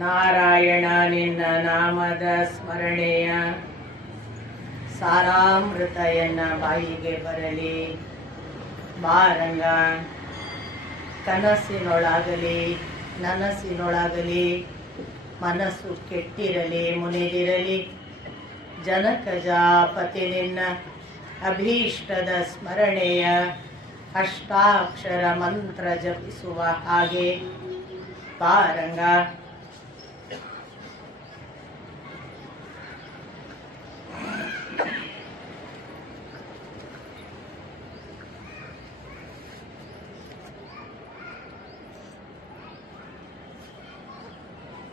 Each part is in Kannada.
ನಾರಾಯಣ ನಿನ್ನ ನಾಮದ ಸ್ಮರಣೆಯ ಸಾರಾಮೃತ ಎನ್ನ ಬಾಯಿಗೆ ಬರಲಿ. ಬಾರಂಗ ಕನಸಿನೊಳಾಗಲಿ ನನಸಿನೊಳಾಗಲಿ ಮನಸ್ಸು ಕೆಟ್ಟಿರಲಿ ಮುನಿದಿರಲಿ. ಜನಕಜಾಪತಿ ನಿನ್ನ ಅಭೀಷ್ಟದ ಸ್ಮರಣೆಯ ಅಷ್ಟಾಕ್ಷರ ಮಂತ್ರ ಜಪಿಸುವ ಹಾಗೆ ಬಾರಂಗ.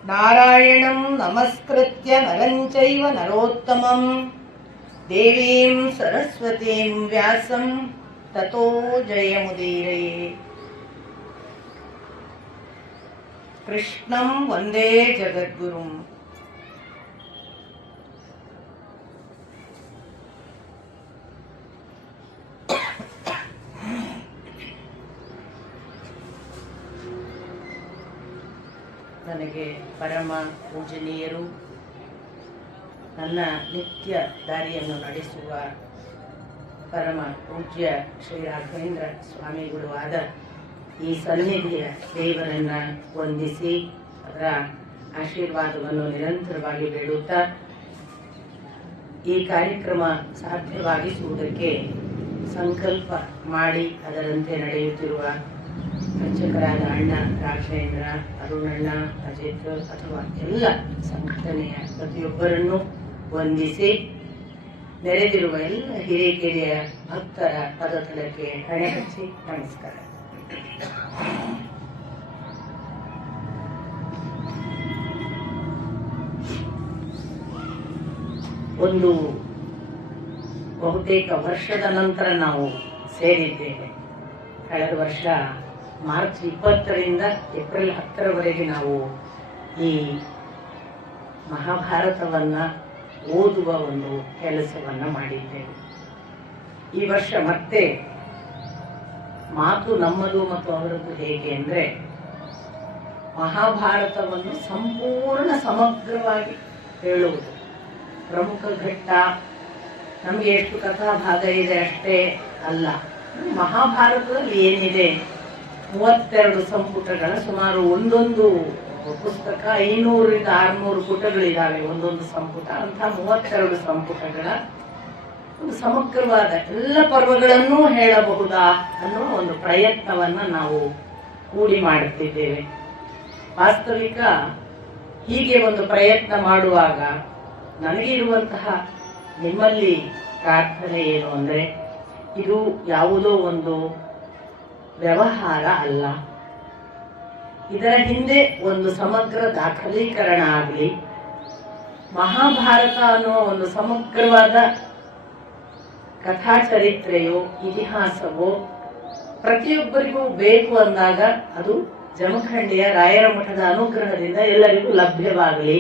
ನಾರಾಯಣಂ ನಮಸ್ಕೃತ್ಯ ನರಂ ಚೈವ ನರೋತ್ತಮಂ ದೇವೀಂ ಸರಸ್ವತೀಂ ವ್ಯಾಸಂ ತತೋ ಜಯಮುದೀರಯೇ. ಕೃಷ್ಣಂ ವಂದೇ ಜಗದ್ಗುರುಂ. ನನಗೆ ಪರಮ ಪೂಜನೀಯರು, ನನ್ನ ನಿತ್ಯ ದಾರಿಯನ್ನು ನಡೆಸುವ ಪರಮ ಪೂಜ್ಯ ಶ್ರೀ ರಾಘವೇಂದ್ರ ಸ್ವಾಮಿಗಳು ಆದ ಈ ಸನ್ನಿಧಿಯ ದೇವರನ್ನು ವಂದಿಸಿ ಅದರ ಆಶೀರ್ವಾದವನ್ನು ನಿರಂತರವಾಗಿ ಬೇಡುತ್ತಾ ಈ ಕಾರ್ಯಕ್ರಮ ಸಾಧ್ಯವಾಗಿಸುವುದಕ್ಕೆ ಸಂಕಲ್ಪ ಮಾಡಿ ಅದರಂತೆ ನಡೆಯುತ್ತಿರುವ ಅರ್ಚಕರಾದ ಅಣ್ಣ ರಾಘವೇಂದ್ರ, ಅರುಣಣ್ಣ, ಅಜಿತ್ ಅಥವಾ ಎಲ್ಲ ಸಂಘಟನೆಯ ಪ್ರತಿಯೊಬ್ಬರನ್ನು ವಂದಿಸಿ ನೆರೆದಿರುವ ಎಲ್ಲ ಹಿರಿಯ ಭಕ್ತರ ಪದತಲಕ್ಕೆ ಹಣೆ ಹಚ್ಚಿ ನಮಸ್ಕಾರ. ಒಂದು ಬಹುತೇಕ ವರ್ಷದ ನಂತರ ನಾವು ಸೇರಿದ್ದೇವೆ. ಕಳೆದ ವರ್ಷ ಮಾರ್ಚ್ 20ರಿಂದ ಏಪ್ರಿಲ್ 10ರವರೆಗೆ ನಾವು ಈ ಮಹಾಭಾರತವನ್ನ ಓದುವ ಒಂದು ಕೆಲಸವನ್ನ ಮಾಡಿದ್ದೇವೆ. ಈ ವರ್ಷ ಮತ್ತೆ ಮಾತು ನಮ್ಮದು ಮತ್ತು ಅವರದ್ದು ಹೇಗೆ ಅಂದ್ರೆ ಮಹಾಭಾರತವನ್ನು ಸಂಪೂರ್ಣ ಸಮಗ್ರವಾಗಿ ಹೇಳುವುದು. ಪ್ರಮುಖ ಘಟ್ಟ ನಮಗೆ ಎಷ್ಟು ಕಥಾಭಾಗ ಇದೆ ಅಷ್ಟೇ ಅಲ್ಲ, ಮಹಾಭಾರತದಲ್ಲಿ ಏನಿದೆ 32 ಸಂಪುಟಗಳ ಸುಮಾರು ಒಂದೊಂದು ಪುಸ್ತಕ 500ರಿಂದ 600 ಪುಟಗಳಿದ್ದಾವೆ ಒಂದೊಂದು ಸಂಪುಟ. ಅಂತ 32 ಸಂಪುಟಗಳ ಒಂದು ಸಮಗ್ರವಾದ ಎಲ್ಲ ಪರ್ವಗಳನ್ನೂ ಹೇಳಬಹುದಾ ಅನ್ನೋ ಒಂದು ಪ್ರಯತ್ನವನ್ನ ನಾವು ಕೂಡಿ ಮಾಡುತ್ತಿದ್ದೇವೆ. ವಾಸ್ತವಿಕ ಹೀಗೆ ಒಂದು ಪ್ರಯತ್ನ ಮಾಡುವಾಗ ನನಗಿರುವಂತಹ ನಿಮ್ಮಲ್ಲಿ ಪ್ರಾರ್ಥನೆ ಏನು ಅಂದ್ರೆ, ಇದು ಯಾವುದೋ ಒಂದು ವ್ಯವಹಾರ ಅಲ್ಲ, ಇದರ ಹಿಂದೆ ಒಂದು ಸಮಗ್ರ ದಾಖಲೀಕರಣ ಆಗಲಿ. ಮಹಾಭಾರತ ಅನ್ನೋ ಒಂದು ಸಮಗ್ರವಾದ ಕಥಾಚರಿತ್ರೆಯೋ ಇತಿಹಾಸವೋ ಪ್ರತಿಯೊಬ್ಬರಿಗೂ ಬೇಕು ಅಂದಾಗ ಅದು ಜಮಖಂಡಿಯ ರಾಯರ ಮಠದ ಅನುಗ್ರಹದಿಂದ ಎಲ್ಲರಿಗೂ ಲಭ್ಯವಾಗಲಿ.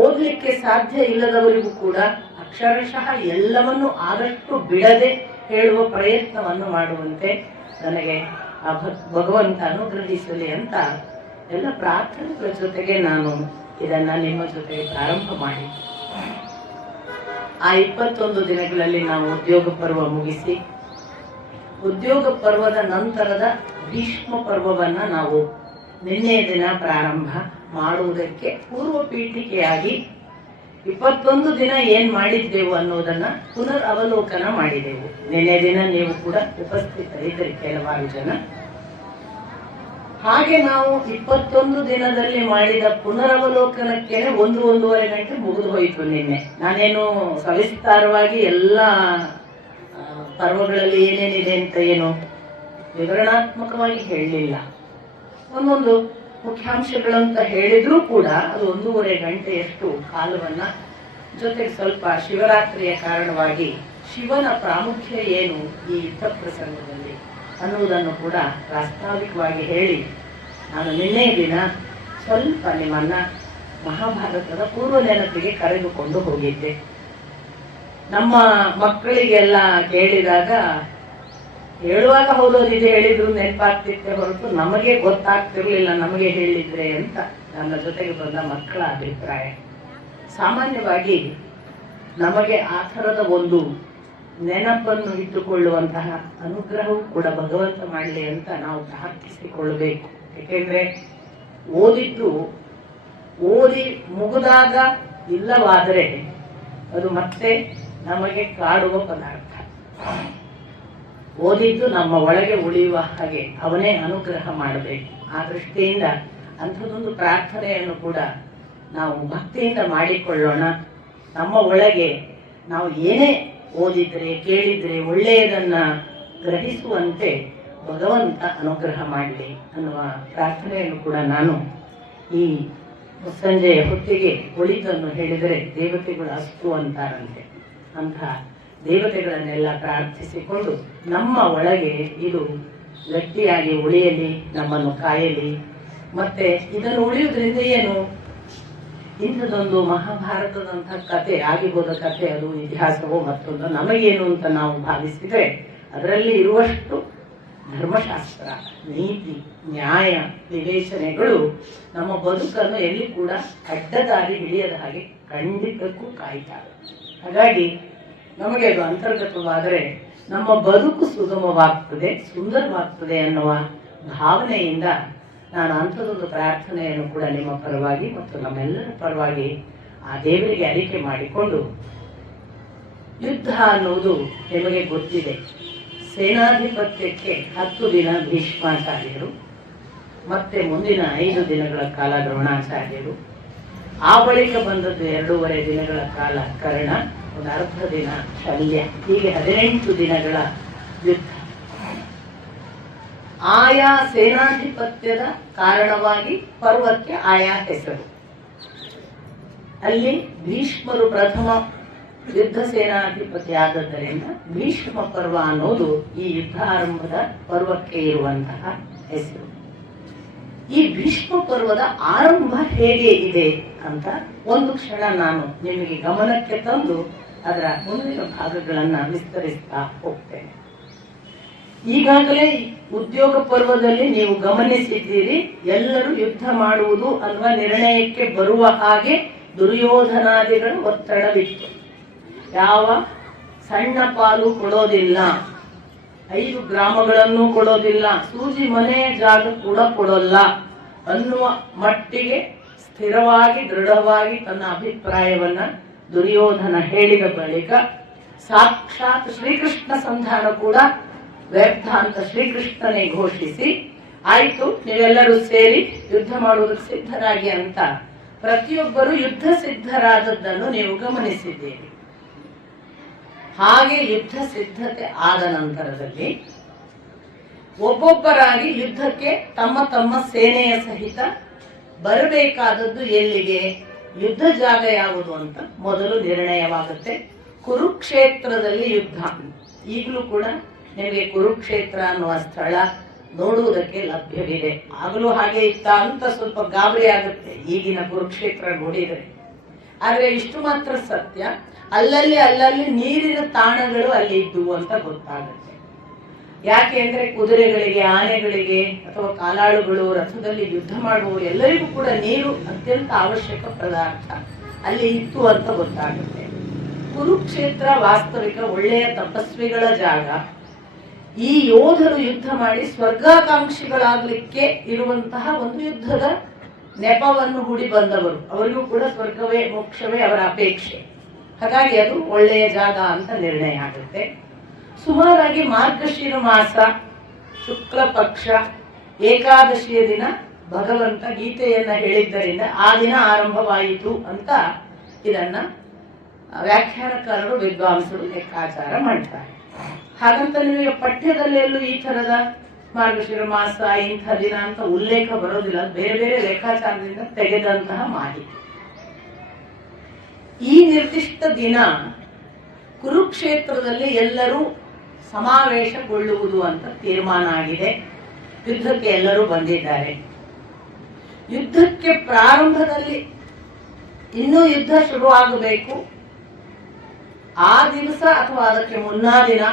ಓದಲಿಕ್ಕೆ ಸಾಧ್ಯ ಇಲ್ಲದವರಿಗೂ ಕೂಡ ಅಕ್ಷರಶಃ ಎಲ್ಲವನ್ನು ಆದಷ್ಟು ಬಿಡದೆ ಹೇಳುವ ಪ್ರಯತ್ನವನ್ನು ಮಾಡುವಂತೆ ನನಗೆ ಆ ಭಗವಂತ ಅನುಗ್ರಹಿಸಲಿ ಅಂತ ಎಲ್ಲ ಪ್ರಾರ್ಥನೆಗಳ ಜೊತೆಗೆ ನಾನು ಇದನ್ನ ನಿಮ್ಮ ಜೊತೆ ಪ್ರಾರಂಭ ಮಾಡಿ ಆ 21 ದಿನಗಳಲ್ಲಿ ನಾವು ಉದ್ಯೋಗ ಪರ್ವ ಮುಗಿಸಿ ಉದ್ಯೋಗ ಪರ್ವದ ನಂತರದ ಭೀಷ್ಮ ಪರ್ವವನ್ನ ನಾವು ನಿನ್ನೆಯ ದಿನ ಪ್ರಾರಂಭ ಮಾಡುವುದಕ್ಕೆ ಪೂರ್ವ ಪೀಠಿಕೆಯಾಗಿ 21 ದಿನ ಏನ್ ಮಾಡಿದ್ದೆವು ಅನ್ನೋದನ್ನ ಪುನರ್ ಅವಲೋಕನ ಮಾಡಿದೆವು. ನಿನ್ನೆ ದಿನ ನೀವು ಕೂಡ ಉಪಸ್ಥಿತರಿದ್ದರೆ ಕೆಲವಾರು ಜನ. ಹಾಗೆ ನಾವು 21 ದಿನದಲ್ಲಿ ಮಾಡಿದ ಪುನರವಲೋಕನಕ್ಕೆ 1-1.5 ಗಂಟೆ ಮುಗಿದು ಹೋಯಿತು ನಿನ್ನೆ. ನಾನೇನು ಸವಿಸ್ತಾರವಾಗಿ ಎಲ್ಲ ಪರ್ವಗಳಲ್ಲಿ ಏನೇನಿದೆ ಅಂತ ಏನು ವಿವರಣಾತ್ಮಕವಾಗಿ ಹೇಳಲಿಲ್ಲ. ಒಂದೊಂದು ಮುಖ್ಯಾಂಶಗಳಂತ ಹೇಳಿದ್ರೂ ಕೂಡ ಅದು 1.5 ಗಂಟೆಯಷ್ಟು ಕಾಲವನ್ನ, ಜೊತೆಗೆ ಸ್ವಲ್ಪ ಶಿವರಾತ್ರಿಯ ಕಾರಣವಾಗಿ ಶಿವನ ಪ್ರಾಮುಖ್ಯ ಏನು ಈ ಯುದ್ಧ ಪ್ರಸಂಗದಲ್ಲಿ ಅನ್ನುವುದನ್ನು ಕೂಡ ಪ್ರಾಸ್ತಾವಿಕವಾಗಿ ಹೇಳಿ ನಾನು ನಿನ್ನೆ ದಿನ ಸ್ವಲ್ಪ ನಿಮ್ಮನ್ನ ಮಹಾಭಾರತದ ಪೂರ್ವ ನೆನಪಿಗೆ ಕರೆದುಕೊಂಡು ಹೋಗಿದ್ದೆ. ನಮ್ಮ ಮಕ್ಕಳಿಗೆಲ್ಲ ಕೇಳಿದಾಗ ಹೇಳುವಾಗ ಹೌದೋದು ಇದು ಹೇಳಿದ್ರು ನೆನಪಾಗ್ತಿತ್ತೆ ಹೊರತು ನಮಗೆ ಗೊತ್ತಾಗ್ತಿರ್ಲಿಲ್ಲ ನಮಗೆ ಹೇಳಿದ್ರೆ ಅಂತ ನನ್ನ ಜೊತೆಗೆ ಬಂದ ಮಕ್ಕಳ ಅಭಿಪ್ರಾಯ. ಸಾಮಾನ್ಯವಾಗಿ ನಮಗೆ ಆ ಥರದ ಒಂದು ನೆನಪನ್ನು ಇಟ್ಟುಕೊಳ್ಳುವಂತಹ ಅನುಗ್ರಹವೂ ಕೂಡ ಭಗವಂತ ಮಾಡಲಿ ಅಂತ ನಾವು ಪ್ರಾರ್ಥಿಸಿಕೊಳ್ಳಬೇಕು. ಏಕೆಂದ್ರೆ ಓದಿ ಮುಗಿದಾಗ ಇಲ್ಲವಾದರೆ ಅದು ಮತ್ತೆ ನಮಗೆ ಕಾಡುವ ಪದಾರ್ಥ. ಓದಿದ್ದು ನಮ್ಮ ಒಳಗೆ ಉಳಿಯುವ ಹಾಗೆ ಅವನೇ ಅನುಗ್ರಹ ಮಾಡಬೇಕು. ಆ ದೃಷ್ಟಿಯಿಂದ ಅಂಥದ್ದೊಂದು ಪ್ರಾರ್ಥನೆಯನ್ನು ಕೂಡ ನಾವು ಭಕ್ತಿಯಿಂದ ಮಾಡಿಕೊಳ್ಳೋಣ. ನಮ್ಮ ಒಳಗೆ ನಾವು ಏನೇ ಓದಿದ್ರೆ ಕೇಳಿದ್ರೆ ಒಳ್ಳೆಯದನ್ನ ಗ್ರಹಿಸುವಂತೆ ಭಗವಂತ ಅನುಗ್ರಹ ಮಾಡಲಿ ಅನ್ನುವ ಪ್ರಾರ್ಥನೆಯನ್ನು ಕೂಡ ನಾನು ಈ ಸಂಜೆಯ ಹೊತ್ತಿಗೆ ಒಳಿತನ್ನು ಹೇಳಿದರೆ ದೇವತೆಗಳು ಅಸ್ತು ಅಂತಾರಂತೆ. ಅಂತಹ ದೇವತೆಗಳನ್ನೆಲ್ಲ ಪ್ರಾರ್ಥಿಸಿಕೊಂಡು ನಮ್ಮ ಒಳಗೆ ಇದು ಗಟ್ಟಿಯಾಗಿ ಉಳಿಯಲಿ, ನಮ್ಮನ್ನು ಕಾಯಲಿ. ಮತ್ತೆ ಇದನ್ನು ಉಳಿಯುವುದರಿಂದ ಏನು, ಇಂಥದೊಂದು ಮಹಾಭಾರತದಂತಹ ಕಥೆ ಆಗಿ ಹೋದ ಕಥೆ, ಅದು ಇತಿಹಾಸವೋ ಮತ್ತೊಂದು ನಮಗೇನು ಅಂತ ನಾವು ಭಾವಿಸಿದರೆ ಅದರಲ್ಲಿ ಇರುವಷ್ಟು ಧರ್ಮಶಾಸ್ತ್ರ, ನೀತಿ, ನ್ಯಾಯ, ವಿವೇಚನೆಗಳು ನಮ್ಮ ಬದುಕನ್ನು ಎಲ್ಲಿ ಕೂಡ ಅಡ್ಡದಾರಿ ಹಿಡಿಯದ ಹಾಗೆ ಖಂಡಿತಕ್ಕೂ ಕಾಯ್ತಾರೆ. ಹಾಗಾಗಿ ನಮಗೆ ಅದು ಅಂತರ್ಗತವಾದರೆ ನಮ್ಮ ಬದುಕು ಸುಗಮವಾಗ್ತದೆ, ಸುಂದರವಾಗ್ತದೆ ಅನ್ನುವ ಭಾವನೆಯಿಂದ ನಾನು ಅಂಥದ್ದೊಂದು ಪ್ರಾರ್ಥನೆಯನ್ನು ಕೂಡ ನಿಮ್ಮ ಪರವಾಗಿ ಮತ್ತು ನಮ್ಮೆಲ್ಲರ ಪರವಾಗಿ ಆ ದೇವರಿಗೆ ಅರಿಕೆ ಮಾಡಿಕೊಂಡು, ಯುದ್ಧ ಅನ್ನುವುದು ನಿಮಗೆ ಗೊತ್ತಿದೆ. ಸೇನಾಧಿಪತ್ಯಕ್ಕೆ 10 ದಿನ ಭೀಷ್ಮಾಚಾರ್ಯರು, ಮತ್ತೆ ಮುಂದಿನ 5 ದಿನಗಳ ಕಾಲ ದ್ರೋಣಾಚಾರ್ಯರು, ಆ ಬಳಿಕ ಬಂದದ್ದು 2.5 ದಿನಗಳ ಕಾಲ ಕರ್ಣ, ಒಂದು ಅರ್ಧ ದಿನ ಶಲ್ಯ, ಹೀಗೆ 18 ದಿನಗಳ ಯುದ್ಧ. ಆಯಾ ಸೇನಾಧಿಪತ್ಯದ ಕಾರಣವಾಗಿ ಪರ್ವಕ್ಕೆ ಆಯಾ ಹೆಸರು. ಅಲ್ಲಿ ಭೀಷ್ಮರು ಪ್ರಥಮ ಯುದ್ಧ ಸೇನಾಧಿಪತಿ ಆದದ್ದರಿಂದ ಭೀಷ್ಮ ಪರ್ವ ಅನ್ನೋದು ಈ ಯುದ್ಧಾರಂಭದ ಪರ್ವಕ್ಕೆ ಇರುವಂತಹ ಹೆಸರು. ಈ ಭೀಷ್ಮ ಪರ್ವದ ಆರಂಭ ಹೇಗೆ ಇದೆ ಅಂತ ಒಂದು ಕ್ಷಣ ನಾನು ನಿಮಗೆ ಗಮನಕ್ಕೆ ತಂದು ಅದರ ಮುಂದಿನ ಭಾಗಗಳನ್ನ ವಿಸ್ತರಿಸ್ತಾ ಹೋಗ್ತೇನೆ. ಈಗಾಗಲೇ ಉದ್ಯೋಗ ಪರ್ವದಲ್ಲಿ ನೀವು ಗಮನಿಸಿದ್ದೀರಿ, ಎಲ್ಲರೂ ಯುದ್ಧ ಮಾಡುವುದು ಅನ್ನುವ ನಿರ್ಣಯಕ್ಕೆ ಬರುವ ಹಾಗೆ ದುರ್ಯೋಧನಾದಿಗಳ ಒತ್ತಡವಿತ್ತು. ಯಾವ ಸಣ್ಣ ಪಾಲು ಕೊಡೋದಿಲ್ಲ, 5 ಗ್ರಾಮಗಳನ್ನು ಕೊಡೋದಿಲ್ಲ, ಸೂಜಿ ಮನೆಯ ಜಾಗ ಕೂಡ ಕೊಡೋಲ್ಲ ಅನ್ನುವ ಮಟ್ಟಿಗೆ ಸ್ಥಿರವಾಗಿ ದೃಢವಾಗಿ ತನ್ನ ಅಭಿಪ್ರಾಯವನ್ನ ದುರ್ಯೋಧನ ಹೇಳಿದ ಬಳಿಕ ಸಾಕ್ಷಾತ್ ಶ್ರೀಕೃಷ್ಣ ಸಂಧಾನ ಕೂಡ ವ್ಯರ್ಥ ಅಂತ ಶ್ರೀಕೃಷ್ಣನೇ ಘೋಷಿಸಿ, ಆಯ್ತು ನೀವೆಲ್ಲರೂ ಸೇರಿ ಯುದ್ಧ ಮಾಡುವುದಕ್ಕೆ ಸಿದ್ಧರಾಗಿ ಅಂತ ಪ್ರತಿಯೊಬ್ಬರು ಯುದ್ಧ ಸಿದ್ಧರಾದದ್ದನ್ನು ನೀವು ಗಮನಿಸಿದ್ದೀರಿ. ಹಾಗೆ ಯುದ್ಧ ಸಿದ್ಧತೆ ಆದ ನಂತರದಲ್ಲಿ ಒಬ್ಬೊಬ್ಬರಾಗಿ ಯುದ್ಧಕ್ಕೆ ತಮ್ಮ ತಮ್ಮ ಸೇನೆಯ ಸಹಿತ ಬರಬೇಕಾದದ್ದು ಎಲ್ಲಿಗೆ, ಯುದ್ಧ ಜಾಗ ಯಾವುದು ಅಂತ ಮೊದಲು ನಿರ್ಣಯವಾಗುತ್ತೆ. ಕುರುಕ್ಷೇತ್ರದಲ್ಲಿ ಯುದ್ಧ. ಈಗಲೂ ಕೂಡ ನಿಮಗೆ ಕುರುಕ್ಷೇತ್ರ ಅನ್ನುವ ಸ್ಥಳ ನೋಡುವುದಕ್ಕೆ ಲಭ್ಯವಿದೆ. ಆಗಲೂ ಹಾಗೆ ಇತ್ತ ಅಂತ ಸ್ವಲ್ಪ ಗಾಬರಿ ಆಗುತ್ತೆ ಈಗಿನ ಕುರುಕ್ಷೇತ್ರ ನೋಡಿದರೆ. ಆದ್ರೆ ಇಷ್ಟು ಮಾತ್ರ ಸತ್ಯ, ಅಲ್ಲಲ್ಲಿ ನೀರಿನ ತಾಣಗಳು ಅಲ್ಲಿ ಇದ್ದುವು ಅಂತ ಗೊತ್ತಾಗುತ್ತೆ. ಯಾಕೆ ಅಂದ್ರೆ ಕುದುರೆಗಳಿಗೆ, ಆನೆಗಳಿಗೆ ಅಥವಾ ಕಾಲಾಳುಗಳು ರಥದಲ್ಲಿ ಯುದ್ಧ ಮಾಡುವವರು ಎಲ್ಲರಿಗೂ ಕೂಡ ನೀರು ಅತ್ಯಂತ ಅವಶ್ಯಕ ಪದಾರ್ಥ ಅಲ್ಲಿ ಇತ್ತು ಅಂತ ಗೊತ್ತಾಗುತ್ತೆ. ಕುರುಕ್ಷೇತ್ರ ವಾಸ್ತವಿಕ ಒಳ್ಳೆಯ ತಪಸ್ವಿಗಳ ಜಾಗ. ಈ ಯೋಧರು ಯುದ್ಧ ಮಾಡಿ ಸ್ವರ್ಗಾಕಾಂಕ್ಷಿಗಳಾಗ್ಲಿಕ್ಕೆ ಇರುವಂತಹ ಒಂದು ಯುದ್ಧದ ನೆಪವನ್ನು ಹೂಡಿ ಬಂದವರು. ಅವರಿಗೂ ಕೂಡ ಸ್ವರ್ಗವೇ ಮೋಕ್ಷವೇ ಅವರ ಅಪೇಕ್ಷೆ. ಹಾಗಾಗಿ ಅದು ಒಳ್ಳೆಯ ಜಾಗ ಅಂತ ನಿರ್ಣಯ ಆಗುತ್ತೆ. ಸುಮಾರಾಗಿ ಮಾರ್ಗಶಿರ ಮಾಸ ಶುಕ್ಲ ಪಕ್ಷ ಏಕಾದಶಿಯ ದಿನ ಭಗವಂತ ಗೀತೆಯನ್ನ ಹೇಳಿದ್ದರಿಂದ ಆ ದಿನ ಆರಂಭವಾಯಿತು ಅಂತ ಇದನ್ನ ವ್ಯಾಖ್ಯಾನಕಾರರು, ವಿದ್ವಾಂಸರು ಲೆಕ್ಕಾಚಾರ ಮಾಡ್ತಾರೆ. ಹಾಗಂತ ನಿಮಗೆ ಪಠ್ಯದಲ್ಲಿ ಎಲ್ಲೂ ಈ ತರದ ಮಾರ್ಗಶಿರ ಮಾಸ ಇಂಥ ದಿನ ಅಂತ ಉಲ್ಲೇಖ ಬರೋದಿಲ್ಲ. ಬೇರೆ ಬೇರೆ ಲೆಕ್ಕಾಚಾರದಿಂದ ತೆಗೆದಂತಹ ಮಾಹಿತಿ. ಈ ನಿರ್ದಿಷ್ಟ ದಿನ ಕುರುಕ್ಷೇತ್ರದಲ್ಲಿ ಎಲ್ಲರೂ ಸಮಾವೇಶಗೊಳ್ಳುವುದು ಅಂತ ತೀರ್ಮಾನ ಆಗಿದೆ. ಯುದ್ಧಕ್ಕೆ ಎಲ್ಲರೂ ಬಂದಿದ್ದಾರೆ. ಯುದ್ಧಕ್ಕೆ ಪ್ರಾರಂಭದಲ್ಲಿ ಇನ್ನೂ ಯುದ್ಧ ಶುರುವಾಗಬೇಕು. ಆ ದಿವಸ ಅಥವಾ ಅದಕ್ಕೆ ಮುನ್ನಾ ದಿನ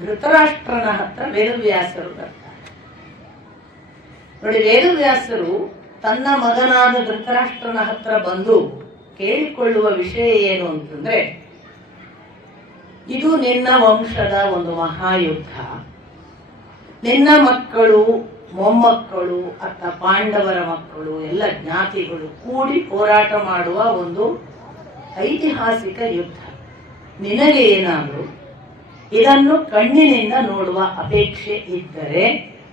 ಧೃತರಾಷ್ಟ್ರನ ಹತ್ರ ವೇದವ್ಯಾಸರು ಬರ್ತಾರೆ. ನೋಡಿ, ವೇದವ್ಯಾಸರು ತನ್ನ ಮಗನಾದ ಧೃತರಾಷ್ಟ್ರನ ಹತ್ರ ಬಂದು ಕೇಳಿಕೊಳ್ಳುವ ವಿಷಯ ಏನು ಅಂತಂದ್ರೆ, ಇದು ನಿನ್ನ ವಂಶದ ಒಂದು ಮಹಾಯುದ್ಧ. ನಿನ್ನ ಮಕ್ಕಳು, ಮೊಮ್ಮಕ್ಕಳು, ಅತ್ತ ಪಾಂಡವರ ಮಕ್ಕಳು, ಎಲ್ಲ ಜ್ಞಾತಿಗಳು ಕೂಡಿ ಹೋರಾಟ ಮಾಡುವ ಒಂದು ಐತಿಹಾಸಿಕ ಯುದ್ಧ. ನಿನಗೆ ಏನಾದರೂ ಇದನ್ನು ಕಣ್ಣಿನಿಂದ ನೋಡುವ ಅಪೇಕ್ಷೆ ಇದ್ದರೆ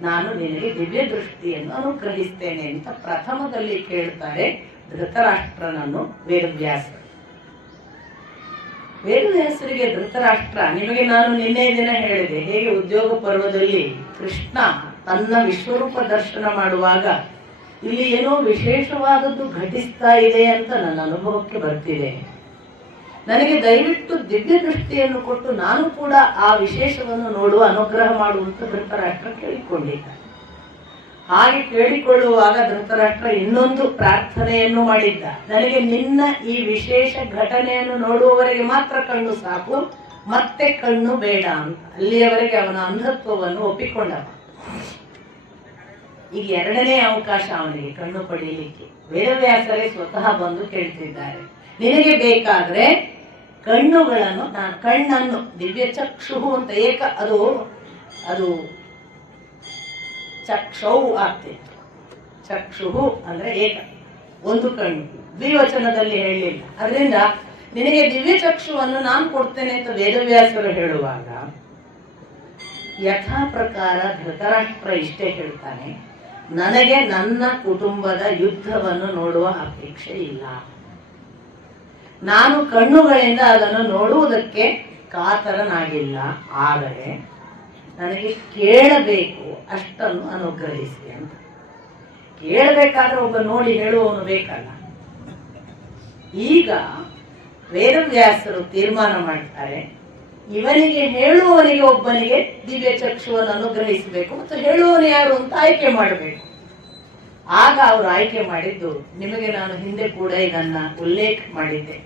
ನಾನು ನಿನಗೆ ದಿವ್ಯ ದೃಷ್ಟಿಯನ್ನು ಅನುಗ್ರಹಿಸ್ತೇನೆ ಅಂತ ಪ್ರಥಮದಲ್ಲಿ ಕೇಳ್ತಾರೆ ಧೃತರಾಷ್ಟ್ರನನ್ನು ವೇದವ್ಯಾಸರು. ವೇದವ್ಯಾಸರಿಗೆ ಧೃತರಾಷ್ಟ್ರ, ನಿಮಗೆ ನಾನು ನಿನ್ನೆ ದಿನ ಹೇಳಿದೆ ಹೇಗೆ ಉದ್ಯೋಗ ಪರ್ವದಲ್ಲಿ ಕೃಷ್ಣ ತನ್ನ ವಿಶ್ವರೂಪ ದರ್ಶನ ಮಾಡುವಾಗ ಇಲ್ಲಿ ಏನೋ ವಿಶೇಷವಾದದ್ದು ಘಟಿಸ್ತಾ ಇದೆ ಅಂತ ನನ್ನ ಅನುಭವಕ್ಕೆ ಬರ್ತಿದೆ. ನನಗೆ ದಯವಿಟ್ಟು ದಿವ್ಯ ದೃಷ್ಟಿಯನ್ನು ಕೊಟ್ಟು ನಾನು ಕೂಡ ಆ ವಿಶೇಷವನ್ನು ನೋಡುವ ಅನುಗ್ರಹ ಮಾಡುವಂತ ಧೃತರಾಷ್ಟ್ರ ಕೇಳಿಕೊಂಡಿದ್ದ. ಹಾಗೆ ಕೇಳಿಕೊಳ್ಳುವಾಗ ಧೃತರಾಷ್ಟ್ರ ಇನ್ನೊಂದು ಪ್ರಾರ್ಥನೆಯನ್ನು ಮಾಡಿದ್ದ, ನನಗೆ ನಿನ್ನ ಈ ವಿಶೇಷ ಘಟನೆಯನ್ನು ನೋಡುವವರೆಗೆ ಮಾತ್ರ ಕಣ್ಣು ಸಾಕು, ಮತ್ತೆ ಕಣ್ಣು ಬೇಡ ಅಂತ. ಅಲ್ಲಿಯವರೆಗೆ ಅವನ ಅಂಧತ್ವವನ್ನು ಒಪ್ಪಿಕೊಂಡವ. ಈಗ ಎರಡನೇ ಅವಕಾಶ ಅವನಿಗೆ ಕಣ್ಣು ಪಡೆಯಲಿಕ್ಕೆ ವೇದವ್ಯಾಸರೇ ಸ್ವತಃ ಬಂದು ಕೇಳ್ತಿದ್ದಾರೆ, ನಿನಗೆ ಬೇಕಾದ್ರೆ ಕಣ್ಣನ್ನು ದಿವ್ಯ ಚಕ್ಷು ಅಂತ ಏಕ ಅದು ಚಕ್ಷೌ ಆಗ್ತಿತ್ತು. ಚಕ್ಷು ಅಂದ್ರೆ ಏಕ, ಒಂದು ಕಣ್ಣು, ದ್ವಿವಚನದಲ್ಲಿ ಹೇಳಲಿಲ್ಲ. ಅದರಿಂದ ನಿನಗೆ ದಿವ್ಯ ಚಕ್ಷುವನ್ನು ನಾನು ಕೊಡ್ತೇನೆ ಅಂತ ವೇದವ್ಯಾಸರು ಹೇಳುವಾಗ ಯಥಾ ಪ್ರಕಾರ ಧೃತರಾಷ್ಟ್ರ ಇಷ್ಟೇ ಹೇಳ್ತಾನೆ, ನನಗೆ ನನ್ನ ಕುಟುಂಬದ ಯುದ್ಧವನ್ನು ನೋಡುವ ಅಪೇಕ್ಷೆ ಇಲ್ಲ. ನಾನು ಕಣ್ಣುಗಳಿಂದ ಅದನ್ನು ನೋಡುವುದಕ್ಕೆ ಕಾತರನಾಗಿಲ್ಲ. ಆದರೆ ನನಗೆ ಕೇಳಬೇಕು, ಅಷ್ಟನ್ನು ಅನುಗ್ರಹಿಸಿ ಅಂತ. ಕೇಳಬೇಕಾದ್ರೆ ಒಬ್ಬ ನೋಡಿ ಹೇಳುವವನು ಬೇಕಲ್ಲ. ಈಗ ವೇದವ್ಯಾಸರು ತೀರ್ಮಾನ ಮಾಡ್ತಾರೆ, ಇವನಿಗೆ ಹೇಳುವವನಿಗೆ ಒಬ್ಬನಿಗೆ ದಿವ್ಯ ಚಕ್ಷುವನ್ನು ಅನುಗ್ರಹಿಸಬೇಕು ಮತ್ತು ಹೇಳುವವನು ಯಾರು ಅಂತ ಆಯ್ಕೆ ಮಾಡಬೇಕು. ಆಗ ಅವರು ಆಯ್ಕೆ ಮಾಡಿದ್ದು, ನಿಮಗೆ ನಾನು ಹಿಂದೆ ಕೂಡ ಇದನ್ನ ಉಲ್ಲೇಖ ಮಾಡಿದ್ದೆ,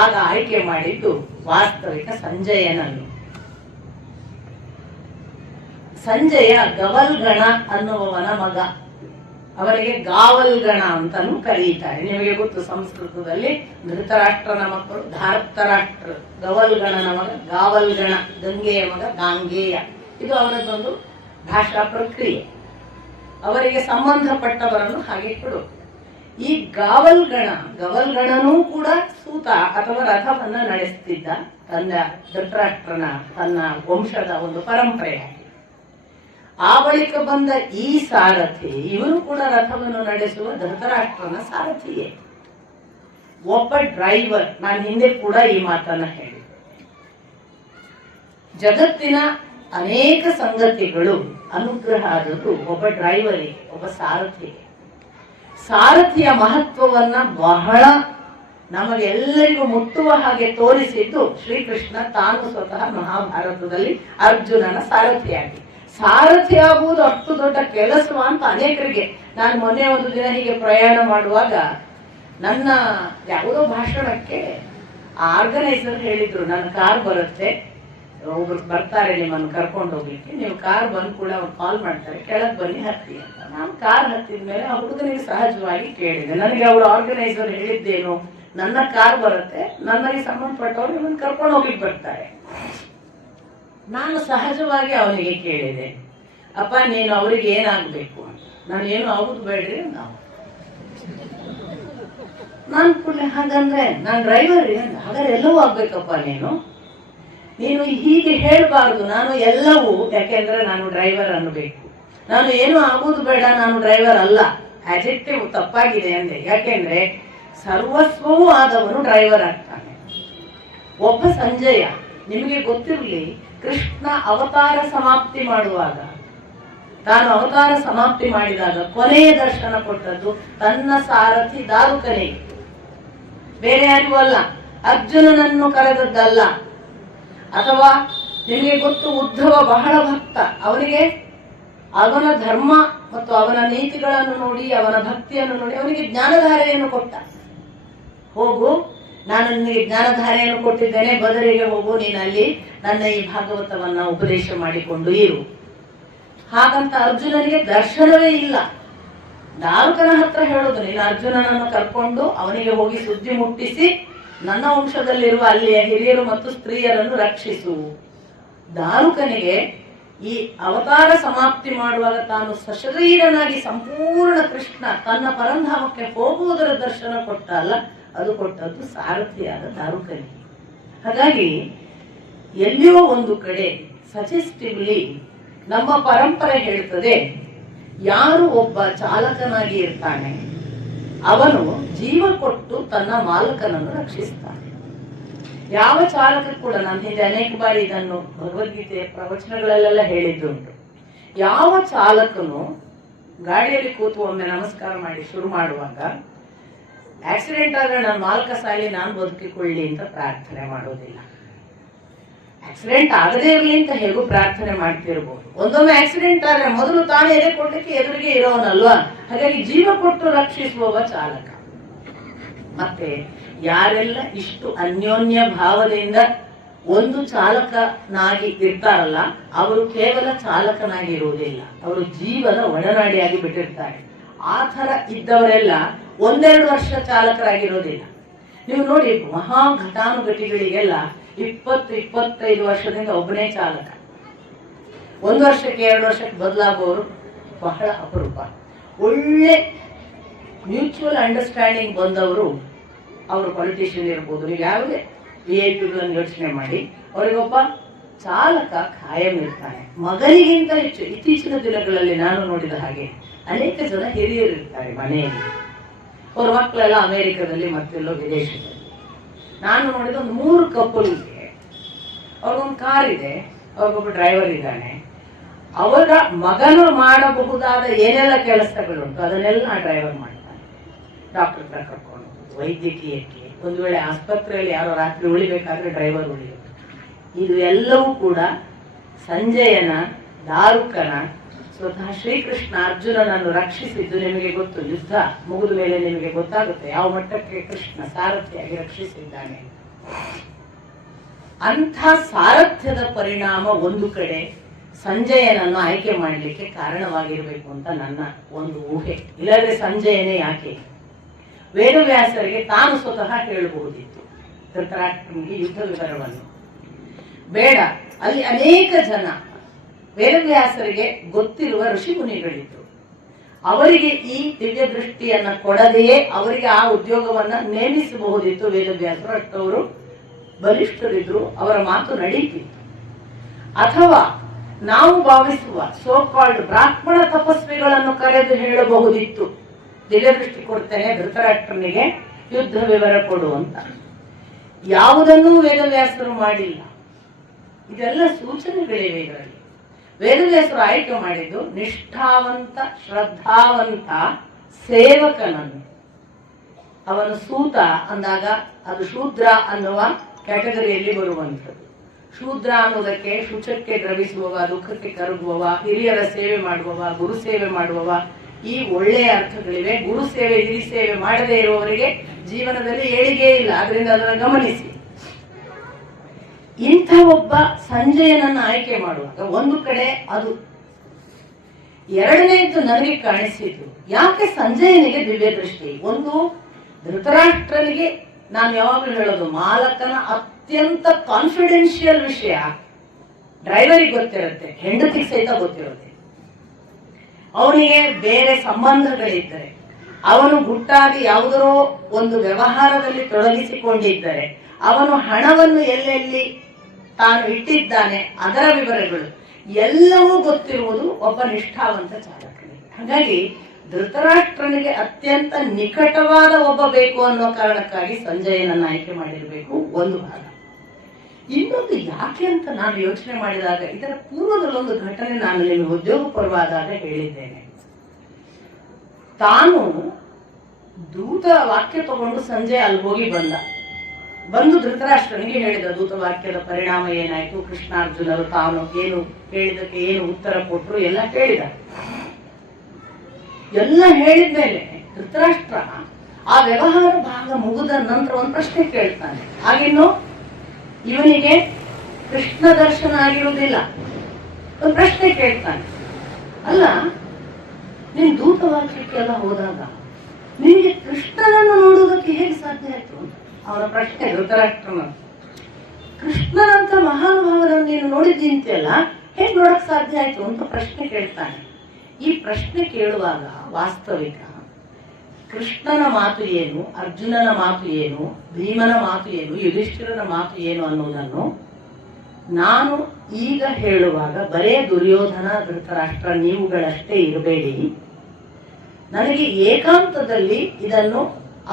ಆಗ ಆಯ್ಕೆ ಮಾಡಿದ್ದು ವಾಸ್ತವಿಕ ಸಂಜಯನನ್ನು. ಸಂಜಯ ಗವಲ್ಗಣ ಅನ್ನುವವನ ಮಗ. ಅವರಿಗೆ ಗಾವಲ್ಗಣ ಅಂತಾನು ಕರೀತಾರೆ. ನಿಮಗೆ ಗೊತ್ತು, ಸಂಸ್ಕೃತದಲ್ಲಿ ಧೃತರಾಷ್ಟ್ರನ ಮಕ್ಕಳು ಧಾರ್ತರಾಷ್ಟ್ರ, ಗವಲ್ಗಣನ ಮಗ ಗಾವಲ್ಗಣ, ಗಂಗೆಯ ಮಗ ಗಾಂಗೇಯ. ಇದು ಅವರದ್ದೊಂದು ಭಾಷಾ ಪ್ರಕ್ರಿಯೆ. ಅವರಿಗೆ ಸಂಬಂಧಪಟ್ಟವರನ್ನು ಹಾಗೆ ಕೊಡು. ಈ ಗವಲ್ಗಣನೂ ಕೂಡ ಸೂತ ಅಥವಾ ರಥವನ್ನ ನಡೆಸುತ್ತಿದ್ದ ತನ್ನ ಧೃತರಾಷ್ಟ್ರನ ತನ್ನ ವಂಶದ ಒಂದು ಪರಂಪರೆಯಾಗಿ. ಆ ಬಳಿಕ ಬಂದ ಈ ಸಾರಥಿ, ಇವನು ಕೂಡ ರಥವನ್ನು ನಡೆಸುವ ಧೃತರಾಷ್ಟ್ರನ ಸಾರಥಿಯೇ, ಒಬ್ಬ ಡ್ರೈವರ್. ನಾನು ಹಿಂದೆ ಕೂಡ ಈ ಮಾತನ್ನ ಹೇಳಿ, ಜಗತ್ತಿನ ಅನೇಕ ಸಂಗತಿಗಳು ಅನುಗ್ರಹ ಆದದ್ದು ಒಬ್ಬ ಡ್ರೈವರಿಗೆ, ಒಬ್ಬ ಸಾರಥಿಗೆ. ಸಾರಥಿಯ ಮಹತ್ವವನ್ನ ಬಹಳ ನಮಗೆಲ್ಲರಿಗೂ ಮುಟ್ಟುವ ಹಾಗೆ ತೋರಿಸಿದ್ದು ಶ್ರೀಕೃಷ್ಣ ತಾನು ಸ್ವತಃ ಮಹಾಭಾರತದಲ್ಲಿ ಅರ್ಜುನನ ಸಾರಥಿಯಾಗಿ. ಸಾರಥಿ ಆಗುವುದು ಅಷ್ಟು ದೊಡ್ಡ ಕೆಲಸ ಅಂತ ಅನೇಕರಿಗೆ. ನಾನು ಮೊನ್ನೆ ಒಂದು ದಿನ ಹೀಗೆ ಪ್ರಯಾಣ ಮಾಡುವಾಗ ನನ್ನ ಯಾವುದೋ ಭಾಷಣಕ್ಕೆ ಆರ್ಗನೈಸರ್ ಹೇಳಿದ್ರು, ನನ್ನ ಕಾರ್ ಬರುತ್ತೆ, ಒಬ್ರು ಬರ್ತಾರೆ ನಿಮ್ಮನ್ನು ಕರ್ಕೊಂಡು ಹೋಗ್ಲಿಕ್ಕೆ, ನೀವು ಕಾರ್ ಬಂದ್ ಕೂಡ ಅವ್ರು ಕಾಲ್ ಮಾಡ್ತಾರೆ, ಕೆಳಗ್ ಬನ್ನಿ ಹತ್ತಿ ಅಂತ. ನಾನು ಕಾರ್ ಹತ್ತಿದ ಮೇಲೆ ಆ ಹುಡುಗನಿಗೆ ಸಹಜವಾಗಿ ಕೇಳಿದೆ, ನನಗೆ ಅವರು ಆರ್ಗನೈಸರ್ ಹೇಳಿದ್ದೇನು, ನನ್ನ ಕಾರ್ ಬರುತ್ತೆ, ನನಗೆ ಸಂಬಂಧಪಟ್ಟವ್ರು ನಿಮ್ಮನ್ನು ಕರ್ಕೊಂಡು ಹೋಗ್ಲಿಕ್ಕೆ ಬರ್ತಾರೆ. ನಾನು ಸಹಜವಾಗಿ ಅವನಿಗೆ ಕೇಳಿದೆ, ಅಪ್ಪ ನೀನು ಅವ್ರಿಗೆ ಏನಾಗ್ಬೇಕು ಅಂತ. ನಾನು ಏನು ಆಗುದು ಬೇಡ್ರಿ ನಾನು ಕೂಡಲೇ, ಹಾಗಂದ್ರೆ ನಾನು ಡ್ರೈವರ್ ಹಾಗಾದ್ರೆ ಎಲ್ಲವೂ ಆಗ್ಬೇಕಪ್ಪ, ನೀನು ಹೀಗೆ ಹೇಳ್ಬಾರ್ದು, ನಾನು ಎಲ್ಲವೂ, ಯಾಕೆಂದ್ರೆ ನಾನು ಡ್ರೈವರ್ ಅನ್ನಬೇಕು. ನಾನು ಏನು ಆಗುದು ಬೇಡ, ನಾನು ಡ್ರೈವರ್ ಅಲ್ಲ, ಅಡ್ಜೆಕ್ಟಿವ್ ತಪ್ಪಾಗಿದೆ ಅಂದೆ. ಯಾಕೆಂದ್ರೆ ಸರ್ವಸ್ವವೂ ಆದವನು ಡ್ರೈವರ್ ಆಗ್ತಾನೆ. ಒಬ್ಬ ಸಂಜಯ, ನಿಮಗೆ ಗೊತ್ತಿರಲಿ, ಕೃಷ್ಣ ಅವತಾರ ಸಮಾಪ್ತಿ ಮಾಡುವಾಗ, ತಾನು ಅವತಾರ ಸಮಾಪ್ತಿ ಮಾಡಿದಾಗ ಕೊನೆಯ ದರ್ಶನ ಕೊಟ್ಟದ್ದು ತನ್ನ ಸಾರಥಿ ದಾರುಕನಿಗೆ, ಬೇರೆ ಯಾರಿಗೂ ಅಲ್ಲ, ಅರ್ಜುನನನ್ನು ಕರೆದದ್ದಲ್ಲ. ಅಥವಾ ನಿಮಗೆ ಗೊತ್ತು, ಉದ್ಧವ ಬಹಳ ಭಕ್ತ, ಅವನಿಗೆ ಅವನ ಧರ್ಮ ಮತ್ತು ಅವನ ನೀತಿಗಳನ್ನು ನೋಡಿ, ಅವನ ಭಕ್ತಿಯನ್ನು ನೋಡಿ ಅವನಿಗೆ ಜ್ಞಾನಧಾರೆಯನ್ನು ಕೊಟ್ಟ. ಹೋಗು, ನಾನು ನಿನಗೆ ಜ್ಞಾನಧಾರೆಯನ್ನು ಕೊಟ್ಟಿದ್ದೇನೆ, ಬದರಿಗೆ ಹೋಗು, ನೀನಲ್ಲಿ ನನ್ನ ಈ ಭಾಗವತವನ್ನ ಉಪದೇಶ ಮಾಡಿಕೊಂಡು ಇರು. ಹಾಗಂತ ಅರ್ಜುನನಿಗೆ ದರ್ಶನವೇ ಇಲ್ಲ. ದಾರುಕನ ಹತ್ರ ಹೇಳೋದು, ನೀನು ಅರ್ಜುನನನ್ನು ಕರ್ಕೊಂಡು ಅವನಿಗೆ ಹೋಗಿ ಸುದ್ದಿ ಮುಟ್ಟಿಸಿ ನನ್ನ ವಂಶದಲ್ಲಿರುವ ಅಲ್ಲಿಯ ಹಿರಿಯರು ಮತ್ತು ಸ್ತ್ರೀಯರನ್ನು ರಕ್ಷಿಸು. ದಾರುಕನಿಗೆ ಈ ಅವತಾರ ಸಮಾಪ್ತಿ ಮಾಡುವಾಗ ತಾನು ಸಶರೀರನಾಗಿ ಸಂಪೂರ್ಣ ಕೃಷ್ಣ ತನ್ನ ಪರಂಧಾಮಕ್ಕೆ ಹೋಗುವುದರ ದರ್ಶನ ಕೊಟ್ಟ ಅಲ್ಲ, ಅದು ಕೊಟ್ಟದ್ದು ಸಾರಥಿಯಾದ ದಾರುಕನಿಗೆ. ಹಾಗಾಗಿ ಎಲ್ಲಿಯೋ ಒಂದು ಕಡೆ ಸಜೆಸ್ಟಿವ್ಲಿ ನಮ್ಮ ಪರಂಪರೆ ಹೇಳ್ತದೆ, ಯಾರು ಒಬ್ಬ ಚಾಲಕನಾಗಿ ಇರ್ತಾನೆ ಅವನು ಜೀವ ಕೊಟ್ಟು ತನ್ನ ಮಾಲಕನನ್ನು ರಕ್ಷಿಸ್ತಾನೆ. ಯಾವ ಚಾಲಕ ಕೂಡ, ನಾನು ಹಿಂದೆ ಅನೇಕ ಬಾರಿ ಇದನ್ನು ಭಗವದ್ಗೀತೆಯ ಪ್ರವಚನಗಳಲ್ಲೆಲ್ಲ ಹೇಳಿದ್ದುಂಟು, ಯಾವ ಚಾಲಕನು ಗಾಡಿಯಲ್ಲಿ ಕೂತು ಒಮ್ಮೆ ನಮಸ್ಕಾರ ಮಾಡಿ ಶುರು ಮಾಡುವಾಗ ಆಕ್ಸಿಡೆಂಟ್ ಆದ್ರೆ ನನ್ನ ಮಾಲಕ ಸಾಲಿ ನಾನು ಬದುಕಿಕೊಳ್ಳಿ ಅಂತ ಪ್ರಾರ್ಥನೆ ಮಾಡೋದಿಲ್ಲ. ಆಕ್ಸಿಡೆಂಟ್ ಆಗದೇ ಇರಲಿ ಅಂತ ಹೇಗೂ ಪ್ರಾರ್ಥನೆ ಮಾಡ್ತಿರ್ಬೋದು. ಒಂದೊಮ್ಮೆ ಆಕ್ಸಿಡೆಂಟ್ ಆದ್ರೆ ಮೊದಲು ತಾನೇ ಎದೆ ಕೊಡ್ಲಿಕ್ಕೆ ಎದುರಿಗೆ ಇರೋನಲ್ವಾ. ಹಾಗಾಗಿ ಜೀವ ಕೊಟ್ಟು ರಕ್ಷಿಸುವವ ಚಾಲಕ. ಮತ್ತೆ ಯಾರೆಲ್ಲ ಇಷ್ಟು ಅನ್ಯೋನ್ಯ ಭಾವದಿಂದ ಒಂದು ಚಾಲಕನಾಗಿ ಇರ್ತಾರಲ್ಲ, ಅವರು ಕೇವಲ ಚಾಲಕನಾಗಿ ಇರುವುದಿಲ್ಲ, ಅವರು ಜೀವನ ಒಡನಾಡಿಯಾಗಿ ಬಿಟ್ಟಿರ್ತಾರೆ. ಆ ಥರ ಇದ್ದವರೆಲ್ಲ ಒಂದೆರಡು ವರ್ಷ ಚಾಲಕರಾಗಿರೋದಿಲ್ಲ. ನೀವು ನೋಡಿ, ಮಹಾ ಘಟಾನುಘಟಿಗಳಿಗೆಲ್ಲ 20-25 ವರ್ಷದಿಂದ ಒಬ್ಬನೇ ಚಾಲಕ. 1 ವರ್ಷಕ್ಕೆ 2 ವರ್ಷಕ್ಕೆ ಬದಲಾಗುವವರು ಬಹಳ ಅಪರೂಪ. ಒಳ್ಳೆ ಮ್ಯೂಚುವಲ್ ಅಂಡರ್ಸ್ಟ್ಯಾಂಡಿಂಗ್ ಬಂದವರು, ಅವರು ಪೊಲಿಟಿಷಿಯನ್ ಇರ್ಬೋದು, ನೀವು ಯಾವುದೇ VIP ಯೋಚನೆ ಮಾಡಿ, ಅವರಿಗೊಬ್ಬ ಚಾಲಕ ಖಾಯಂ ಇರ್ತಾನೆ. ಮಗನಿಗಿಂತ ಹೆಚ್ಚು ಇತ್ತೀಚಿನ ದಿನಗಳಲ್ಲಿ ನಾನು ನೋಡಿದ ಹಾಗೆ ಅನೇಕ ಜನ ಹಿರಿಯರು ಇರ್ತಾರೆ ಮನೆಯಲ್ಲಿ. ಅವ್ರ ಮಕ್ಕಳೆಲ್ಲ ಅಮೆರಿಕದಲ್ಲಿ ಮತ್ತೆಲ್ಲೋ ವಿದೇಶದಲ್ಲಿ. ನಾನು ನೋಡಿದ ಒಂದು 3 ಕಪಲ್ಗೆ ಅವ್ರಿಗೊಂದು ಕಾರ್ ಇದೆ, ಅವ್ರಿಗೊಬ್ಬ ಡ್ರೈವರ್ ಇದ್ದಾನೆ. ಅವರ ಮಗನು ಮಾಡಬಹುದಾದ ಏನೆಲ್ಲ ಕೆಲಸಗಳುಂಟು ಅದನ್ನೆಲ್ಲ ಡ್ರೈವರ್ ಮಾಡ್ತಾನೆ. ಡಾಕ್ಟರ್ ಹತ್ರ ಕರ್ಕೊಂಡು, ವೈದ್ಯಕೀಯಕ್ಕೆ, ಒಂದು ವೇಳೆ ಆಸ್ಪತ್ರೆಯಲ್ಲಿ ಯಾರೋ ರಾತ್ರಿ ಉಳಿಬೇಕಾದ್ರೆ ಡ್ರೈವರ್ ಉಳಿಯೋದು. ಇದು ಎಲ್ಲವೂ ಕೂಡ ಸಂಜಯನ, ದಾರುಕನ, ಸ್ವತಃ ಶ್ರೀಕೃಷ್ಣ ಅರ್ಜುನನನ್ನು ರಕ್ಷಿಸಿದ್ದು ನಿಮಗೆ ಗೊತ್ತು. ಯುದ್ಧ ಮುಗಿದ ಮೇಲೆ ನಿಮಗೆ ಗೊತ್ತಾಗುತ್ತೆ ಯಾವ ಮಟ್ಟಕ್ಕೆ ಕೃಷ್ಣ ಸಾರಥಿಯಾಗಿ ರಕ್ಷಿಸಿದ್ದಾನೆ. ಅಂಥ ಸಾರಥ್ಯದ ಪರಿಣಾಮ ಒಂದು ಕಡೆ ಸಂಜಯನನ್ನು ಆಯ್ಕೆ ಮಾಡಲಿಕ್ಕೆ ಕಾರಣವಾಗಿರ್ಬೇಕು ಅಂತ ನನ್ನ ಒಂದು ಊಹೆ. ಇಲ್ಲದ್ರೆ ಸಂಜಯನೇ ಯಾಕೆ? ವೇದವ್ಯಾಸರಿಗೆ ತಾನು ಸ್ವತಃ ಹೇಳಬಹುದಿತ್ತು ಧೃತರಾಷ್ಟ್ರನಿಗೆ ಯುದ್ಧ ವಿವರವನ್ನು. ಬೇಡ, ಅಲ್ಲಿ ಅನೇಕ ಜನ ವೇದವ್ಯಾಸರಿಗೆ ಗೊತ್ತಿರುವ ಋಷಿ ಮುನಿಗಳಿದ್ರು. ಅವರಿಗೆ ಈ ದಿವ್ಯ ದೃಷ್ಟಿಯನ್ನ ಕೊಡದೆಯೇ ಅವರಿಗೆ ಆ ಉದ್ಯೋಗವನ್ನ ನೇಮಿಸಬಹುದಿತ್ತು ವೇದವ್ಯಾಸರು. ಅಷ್ಟವರು ಬಲಿಷ್ಠರಿದ್ರು, ಅವರ ಮಾತು ನಡೀತಿತ್ತು. ಅಥವಾ ನಾವು ಭಾವಿಸುವ ಸೋ ಕಾಲ್ಡ್ ಬ್ರಾಹ್ಮಣ ತಪಸ್ವಿಗಳನ್ನು ಕರೆದು ಹೇಳಬಹುದಿತ್ತು, ದಿವ್ಯ ದೃಷ್ಟಿ ಕೊಡ್ತೇನೆ ಧೃತರಾಷ್ಟ್ರನಿಗೆ ಯುದ್ಧ ವಿವರ ಕೊಡು ಅಂತ. ಯಾವುದನ್ನೂ ವೇದವ್ಯಾಸರು ಮಾಡಿಲ್ಲ. ಇದೆಲ್ಲ ಸೂಚನೆಗಳಿವೆ ಇದರಲ್ಲಿ. ವೇದವ್ಯಾಸರು ಆಯ್ಕೆ ಮಾಡಿದ್ದು ನಿಷ್ಠಾವಂತ ಶ್ರದ್ಧಾವಂತ ಸೇವಕನನ್ನು. ಅವನು ಸೂತ ಅಂದಾಗ ಅದು ಶೂದ್ರ ಅನ್ನುವ ಕ್ಯಾಟಗರಿಯಲ್ಲಿ ಬರುವಂಥದ್ದು. ಶೂದ್ರ ಅನ್ನೋದಕ್ಕೆ ಶುಚಕ್ಕೆ ದ್ರವಿಸುವವ, ದುಃಖಕ್ಕೆ ಕರಗುವವ, ಹಿರಿಯರ ಸೇವೆ ಮಾಡುವವ, ಗುರು ಸೇವೆ ಮಾಡುವವ, ಈ ಒಳ್ಳೆಯ ಅರ್ಥಗಳಿವೆ. ಗುರು ಸೇವೆ, ಹಿರಿ ಸೇವೆ ಮಾಡದೇ ಇರುವವರಿಗೆ ಜೀವನದಲ್ಲಿ ಏಳಿಗೆ ಇಲ್ಲ. ಆದ್ರಿಂದ ಅದನ್ನು ಗಮನಿಸಿ. ಇಂಥ ಒಬ್ಬ ಸಂಜಯನನ್ನು ಆಯ್ಕೆ ಮಾಡುವಾಗ ಒಂದು ಕಡೆ ಅದು. ಎರಡನೇದ್ದು ನನಗೆ ಕಾಣಿಸಿದ್ದು, ಯಾಕೆ ಸಂಜಯನಿಗೆ ದಿವ್ಯ ದೃಷ್ಟಿ? ಒಂದು, ಧೃತರಾಷ್ಟ್ರನಿಗೆ ನಾನು ಯಾವಾಗಲೂ ಹೇಳೋದು, ಮಾಲಕನ ಅತ್ಯಂತ ಕಾನ್ಫಿಡೆನ್ಷಿಯಲ್ ವಿಷಯ ಡ್ರೈವರಿಗೆ ಗೊತ್ತಿರುತ್ತೆ, ಹೆಂಡತಿಗೆ ಸಹಿತ ಗೊತ್ತಿರುತ್ತೆ. ಅವನಿಗೆ ಬೇರೆ ಸಂಬಂಧಗಳಿದ್ದರೆ, ಅವನು ಗುಟ್ಟಾಗಿ ಯಾವುದರೋ ಒಂದು ವ್ಯವಹಾರದಲ್ಲಿ ತೊಡಗಿಸಿಕೊಂಡಿದ್ದರೆ, ಅವನು ಹಣವನ್ನು ಎಲ್ಲೆಲ್ಲಿ ತಾನು ಇಟ್ಟಿದ್ದಾನೆ ಅದರ ವಿವರಗಳು ಎಲ್ಲವೂ ಗೊತ್ತಿರುವುದು ಒಬ್ಬ ನಿಷ್ಠಾವಂತ ಚಾಲಕನಿಗೆ. ಹಾಗಾಗಿ ಧೃತರಾಷ್ಟ್ರನಿಗೆ ಅತ್ಯಂತ ನಿಕಟವಾದ ಒಬ್ಬ ಬೇಕು ಅನ್ನೋ ಕಾರಣಕ್ಕಾಗಿ ಸಂಜಯನನ್ನು ಆಯ್ಕೆ ಮಾಡಿರಬೇಕು ಒಂದು ಭಾಗ. ಇನ್ನೊಂದು ಯಾಕೆ ಅಂತ ನಾನು ಯೋಚನೆ ಮಾಡಿದಾಗ, ಇದರ ಪೂರ್ವದಲ್ಲೊಂದು ಘಟನೆ ನಾನು ನಿಮಗೆ ಉದ್ಯೋಗ ಪರ್ವಾದಾಗ ಹೇಳಿದ್ದೇನೆ. ತಾನು ದೂತ ವಾಕ್ಯ ತಗೊಂಡು ಸಂಜೆ ಅಲ್ಲಿ ಹೋಗಿ ಬಂದು ಧೃತರಾಷ್ಟ್ರನಿಗೆ ಹೇಳಿದ ದೂತ ವಾಕ್ಯದ ಪರಿಣಾಮ ಏನಾಯ್ತು, ಕೃಷ್ಣಾರ್ಜುನರು ತಾನು ಏನು ಹೇಳಿದಕ್ಕೆ ಏನು ಉತ್ತರ ಕೊಟ್ಟರು ಎಲ್ಲ ಹೇಳಿದ. ಎಲ್ಲ ಹೇಳಿದ್ಮೇಲೆ ಧೃತರಾಷ್ಟ್ರ ಆ ವ್ಯವಹಾರ ಭಾಗ ಮುಗಿದ ನಂತರ ಒಂದು ಪ್ರಶ್ನೆ ಕೇಳ್ತಾನೆ. ಆಗಿನ್ನು ಇವನಿಗೆ ಕೃಷ್ಣ ದರ್ಶನ ಆಗಿರುವುದಿಲ್ಲ. ಒಂದು ಪ್ರಶ್ನೆ ಕೇಳ್ತಾನೆ, ಅಲ್ಲ ನೀನು ದೂತವಾಕ್ಯಕ್ಕೆಲ್ಲ ಹೋದಾಗ ನಿನಗೆ ಕೃಷ್ಣನನ್ನು ನೋಡುವುದಕ್ಕೆ ಹೇಗೆ ಸಾಧ್ಯ ಆಯ್ತು? ಅವನ ಪ್ರಶ್ನೆ ಧೃತರಾಷ್ಟ್ರನ. ಕೃಷ್ಣನಂತ ಮಹಾನುಭಾವರನ್ನು ನೀನು ನೋಡಿದ್ದೀಂತೆಲ್ಲ ಹೇಗೆ ನೋಡಕ್ ಸಾಧ್ಯ ಆಯ್ತು ಅಂತ ಪ್ರಶ್ನೆ ಕೇಳ್ತಾನೆ. ಈ ಪ್ರಶ್ನೆ ಕೇಳುವಾಗ ವಾಸ್ತವಿಕ ಕೃಷ್ಣನ ಮಾತು ಏನು, ಅರ್ಜುನನ ಮಾತು ಏನು, ಭೀಮನ ಮಾತು ಏನು, ಯುಧಿಷ್ಠಿರನ ಮಾತು ಏನು ಅನ್ನೋದನ್ನು ನಾನು ಈಗ ಹೇಳುವಾಗ ಬರೇ ದುರ್ಯೋಧನ ಧೃತರಾಷ್ಟ್ರ ನೀವುಗಳಷ್ಟೇ ಇರಬೇಡಿ, ನನಗೆ ಏಕಾಂತದಲ್ಲಿ ಇದನ್ನು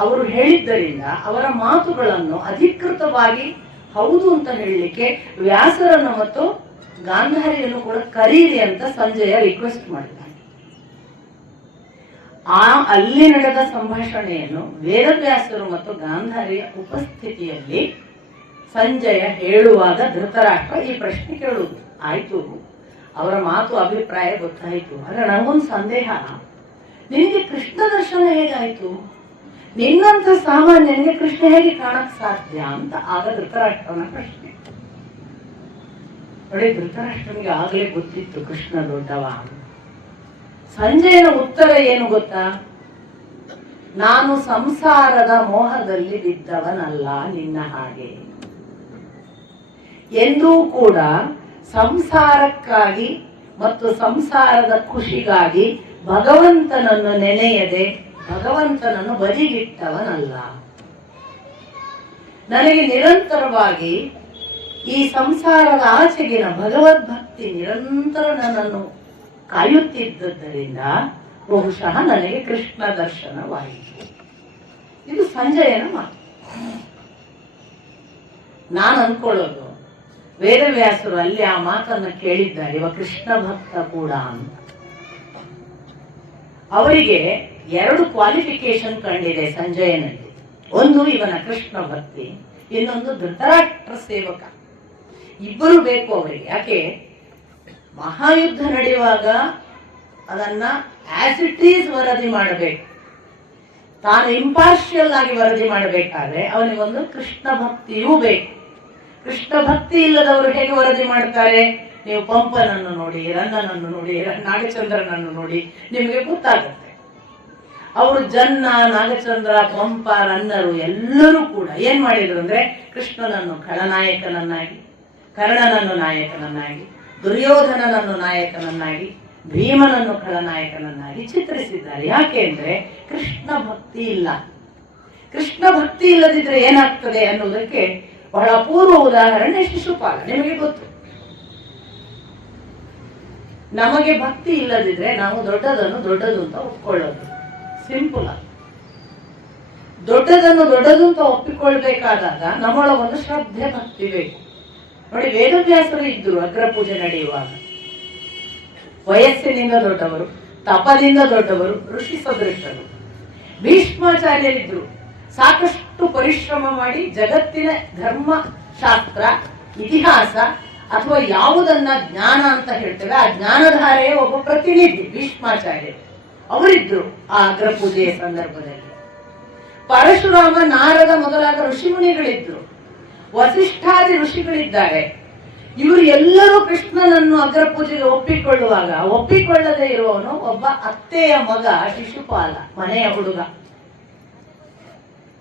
ಅವರು ಹೇಳಿದ್ದರಿಂದ ಅವರ ಮಾತುಗಳನ್ನು ಅಧಿಕೃತವಾಗಿ ಹೌದು ಅಂತ ಹೇಳಲಿಕ್ಕೆ ವ್ಯಾಸರನ್ನು ಮತ್ತು ಗಾಂಧಾರಿಯನ್ನು ಕೂಡ ಕರೀರಿ ಅಂತ ಸಂಜಯ ರಿಕ್ವೆಸ್ಟ್ ಮಾಡಿದ್ದಾನೆ. ಅಲ್ಲಿ ನಡೆದ ಸಂಭಾಷಣೆಯನ್ನು ವೇದವ್ಯಾಸರು ಮತ್ತು ಗಾಂಧಾರಿಯ ಉಪಸ್ಥಿತಿಯಲ್ಲಿ ಸಂಜಯ ಹೇಳುವಾಗ ಧೃತರಾಷ್ಟ್ರ ಈ ಪ್ರಶ್ನೆ ಕೇಳುವುದು ಆಯ್ತು, ಅವರ ಮಾತು ಅಭಿಪ್ರಾಯ ಗೊತ್ತಾಯಿತು. ಆದ್ರೆ ನನಗೊಂದು ಸಂದೇಹ, ನಿನಗೆ ಕೃಷ್ಣ ದರ್ಶನ ಹೇಗಾಯ್ತು? ನಿನ್ನಂತ ಸಾಮಾನ್ಯನಿಗೆ ಕೃಷ್ಣ ಹೇಗೆ ಕಾಣಕ್ ಸಾಧ್ಯ ಅಂತ ಆಗ ಧೃತರಾಷ್ಟ್ರನ ಪ್ರಶ್ನೆ. ನೋಡಿ, ಧೃತರಾಷ್ಟ್ರನಿಗೆ ಆಗಲೇ ಗೊತ್ತಿತ್ತು ಕೃಷ್ಣ ದೊಡ್ಡವ. ಸಂಜಯನ ಉತ್ತರ ಏನು ಗೊತ್ತಾ? ನಾನು ಸಂಸಾರದ ಮೋಹದಲ್ಲಿ ಬಿದ್ದವನಲ್ಲ ನಿನ್ನ ಹಾಗೆ. ಎಂದೂ ಕೂಡ ಸಂಸಾರಕ್ಕಾಗಿ ಮತ್ತು ಸಂಸಾರದ ಖುಷಿಗಾಗಿ ಭಗವಂತನನ್ನು ನೆನೆಯದೆ ಭಗವಂತನನ್ನು ಬದಿಗಿಟ್ಟವನಲ್ಲ. ನನಗೆ ನಿರಂತರವಾಗಿ ಈ ಸಂಸಾರದ ಆಚೆಗಿನ ಭಗವದ್ಭಕ್ತಿ ನಿರಂತರ ನನ್ನನ್ನು ಕಾಯುತ್ತಿದ್ದರಿಂದ ಬಹುಶಃ ನನಗೆ ಕೃಷ್ಣ ದರ್ಶನವಾಯಿತು. ಇದು ಸಂಜಯನ ಮಾತು. ನಾನು ಅನ್ಕೊಳ್ಳೋದು, ವೇದವ್ಯಾಸರು ಅಲ್ಲಿ ಆ ಮಾತನ್ನು ಕೇಳಿದ್ದಾರೆ, ಇವ ಕೃಷ್ಣ ಭಕ್ತ ಕೂಡ ಅಂತ. ಅವರಿಗೆ ಎರಡು ಕ್ವಾಲಿಫಿಕೇಶನ್ ಕಂಡಿದೆ ಸಂಜಯನಲ್ಲಿ. ಒಂದು ಇವನ ಕೃಷ್ಣ ಭಕ್ತಿ, ಇನ್ನೊಂದು ಧೃತರಾಷ್ಟ್ರ ಸೇವಕ. ಇಬ್ಬರು ಬೇಕು ಅವರಿಗೆ. ಯಾಕೆ? ಮಹಾಯುದ್ಧ ನಡೆಯುವಾಗ ಅದನ್ನ ಆಸ್ ಇಟ್ ಈಸ್ ವರದಿ ಮಾಡಬೇಕು. ತಾನು ಇಂಪಾರ್ಷಿಯಲ್ ಆಗಿ ವರದಿ ಮಾಡಬೇಕಾದ್ರೆ ಅವನಿಗೊಂದು ಕೃಷ್ಣ ಭಕ್ತಿಯೂ ಬೇಕು. ಕೃಷ್ಣ ಭಕ್ತಿ ಇಲ್ಲದವರು ಹೇಗೆ ವರದಿ ಮಾಡ್ತಾರೆ? ನೀವು ಪಂಪನನ್ನು ನೋಡಿ, ರನ್ನನನ್ನು ನೋಡಿ, ನಾಗಚಂದ್ರನನ್ನು ನೋಡಿ, ನಿಮಗೆ ಗೊತ್ತಾಗುತ್ತೆ. ಅವರು ಜನ್ನ, ನಾಗಚಂದ್ರ, ಪಂಪ, ರನ್ನರು ಎಲ್ಲರೂ ಕೂಡ ಏನ್ ಮಾಡಿದ್ರು ಅಂದ್ರೆ ಕೃಷ್ಣನನ್ನು ಖಳನಾಯಕನನ್ನಾಗಿ, ಕರ್ಣನನ್ನು ನಾಯಕನನ್ನಾಗಿ, ದುರ್ಯೋಧನನನ್ನು ನಾಯಕನನ್ನಾಗಿ, ಭೀಮನನ್ನು ಖಳನಾಯಕನನ್ನಾಗಿ ಚಿತ್ರಿಸಿದ್ದಾರೆ. ಯಾಕೆ ಅಂದ್ರೆ ಕೃಷ್ಣ ಭಕ್ತಿ ಇಲ್ಲ. ಕೃಷ್ಣ ಭಕ್ತಿ ಇಲ್ಲದಿದ್ರೆ ಏನಾಗ್ತದೆ ಅನ್ನೋದಕ್ಕೆ ಬಹಳ ಅಪೂರ್ವ ಉದಾಹರಣೆ ಶಿಶುಪಾಲ. ನಿಮಗೆ ಗೊತ್ತು, ನಮಗೆ ಭಕ್ತಿ ಇಲ್ಲದಿದ್ರೆ ನಾವು ದೊಡ್ಡದನ್ನು ದೊಡ್ಡದು ಅಂತ ಒಪ್ಕೊಳ್ಳೋದು ಸಿಂಪಲ್. ದೊಡ್ಡದನ್ನು ದೊಡ್ಡದು ಅಂತ ಒಪ್ಪಿಕೊಳ್ಬೇಕಾದಾಗ ನಮ್ಮೊಳಗೊಂದು ಶ್ರದ್ಧೆ ಭಕ್ತಿ ಬೇಕು. ನೋಡಿ, ವೇದವ್ಯಾಸರು ಇದ್ರು ಅಗ್ರ ಪೂಜೆ ನಡೆಯುವಾಗ. ವಯಸ್ಸಿನಿಂದ ದೊಡ್ಡವರು, ತಪದಿಂದ ದೊಡ್ಡವರು, ಋಷಿ ಸದೃಶರು. ಭೀಷ್ಮಾಚಾರ್ಯರಿದ್ರು, ಸಾಕಷ್ಟು ಪರಿಶ್ರಮ ಮಾಡಿ ಜಗತ್ತಿನ ಧರ್ಮ ಶಾಸ್ತ್ರ, ಇತಿಹಾಸ ಅಥವಾ ಯಾವುದನ್ನ ಜ್ಞಾನ ಅಂತ ಹೇಳ್ತೇವೆ ಆ ಜ್ಞಾನಧಾರೆಯ ಒಬ್ಬ ಪ್ರತಿನಿಧಿ ಭೀಷ್ಮಾಚಾರ್ಯರು. ಅವರಿದ್ರು ಆ ಅಗ್ರ ಪೂಜೆಯ ಸಂದರ್ಭದಲ್ಲಿ. ಪರಶುರಾಮ, ನಾರದ ಮೊದಲಾದ ಋಷಿಮುನಿಗಳಿದ್ರು, ವಸಿಷ್ಠಾದಿ ಋಷಿಗಳಿದ್ದಾರೆ. ಇವರು ಎಲ್ಲರೂ ಕೃಷ್ಣನನ್ನು ಅಗ್ರ ಪೂಜೆಗೆ ಒಪ್ಪಿಕೊಳ್ಳುವಾಗ ಒಪ್ಪಿಕೊಳ್ಳದೆ ಇರುವವನು ಒಬ್ಬ ಅತ್ತೆಯ ಮಗ ಶಿಶುಪಾಲ, ಮನೆಯ ಹುಡುಗ.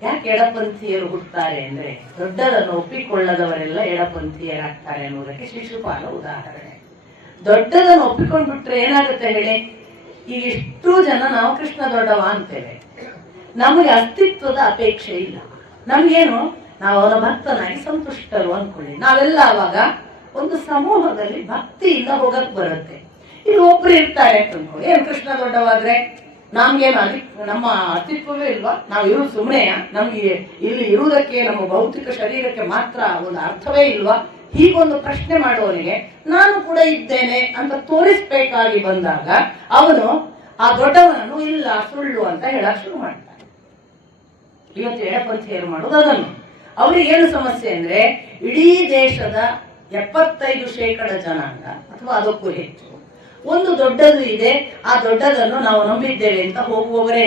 ಯಾಕೆ ಎಡಪಂಥೀಯರು ಹುಟ್ಟುತ್ತಾರೆ ಅಂದ್ರೆ ದೊಡ್ಡದನ್ನು ಒಪ್ಪಿಕೊಳ್ಳದವರೆಲ್ಲ ಎಡಪಂಥೀಯರಾಗ್ತಾರೆ ಅನ್ನೋದಕ್ಕೆ ಶಿಶುಪಾಲ ಉದಾಹರಣೆ. ದೊಡ್ಡದನ್ನು ಒಪ್ಪಿಕೊಂಡು ಬಿಟ್ರೆ ಏನಾಗುತ್ತೆ ಹೇಳಿ? ಈಗ ಇಷ್ಟು ಜನ ನಾವು ಕೃಷ್ಣ ದೊಡ್ಡವ ಅಂತೇವೆ, ನಮಗೆ ಅಸ್ತಿತ್ವದ ಅಪೇಕ್ಷೆ ಇಲ್ಲ. ನಮ್ಗೇನು, ನಾವು ಅವನ ಭಕ್ತನಾಗಿ ಸಂತುಷ್ಟರು ಅನ್ಕೊಳ್ಳಿ. ನಾವೆಲ್ಲ ಅವಾಗ ಒಂದು ಸಮೂಹದಲ್ಲಿ ಭಕ್ತಿಯಿಂದ ಹೋಗಕ್ ಬರುತ್ತೆ. ಈಗ ಒಬ್ರು ಇರ್ತಾರೆ ಅಂತ ಅನ್ಕೊಳ್ಳಿ, ಏನ್ ಕೃಷ್ಣ ದೊಡ್ಡವಾದ್ರೆ ನಮ್ಗೇನು ನಮ್ಮ ಅಸ್ತಿತ್ವವೇ ಇಲ್ವಾ? ನಾವು ಇರೋದು ಸುಮ್ಮನೆಯ? ನಮ್ಗೆ ಇಲ್ಲಿ ಇರುವುದಕ್ಕೆ ನಮ್ಮ ಭೌತಿಕ ಶರೀರಕ್ಕೆ ಮಾತ್ರ ಒಂದು ಅರ್ಥವೇ ಇಲ್ವಾ? ಹೀಗೊಂದು ಪ್ರಶ್ನೆ ಮಾಡುವವನಿಗೆ ನಾನು ಕೂಡ ಇದ್ದೇನೆ ಅಂತ ತೋರಿಸ್ಬೇಕಾಗಿ ಬಂದಾಗ ಅವನು ಆ ದೊಡ್ಡವನನ್ನು ಇಲ್ಲ ಸುಳ್ಳು ಅಂತ ಹೇಳಕ್ ಶುರು ಮಾಡ್ತಾನೆ. ಇವತ್ತು ಎಡಪಂಥೀಯರು ಮಾಡೋದು ಅದನ್ನು. ಅವ್ರಿಗೆ ಏನು ಸಮಸ್ಯೆ ಅಂದ್ರೆ ಇಡೀ ದೇಶದ 75% ಜನಾಂಗ ಅಥವಾ ಅದಕ್ಕೂ ಹೆಚ್ಚು ಒಂದು ದೊಡ್ಡದು ಇದೆ, ಆ ದೊಡ್ಡದನ್ನು ನಾವು ನಂಬಿದ್ದೇವೆ ಅಂತ ಹೋಗುವವರೇ.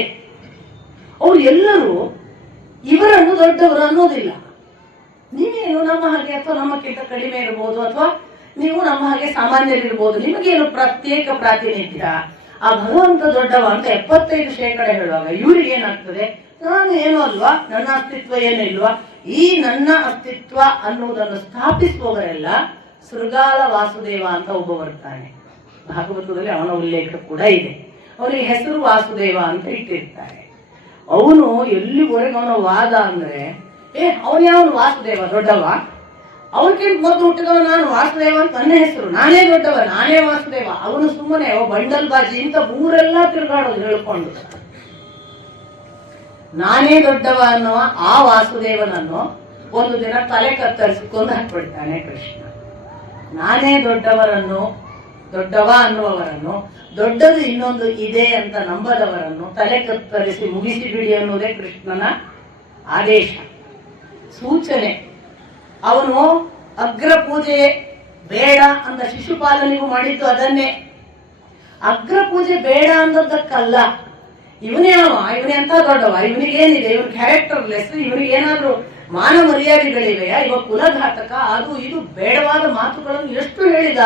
ಅವ್ರು ಎಲ್ಲರೂ ಇವರನ್ನು ದೊಡ್ಡವರು ಅನ್ನೋದಿಲ್ಲ. ನೀವೇನು ನಮ್ಮ ಹಾಗೆ ಅಥವಾ ನಮ್ಮಕ್ಕಿಂತ ಕಡಿಮೆ ಇರ್ಬೋದು, ಅಥವಾ ನೀವು ನಮ್ಮ ಹಾಗೆ ಸಾಮಾನ್ಯರಿರ್ಬೋದು, ನಿಮಗೇನು ಪ್ರತ್ಯೇಕ ಪ್ರಾತಿನಿಧ್ಯ ಆ ಭಗವಂತ ದೊಡ್ಡವ ಅಂತ 75% ಹೇಳುವಾಗ ಇವ್ರಿಗೆ ಏನಾಗ್ತದೆ, ನಾನು ಏನೂ ಅಲ್ವಾ, ನನ್ನ ಅಸ್ತಿತ್ವ ಏನೂ ಇಲ್ವಾ. ಈ ನನ್ನ ಅಸ್ತಿತ್ವ ಅನ್ನುವುದನ್ನು ಸ್ಥಾಪಿಸುವವರೆಲ್ಲ ಶೃಗಾಲ ವಾಸುದೇವ ಅಂತ ಒಬ್ಬ ಬರ್ತಾನೆ. ಭಾಗವತದಲ್ಲಿ ಅವನ ಉಲ್ಲೇಖ ಕೂಡ ಇದೆ. ಅವನಿಗೆ ಹೆಸರು ವಾಸುದೇವ ಅಂತ ಇಟ್ಟಿರ್ತಾರೆ. ಅವನು ಎಲ್ಲಿವರೆಗೆ ಅವನ ವಾದ ಅಂದ್ರೆ, ಅವನು ವಾಸುದೇವ ದೊಡ್ಡವ, ಅವನಿಗಿಂತ ಮೊದಲು ಹುಟ್ಟಿದವ ನಾನು ವಾಸುದೇವ ಅಂತ ನನ್ನ ಹೆಸರು, ನಾನೇ ದೊಡ್ಡವ, ನಾನೇ ವಾಸುದೇವ. ಅವನು ಸುಮ್ಮನೆ ಬಂಡಲ್ ಬಾಜಿ ಇಂತ ಊರೆಲ್ಲ ತಿರುಗಾಡೋದು ಹೇಳ್ಕೊಂಡು, ನಾನೇ ದೊಡ್ಡವ ಅನ್ನುವ ಆ ವಾಸುದೇವನನ್ನು ಒಂದು ದಿನ ತಲೆ ಕತ್ತರಿಸಿ ಕೊಂದು ಹಾಕ್ಬಿಡ್ತಾನೆ ಕೃಷ್ಣ. ನಾನೇ ದೊಡ್ಡವ ಅನ್ನುವವರನ್ನು, ದೊಡ್ಡದು ಇನ್ನೊಂದು ಇದೆ ಅಂತ ನಂಬದವರನ್ನು ತಲೆ ಕತ್ತರಿಸಿ ಮುಗಿಸಿ ಬಿಡಿ ಅನ್ನುವುದೇ ಕೃಷ್ಣನ ಆದೇಶ, ಸೂಚನೆ. ಅವನು ಅಗ್ರ ಪೂಜೆ ಬೇಡ ಅಂತ ಶಿಶುಪಾಲನಿಗೂ ಮಾಡಿದ್ದು ಅದನ್ನೇ. ಅಗ್ರ ಪೂಜೆ ಬೇಡ ಅನ್ನೋದಕ್ಕಲ್ಲ, ಇವನೇ ಅಂತ ದೊಡ್ಡವ, ಇವನಿಗೇನಿದೆ, ಇವನ್ ಕ್ಯಾರೆಕ್ಟರ್ಲೆಸ್, ಇವನಿಗೇನಾದ್ರೂ ಮಾನ ಮರ್ಯಾದೆಗಳಿವೆಯಾ, ಇವ ಕುಲಘಾತಕ, ಅದು ಇದು ಬೇಡವಾದ ಮಾತುಗಳನ್ನು ಎಷ್ಟು ಹೇಳಿದ,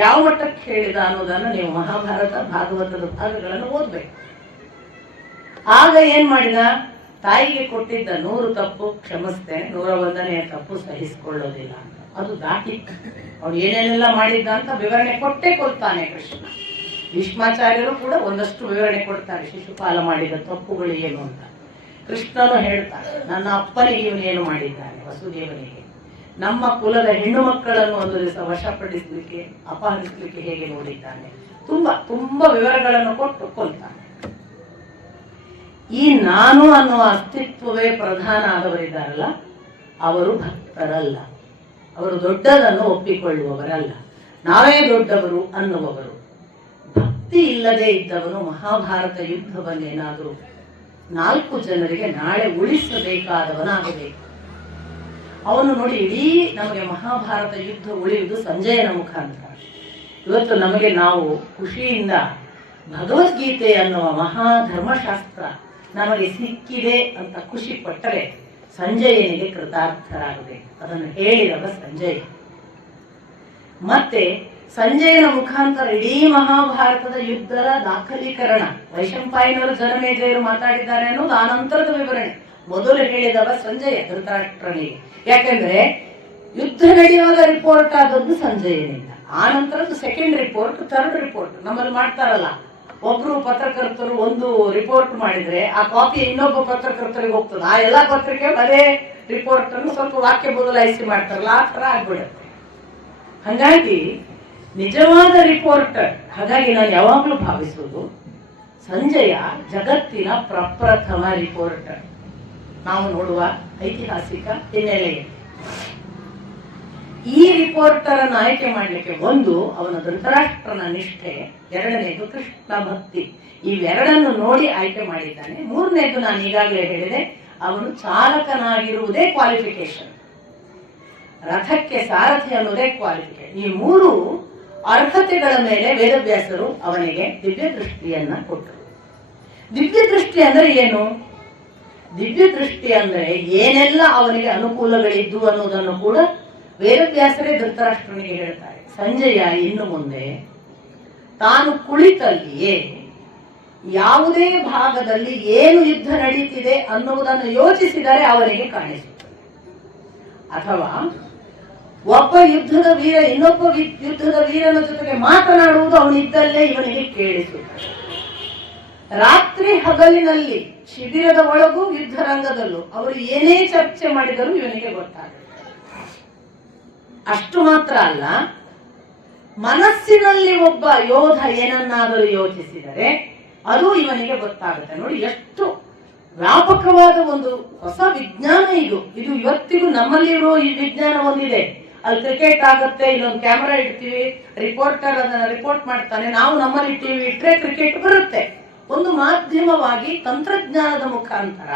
ಯಾವ ಮಟ್ಟಕ್ಕೆ ಹೇಳಿದ ಅನ್ನೋದನ್ನು ನೀವು ಮಹಾಭಾರತ ಭಾಗವತದ ಭಾಗಗಳನ್ನು ಓದ್ಬೇಕು. ಆಗ ಏನ್ ಮಾಡಿದ, ತಾಯಿಗೆ ಕೊಟ್ಟಿದ್ದ 100 ತಪ್ಪು ಕ್ಷಮಿಸ್ತೇನೆ, 101ನೇ ತಪ್ಪು ಸಹಿಸಿಕೊಳ್ಳೋದಿಲ್ಲ ಅಂತ ಅದು ದಾಟಿ ಅವ್ರು ಏನೇನೆಲ್ಲ ಮಾಡಿದ್ದ ಅಂತ ವಿವರಣೆ ಕೊಟ್ಟೇ ಕೊಡ್ತಾನೆ ಕೃಷ್ಣ. ಭೀಷ್ಮಾಚಾರ್ಯರು ಕೂಡ ಒಂದಷ್ಟು ವಿವರಣೆ ಕೊಡ್ತಾರೆ, ಶಿಶುಪಾಲ ಮಾಡಿದ ತಪ್ಪುಗಳು ಏನು ಅಂತ. ಕೃಷ್ಣನು ಹೇಳ್ತಾರೆ, ನನ್ನ ಅಪ್ಪನಿಗೆ ಇವನೇನು ಮಾಡಿದ್ದಾನೆ, ವಸುದೇವನಿಗೆ, ನಮ್ಮ ಕುಲದ ಹೆಣ್ಣು ಮಕ್ಕಳನ್ನು ಒಂದು ದಿವಸ ವಶಪಡಿಸಲಿಕ್ಕೆ ಅಪಹರಿಸಲಿಕ್ಕೆ ಹೇಗೆ ನೋಡಿದ್ದಾನೆ, ತುಂಬಾ ವಿವರಗಳನ್ನು ಕೊಟ್ಟು ಕೊಲ್ತಾನೆ. ಈ ನಾನು ಅನ್ನುವ ಅಸ್ತಿತ್ವವೇ ಪ್ರಧಾನ ಆದವರಿದ್ದಾರಲ್ಲ, ಅವರು ಭಕ್ತರಲ್ಲ, ಅವರು ದೊಡ್ಡದನ್ನು ಒಪ್ಪಿಕೊಳ್ಳುವವರಲ್ಲ, ನಾವೇ ದೊಡ್ಡವರು ಅನ್ನುವವರು. ಭಕ್ತಿ ಇಲ್ಲದೆ ಇದ್ದವನು ಮಹಾಭಾರತ ಯುದ್ಧವನ್ನೇನಾದರೂ 4 ಜನರಿಗೆ ನಾಳೆ ಉಳಿಸಬೇಕಾದವನಾಗಬೇಕು. ಅವನು ನೋಡಿ, ಇಡೀ ನಮಗೆ ಮಹಾಭಾರತ ಯುದ್ಧ ಉಳಿಯುವುದು ಸಂಜಯನ ಮುಖಾಂತರ. ಇವತ್ತು ನಮಗೆ ನಾವು ಖುಷಿಯಿಂದ ಭಗವದ್ಗೀತೆ ಅನ್ನುವ ಮಹಾ ಧರ್ಮಶಾಸ್ತ್ರ ನಮಗೆ ಸಿಕ್ಕಿದೆ ಅಂತ ಖುಷಿ ಪಟ್ಟರೆ ಸಂಜಯನಿಗೆ ಕೃತಾರ್ಥರಾಗಬೇಕು. ಅದನ್ನು ಹೇಳಿದವ ಸಂಜಯ. ಮತ್ತೆ ಸಂಜಯನ ಮುಖಾಂತರ ಇಡೀ ಮಹಾಭಾರತದ ಯುದ್ಧದ ದಾಖಲೀಕರಣ, ವೈಶಂಪಾಯನವರು ಜನಮೇಜಯರು ಮಾತಾಡಿದ್ದಾರೆ ಅನ್ನೋದು ಆ ನಂತರದ ವಿವರಣೆ. ಮೊದಲು ಹೇಳಿದವ ಸಂಜಯ ಧೃತರಾಷ್ಟ್ರನಿಗೆ. ಯಾಕೆಂದ್ರೆ ಯುದ್ಧ ನಡೆಯುವಾಗ ರಿಪೋರ್ಟ್ ಆದದ್ದು ಸಂಜಯನಿಂದ, ಆ ನಂತರದ್ದು ಸೆಕೆಂಡ್ ರಿಪೋರ್ಟ್, ಥರ್ಡ್ ರಿಪೋರ್ಟ್. ನಮ್ಮಲ್ಲಿ ಮಾಡ್ತಾರಲ್ಲ, ಒಬ್ರು ಪತ್ರಕರ್ತರು ಒಂದು ರಿಪೋರ್ಟ್ ಮಾಡಿದ್ರೆ ಆ ಕಾಪಿ ಇನ್ನೊಬ್ಬ ಪತ್ರಕರ್ತರಿಗೆ ಹೋಗ್ತದೆ. ಆ ಎಲ್ಲಾ ಪತ್ರಿಕೆ ಅದೇ ರಿಪೋರ್ಟ್ ಅನ್ನು ಸ್ವಲ್ಪ ವಾಕ್ಯ ಬದಲಾಯಿಸಿ ಮಾಡ್ತಾರಲ್ಲ, ಆ ತರ ಆಗ್ಬಿಡುತ್ತೆ. ಹಾಗಾಗಿ ನಿಜವಾದ ರಿಪೋರ್ಟರ್, ಹಾಗಾಗಿ ನಾನು ಯಾವಾಗಲೂ ಭಾವಿಸುವುದು ಸಂಜಯ ಜಗತ್ತಿನ ಪ್ರಪ್ರಥಮ ರಿಪೋರ್ಟರ್. ನಾವು ನೋಡುವ ಐತಿಹಾಸಿಕ ಹಿನ್ನೆಲೆ. ಈ ರಿಪೋರ್ಟರ್ ಅನ್ನು ಆಯ್ಕೆ ಮಾಡಲಿಕ್ಕೆ ಒಂದು ಅವನ ಧೃತರಾಷ್ಟ್ರನ ನಿಷ್ಠೆ, ಎರಡನೇದು ಕೃಷ್ಣ ಭಕ್ತಿ. ಇವೆರಡನ್ನು ನೋಡಿ ಆಯ್ಕೆ ಮಾಡಿದ್ದಾನೆ. ಮೂರನೇದು ನಾನು ಈಗಾಗಲೇ ಹೇಳಿದೆ, ಅವನು ಚಾಲಕನಾಗಿರುವುದೇ ಕ್ವಾಲಿಫಿಕೇಶನ್, ರಥಕ್ಕೆ ಸಾರಥಿ ಅನ್ನೋದೇ ಕ್ವಾಲಿಫಿಕೇಶನ್. ಈ 3 ಅರ್ಹತೆಗಳ ಮೇಲೆ ವೇದವ್ಯಾಸರು ಅವನಿಗೆ ದಿವ್ಯ ದೃಷ್ಟಿಯನ್ನ ಕೊಟ್ಟರು. ದಿವ್ಯ ದೃಷ್ಟಿ ಅಂದ್ರೆ ಏನು? ದಿವ್ಯ ದೃಷ್ಟಿ ಅಂದ್ರೆ ಏನೆಲ್ಲ ಅವನಿಗೆ ಅನುಕೂಲಗಳಿದ್ದು ಅನ್ನೋದನ್ನು ಕೂಡ ವೇದವ್ಯಾಸರೇ ಧೃತರಾಷ್ಟ್ರನಿಗೆ ಹೇಳ್ತಾರೆ. ಸಂಜಯ ಇನ್ನು ಮುಂದೆ ತಾನು ಕುಳಿತಲ್ಲಿಯೇ ಯಾವುದೇ ಭಾಗದಲ್ಲಿ ಏನು ಯುದ್ಧ ನಡೀತಿದೆ ಅನ್ನುವುದನ್ನು ಯೋಚಿಸಿದರೆ ಅವನಿಗೆ ಕಾಣಿಸುತ್ತದೆ. ಅಥವಾ ಒಬ್ಬ ಯುದ್ಧದ ವೀರ ಇನ್ನೊಬ್ಬ ಯುದ್ಧದ ವೀರನ ಜೊತೆಗೆ ಮಾತನಾಡುವುದು ಅವನಿದ್ದಲ್ಲೇ ಇವನಿಗೆ ಕೇಳಿಸುತ್ತದೆ. ರಾತ್ರಿ ಹಗಲಿನಲ್ಲಿ ಶಿಬಿರದ ಒಳಗೂ ಯುದ್ಧ ರಂಗದಲ್ಲೂ ಅವರು ಏನೇ ಚರ್ಚೆ ಮಾಡಿದರೂ ಇವನಿಗೆ ಗೊತ್ತಾಗುತ್ತೆ. ಅಷ್ಟು ಮಾತ್ರ ಅಲ್ಲ, ಮನಸ್ಸಿನಲ್ಲಿ ಒಬ್ಬ ಯೋಧ ಏನನ್ನಾದರೂ ಯೋಚಿಸಿದರೆ ಅದು ಇವನಿಗೆ ಗೊತ್ತಾಗುತ್ತೆ. ನೋಡಿ ಎಷ್ಟು ವ್ಯಾಪಕವಾದ ಒಂದು ಹೊಸ ವಿಜ್ಞಾನ ಇದು. ಇವತ್ತಿಗೂ ನಮ್ಮಲ್ಲಿರೋ ಈ ವಿಜ್ಞಾನ ಒಂದಿದೆ. ಅಲ್ಲಿ ಕ್ರಿಕೆಟ್ ಆಗುತ್ತೆ, ಇಲ್ಲೊಂದು ಕ್ಯಾಮೆರಾ ಇಡ್ತೀವಿ, ರಿಪೋರ್ಟರ್ ಅದನ್ನ ರಿಪೋರ್ಟ್ ಮಾಡ್ತಾನೆ, ನಾವು ನಮ್ಮಲ್ಲಿ ಟಿವಿ ಇಟ್ಟರೆ ಕ್ರಿಕೆಟ್ ಬರುತ್ತೆ. ಒಂದು ಮಾಧ್ಯಮವಾಗಿ ತಂತ್ರಜ್ಞಾನದ ಮುಖಾಂತರ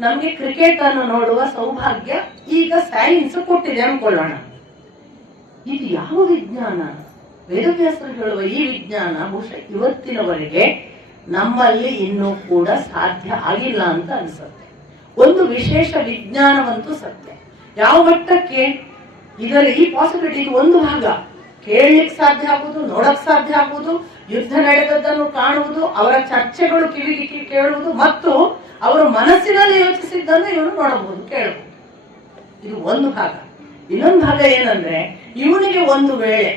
ನಮ್ಗೆ ಕ್ರಿಕೆಟ್ ಅನ್ನು ನೋಡುವ ಸೌಭಾಗ್ಯ ಈಗ ಸೈನ್ಸ್ ಕೊಟ್ಟಿದೆ ಅನ್ಕೊಳ್ಳೋಣ. ಇದು ಯಾವ ವಿಜ್ಞಾನ? ವೇದವ್ಯಾಸರು ಹೇಳುವ ಈ ವಿಜ್ಞಾನ ಬಹುಶಃ ಇವತ್ತಿನವರೆಗೆ ನಮ್ಮಲ್ಲಿ ಇನ್ನೂ ಕೂಡ ಸಾಧ್ಯ ಆಗಿಲ್ಲ ಅಂತ ಅನ್ಸುತ್ತೆ. ಒಂದು ವಿಶೇಷ ವಿಜ್ಞಾನವಂತೂ ಸತ್ಯ. ಯಾವ ಮಟ್ಟಕ್ಕೆ ಇದರ ಈ ಪಾಸಿಬಿಲಿಟಿ, ಇದು ಒಂದು ಭಾಗ ಕೇಳಲಿಕ್ಕೆ ಸಾಧ್ಯ ಆಗುವುದು, ನೋಡಕ್ ಸಾಧ್ಯ ಆಗುವುದು, ಯುದ್ಧ ನಡೆದದ್ದನ್ನು ಕಾಣುವುದು, ಅವರ ಚರ್ಚೆಗಳು ಕಿವಿಗೆ ಕೇಳುವುದು ಮತ್ತು ಅವರು ಮನಸ್ಸಿನಲ್ಲಿ ಯೋಚಿಸಿದ್ದನ್ನು ಇವನು ನೋಡಬಹುದು, ಕೇಳಬಹುದು. ಇದು ಒಂದು ಭಾಗ. ಇನ್ನೊಂದು ಭಾಗ ಏನಂದ್ರೆ, ಇವನಿಗೆ ಒಂದು ವೇಳೆ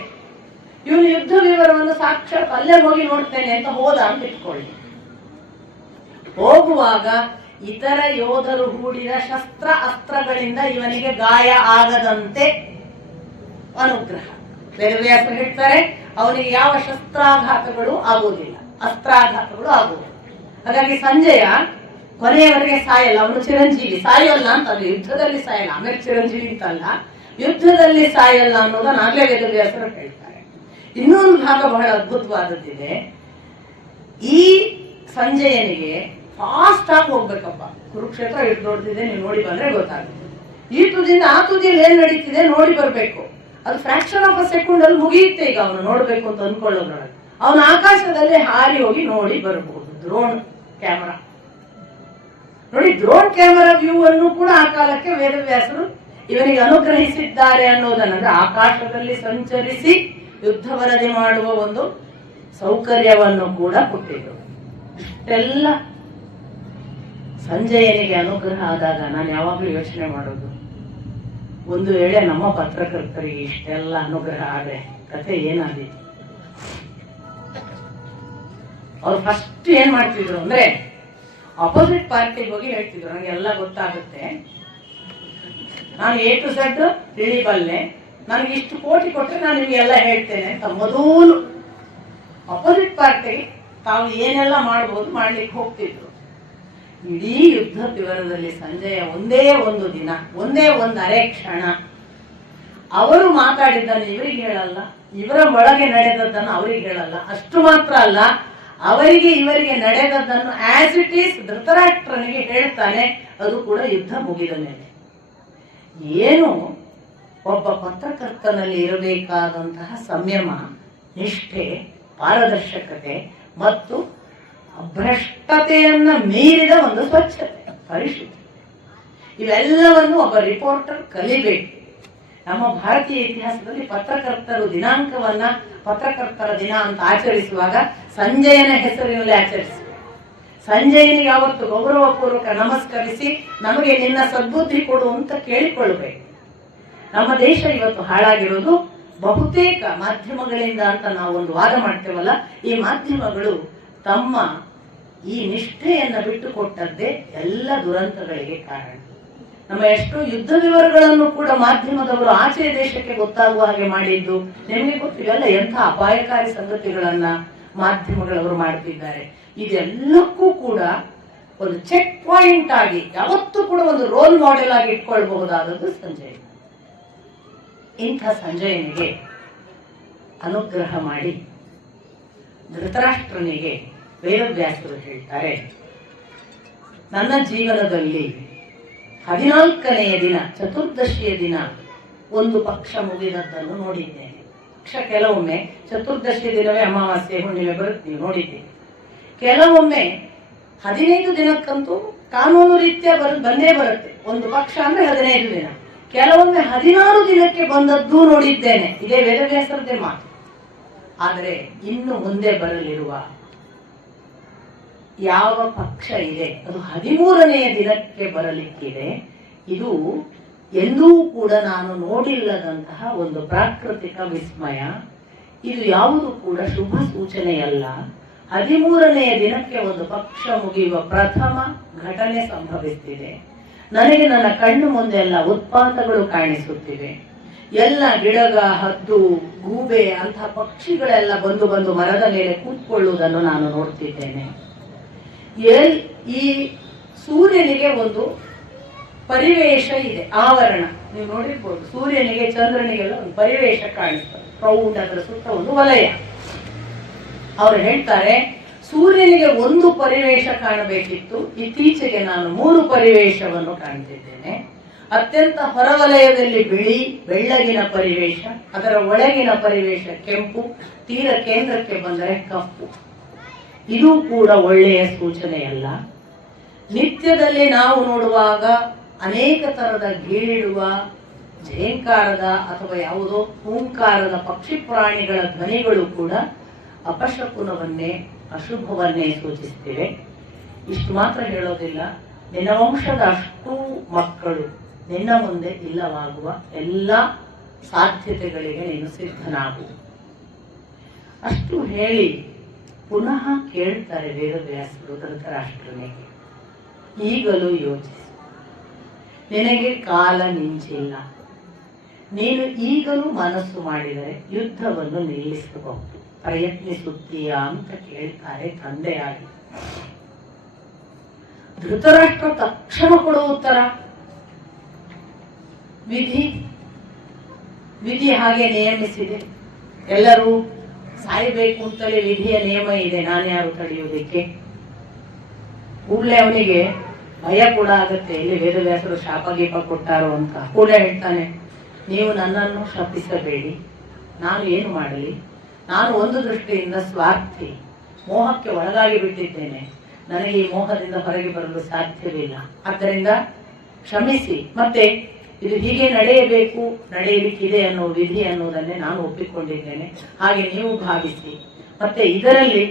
ಇವನು ಯುದ್ಧ ವಿವರವನ್ನು ಸಾಕ್ಷಾತ್ ಅಲ್ಲೇ ಹೋಗಿ ನೋಡ್ತೇನೆ ಅಂತ ಹೋದ ಅಂತ ಇಟ್ಕೊಳ್ಳಿ. ಹೋಗುವಾಗ ಇತರ ಯೋಧರು ಹೂಡಿದ ಶಸ್ತ್ರ ಅಸ್ತ್ರಗಳಿಂದ ಇವನಿಗೆ ಗಾಯ ಆಗದಂತೆ ಅನುಗ್ರಹ. ವೇದವ್ಯಾಸರು ಹೇಳ್ತಾರೆ, ಅವನಿಗೆ ಯಾವ ಶಸ್ತ್ರಾಘಾತಗಳು ಆಗುವುದಿಲ್ಲ, ಅಸ್ತ್ರಾಘಾತಗಳು ಆಗುವುದಿಲ್ಲ. ಹಾಗಾಗಿ ಸಂಜಯ ಕೊನೆಯವರೆಗೆ ಸಾಯಲ್ಲ, ಅವನು ಚಿರಂಜೀವಿ, ಸಾಯಲ್ಲ ಅಂತ ಅದು ಯುದ್ಧದಲ್ಲಿ ಸಾಯಲ್ಲ, ಆಮೇಲೆ ಚಿರಂಜೀವಿ ಅಂತಲ್ಲ, ಯುದ್ಧದಲ್ಲಿ ಸಾಯಲ್ಲ ಅನ್ನೋದನ್ನ ಆಗ್ಲೇ ವೇದವ್ಯಾಸರು ಹೇಳ್ತಾರೆ. ಇನ್ನೊಂದು ಭಾಗ ಬಹಳ ಅದ್ಭುತವಾದದ್ದಿದೆ. ಈ ಸಂಜಯನಿಗೆ ಫಾಸ್ಟ್ ಆಗಿ ಹೋಗ್ಬೇಕಪ್ಪ, ಕುರುಕ್ಷೇತ್ರ ಇಟ್ಟು ದೊಡ್ಡದಿದೆ, ನೀವು ನೋಡಿ ಬಂದ್ರೆ ಗೊತ್ತಾಗುತ್ತೆ. ಈ ತುದಿಯಿಂದ ಆ ತುದಿಯಲ್ಲಿ ಏನ್ ನಡೀತಿದೆ ನೋಡಿ ಬರ್ಬೇಕು. ಅದು ಫ್ರಾಕ್ಷನ್ ಆಫ್ ಅ ಸೆಕೆಂಡ್ ಅಲ್ಲಿ ಮುಗಿಯುತ್ತೆ. ಈಗ ಅವನು ನೋಡ್ಬೇಕು ಅಂತ ಅನ್ಕೊಳ್ಳೋದ್ರೊಳಗೆ ಅವನ ಆಕಾಶದಲ್ಲಿ ಹಾರಿ ಹೋಗಿ ನೋಡಿ ಬರಬಹುದು. ಡ್ರೋನ್ ಕ್ಯಾಮರಾ ನೋಡಿ, ಡ್ರೋನ್ ಕ್ಯಾಮರಾ ವ್ಯೂ ಅನ್ನು ಕೂಡ ಆ ಕಾಲಕ್ಕೆ ವೇದವ್ಯಾಸರು ಇವನಿಗೆ ಅನುಗ್ರಹಿಸಿದ್ದಾರೆ ಅನ್ನೋದನ್ನ, ಆಕಾಶದಲ್ಲಿ ಸಂಚರಿಸಿ ಯುದ್ಧ ವರದಿ ಮಾಡುವ ಒಂದು ಸೌಕರ್ಯವನ್ನು ಕೂಡ ಕೊಟ್ಟಿದ್ರು. ಇಷ್ಟೆಲ್ಲ ಸಂಜಯನಿಗೆ ಅನುಗ್ರಹ ಆದಾಗ ನಾನು ಯಾವಾಗಲೂ ಯೋಚನೆ ಮಾಡೋದು, ಒಂದು ವೇಳೆ ನಮ್ಮ ಪತ್ರಕರ್ತರಿಗೆ ಇಷ್ಟೆಲ್ಲ ಅನುಗ್ರಹ ಆದ್ರೆ ಕಥೆ ಏನಾದಿತ್ತು? ಅವ್ರು ಫಸ್ಟ್ ಏನ್ ಮಾಡ್ತಿದ್ರು ಅಂದ್ರೆ, ಅಪೋಸಿಟ್ ಪಾರ್ಟಿಗೆ ಹೋಗಿ ಹೇಳ್ತಿದ್ರು, ನನಗೆಲ್ಲ ಗೊತ್ತಾಗುತ್ತೆ, ನಾನು A to Z ತಿಳಿಬಲ್ಲೆ, ನನಗೆ ಇಷ್ಟು ಕೋಟಿ ಕೊಟ್ಟರೆ ನಾನು ನಿಮ್ಗೆಲ್ಲ ಹೇಳ್ತೇನೆ ಅಂತ ಮೊದಲು ಅಪೋಸಿಟ್ ಪಾರ್ಟಿಗೆ ತಾವು ಏನೆಲ್ಲ ಮಾಡಬಹುದು ಮಾಡ್ಲಿಕ್ಕೆ ಹೋಗ್ತಿದ್ರು. ಇಡೀ ಯುದ್ಧ ವಿವರದಲ್ಲಿ ಸಂಜಯ ಒಂದೇ ಒಂದು ದಿನ, ಒಂದೇ ಒಂದು ಅರೆ ಕ್ಷಣ ಅವರು ಮಾತಾಡಿದ್ದನ್ನು ಇವರಿಗೆ ಹೇಳಲ್ಲ, ಇವರ ಒಳಗೆ ನಡೆದದ್ದನ್ನು ಅವರಿಗೆ ಹೇಳಲ್ಲ. ಅಷ್ಟು ಮಾತ್ರ ಅಲ್ಲ, ಅವರಿಗೆ ಇವರಿಗೆ ನಡೆದದ್ದನ್ನು ಆಸ್ ಇಟ್ ಈಸ್ ಧೃತರಾಷ್ಟ್ರನಿಗೆ ಹೇಳ್ತಾನೆ. ಅದು ಕೂಡ ಯುದ್ಧ ಮುಗಿದ ಮೇಲೆ. ಏನು ಒಬ್ಬ ಪತ್ರಕರ್ತನಲ್ಲಿ ಇರಬೇಕಾದಂತಹ ಸಂಯಮ, ನಿಷ್ಠೆ, ಪಾರದರ್ಶಕತೆ ಮತ್ತು ಭ್ರಷ್ಟತೆಯನ್ನ ಮೀರಿದ ಒಂದು ಸ್ವಚ್ಛತೆ, ಪರಿಶುದ್ಧಿ, ಇವೆಲ್ಲವನ್ನು ಒಬ್ಬ ರಿಪೋರ್ಟರ್ ಕಲಿಬೇಕು. ನಮ್ಮ ಭಾರತೀಯ ಇತಿಹಾಸದಲ್ಲಿ ಪತ್ರಕರ್ತರು ದಿನಾಂಕವನ್ನ ಪತ್ರಕರ್ತರ ದಿನ ಅಂತ ಆಚರಿಸುವಾಗ ಸಂಜಯನ ಹೆಸರಿನಲ್ಲಿ ಆಚರಿಸಬೇಕು. ಸಂಜಯನಿಗೆ ಯಾವತ್ತು ಗೌರವಪೂರ್ವಕ ನಮಸ್ಕರಿಸಿ ನಮಗೆ ನಿನ್ನ ಸದ್ಬುದ್ಧಿ ಕೊಡು ಅಂತ ಕೇಳಿಕೊಳ್ಳಬೇಕು. ನಮ್ಮ ದೇಶ ಇವತ್ತು ಹಾಳಾಗಿರೋದು ಬಹುತೇಕ ಮಾಧ್ಯಮಗಳಿಂದ ಅಂತ ನಾವು ಒಂದು ವಾದ ಮಾಡ್ತೇವಲ್ಲ, ಈ ಮಾಧ್ಯಮಗಳು ತಮ್ಮ ಈ ನಿಷ್ಠೆಯನ್ನ ಬಿಟ್ಟುಕೊಟ್ಟದ್ದೇ ಎಲ್ಲ ದುರಂತಗಳಿಗೆ ಕಾರಣ. ನಮ್ಮ ಎಷ್ಟೋ ಯುದ್ಧ ವಿವರಗಳನ್ನು ಕೂಡ ಮಾಧ್ಯಮದವರು ಆಚೆ ದೇಶಕ್ಕೆ ಗೊತ್ತಾಗುವ ಹಾಗೆ ಮಾಡಿದ್ದು ನಿಮಗೆ ಗೊತ್ತಿಲ್ಲ. ಎಂಥ ಅಪಾಯಕಾರಿ ಸಂಗತಿಗಳನ್ನ ಮಾಧ್ಯಮಗಳವರು ಮಾಡ್ತಿದ್ದಾರೆ. ಇದೆಲ್ಲಕ್ಕೂ ಕೂಡ ಒಂದು ಚೆಕ್ ಪಾಯಿಂಟ್ ಆಗಿ ಯಾವತ್ತೂ ಕೂಡ ಒಂದು ರೋಲ್ ಮಾಡೆಲ್ ಆಗಿ ಇಟ್ಕೊಳ್ಬಹುದಾದದ್ದು ಸಂಜಯ್. ಇಂಥ ಸಂಜಯನಿಗೆ ಅನುಗ್ರಹ ಮಾಡಿ ಧೃತರಾಷ್ಟ್ರನಿಗೆ ವೇದವ್ಯಾಸರು ಹೇಳ್ತಾರೆ, ನನ್ನ ಜೀವನದಲ್ಲಿ 14ನೆಯ ದಿನ, ಚತುರ್ದಶಿಯ ದಿನ ಒಂದು ಪಕ್ಷ ಮುಗಿದದ್ದನ್ನು ನೋಡಿದ್ದೇನೆ. ಪಕ್ಷ ಕೆಲವೊಮ್ಮೆ ಚತುರ್ದಶಿಯ ದಿನವೇ ಅಮಾವಾಸ್ಯೆ ಹುಣ್ಣಿಮೆ ಬರುತ್ತೆ, ನೀವು ನೋಡಿದ್ದೀರಿ. ಕೆಲವೊಮ್ಮೆ 15 ದಿನಕ್ಕಂತೂ ಕಾನೂನು ರೀತ್ಯ ಬಂದೇ ಬರುತ್ತೆ. ಒಂದು ಪಕ್ಷ ಅಂದ್ರೆ 15 ದಿನ. ಕೆಲವೊಮ್ಮೆ 16 ದಿನಕ್ಕೆ ಬಂದದ್ದು ನೋಡಿದ್ದೇನೆ. ಇದೇ ವೇದವ್ಯಾಸರದೇ ಮಾತು. ಆದರೆ ಇನ್ನು ಮುಂದೆ ಬರಲಿರುವ ಯಾವ ಪಕ್ಷ ಇದೆ ಅದು 13ನೆಯ ದಿನಕ್ಕೆ ಬರಲಿಕ್ಕಿದೆ. ಇದು ಎಂದೂ ಕೂಡ ನಾನು ನೋಡಿಲ್ಲದಂತಹ ಒಂದು ಪ್ರಾಕೃತಿಕ ವಿಸ್ಮಯ. ಇದು ಯಾವುದು ಕೂಡ ಶುಭ ಸೂಚನೆಯಲ್ಲ. 13ನೆಯ ದಿನಕ್ಕೆ ಒಂದು ಪಕ್ಷ ಮುಗಿಯುವ ಪ್ರಥಮ ಘಟನೆ ಸಂಭವಿಸುತ್ತಿದೆ. ನನಗೆ ನನ್ನ ಕಣ್ಣು ಮುಂದೆ ಎಲ್ಲ ಉತ್ಪಾತಗಳು ಕಾಣಿಸುತ್ತಿವೆ. ಎಲ್ಲ ಗಿಡಗ, ಹದ್ದು, ಗೂಬೆ ಅಂಥ ಪಕ್ಷಿಗಳೆಲ್ಲ ಬಂದು ಬಂದು ಮರದ ಮೇಲೆ ಕೂತ್ಕೊಳ್ಳುವುದನ್ನು ನಾನು ನೋಡ್ತಿದ್ದೇನೆ. ಈ ಸೂರ್ಯನಿಗೆ ಒಂದು ಪರಿವೇಶ ಇದೆ, ಆವರಣ. ನೀವು ನೋಡಿರ್ಬೋದು, ಸೂರ್ಯನಿಗೆ ಚಂದ್ರನಿಗೆಲ್ಲ ಒಂದು ಪರಿವೇಶ ಕಾಣಿಸ್ತದೆ, ಪ್ರೌಢ, ಅದರ ಸುತ್ತ ಒಂದು ವಲಯ. ಅವರು ಹೇಳ್ತಾರೆ, ಸೂರ್ಯನಿಗೆ ಒಂದು ಪರಿವೇಶ ಕಾಣಬೇಕಿತ್ತು, ಇತ್ತೀಚೆಗೆ ನಾನು 3 ಪರಿವೇಶವನ್ನು ಕಾಣ್ತಿದ್ದೇನೆ. ಅತ್ಯಂತ ಹೊರವಲಯದಲ್ಲಿ ಬಿಳಿ ಬೆಳ್ಳಗಿನ ಪರಿವೇಶ, ಅದರ ಒಳಗಿನ ಪರಿವೇಶ ಕೆಂಪು, ತೀರ ಕೇಂದ್ರಕ್ಕೆ ಬಂದರೆ ಕಪ್ಪು. ಇದು ಕೂಡ ಒಳ್ಳೆಯ ಸೂಚನೆಯಲ್ಲ. ನಿತ್ಯದಲ್ಲಿ ನಾವು ನೋಡುವಾಗ ಅನೇಕ ತರದ ಗೀಳಿಡುವ, ಜೇಂಕಾರದ ಅಥವಾ ಯಾವುದೋ ಹೂಂಕಾರದ ಪಕ್ಷಿ ಪ್ರಾಣಿಗಳ ಧ್ವನಿಗಳು ಕೂಡ ಅಪಶಕುನವನ್ನೇ, ಅಶುಭವನ್ನೇ ಸೂಚಿಸ್ತೇವೆ. ಇಷ್ಟು ಮಾತ್ರ ಹೇಳೋದಿಲ್ಲ, ನಿನ್ನ ವಂಶದ ಅಷ್ಟೂ ಮಕ್ಕಳು ನಿನ್ನ ಮುಂದೆ ಇಲ್ಲವಾಗುವ ಎಲ್ಲ ಸಾಧ್ಯತೆಗಳಿಗೆ ನೀನು ಸಿದ್ಧನಾಗು. ಅಷ್ಟು ಹೇಳಿ ಪುನಃ ಕೇಳ್ತಾರೆ ವೇದವ್ಯಾಸರು ಧೃತರಾಷ್ಟ್ರನಿಗೆ, ಈಗಲೂ ಯೋಚಿಸು, ನಿನಗೆ ಕಾಲ ಮಿಂಚಿಲ್ಲ, ನೀನು ಈಗಲೂ ಮನಸ್ಸು ಮಾಡಿದರೆ ಯುದ್ಧವನ್ನು ನಿಲ್ಲಿಸಬಹುದು, ಪ್ರಯತ್ನಿಸುತ್ತೀಯಾ ಅಂತ ಕೇಳ್ತಾರೆ ತಂದೆಯಾಗಿ. ಧೃತರಾಷ್ಟ್ರ ತಕ್ಷಣ ಕೊಡುವ ಉತ್ತರ, ವಿಧಿ ಹಾಗೆ ನಿಯಮಿಸಿದೆ, ಎಲ್ಲರೂ ಸಾಯಬೇಕು ಅಂತಲೇ ವಿಧಿಯ ನಿಯಮ ಇದೆ, ನಾನ್ಯಾರು ತಡೆಯುವುದಕ್ಕೆ. ಕೂಡಲೇ ಅವನಿಗೆ ಭಯ ಕೂಡ ಆಗತ್ತೆ, ಇಲ್ಲಿ ವೇದವ್ಯಾಸರು ಶಾಪ ಗೀಪ ಕೊಟ್ಟಾರೋ ಅಂತ. ಕೂಡಲೇ ಹೇಳ್ತಾನೆ, ನೀವು ನನ್ನನ್ನು ಶಪಿಸಬೇಡಿ, ನಾನು ಏನು ಮಾಡಲಿ, ನಾನು ಒಂದು ದೃಷ್ಟಿಯಿಂದ ಸ್ವಾರ್ಥಿ, ಮೋಹಕ್ಕೆ ಒಳಗಾಗಿ ಬಿಟ್ಟಿದ್ದೇನೆ, ನನಗೆ ಈ ಮೋಹದಿಂದ ಹೊರಗೆ ಬರಲು ಸಾಧ್ಯವಿಲ್ಲ, ಆದ್ದರಿಂದ ಕ್ಷಮಿಸಿ. ಮತ್ತೆ ಇದು ಹೀಗೆ ನಡೆಯಬೇಕು, ನಡೆಯಲಿಕ್ಕಿದೆ ಅನ್ನೋ ವಿಧಿ ಅನ್ನೋದನ್ನೇ ನಾನು ಒಪ್ಪಿಕೊಂಡಿದ್ದೇನೆ, ಹಾಗೆ ನೀವು ಭಾವಿಸಿ. ಮತ್ತೆ ಇದರಲ್ಲಿ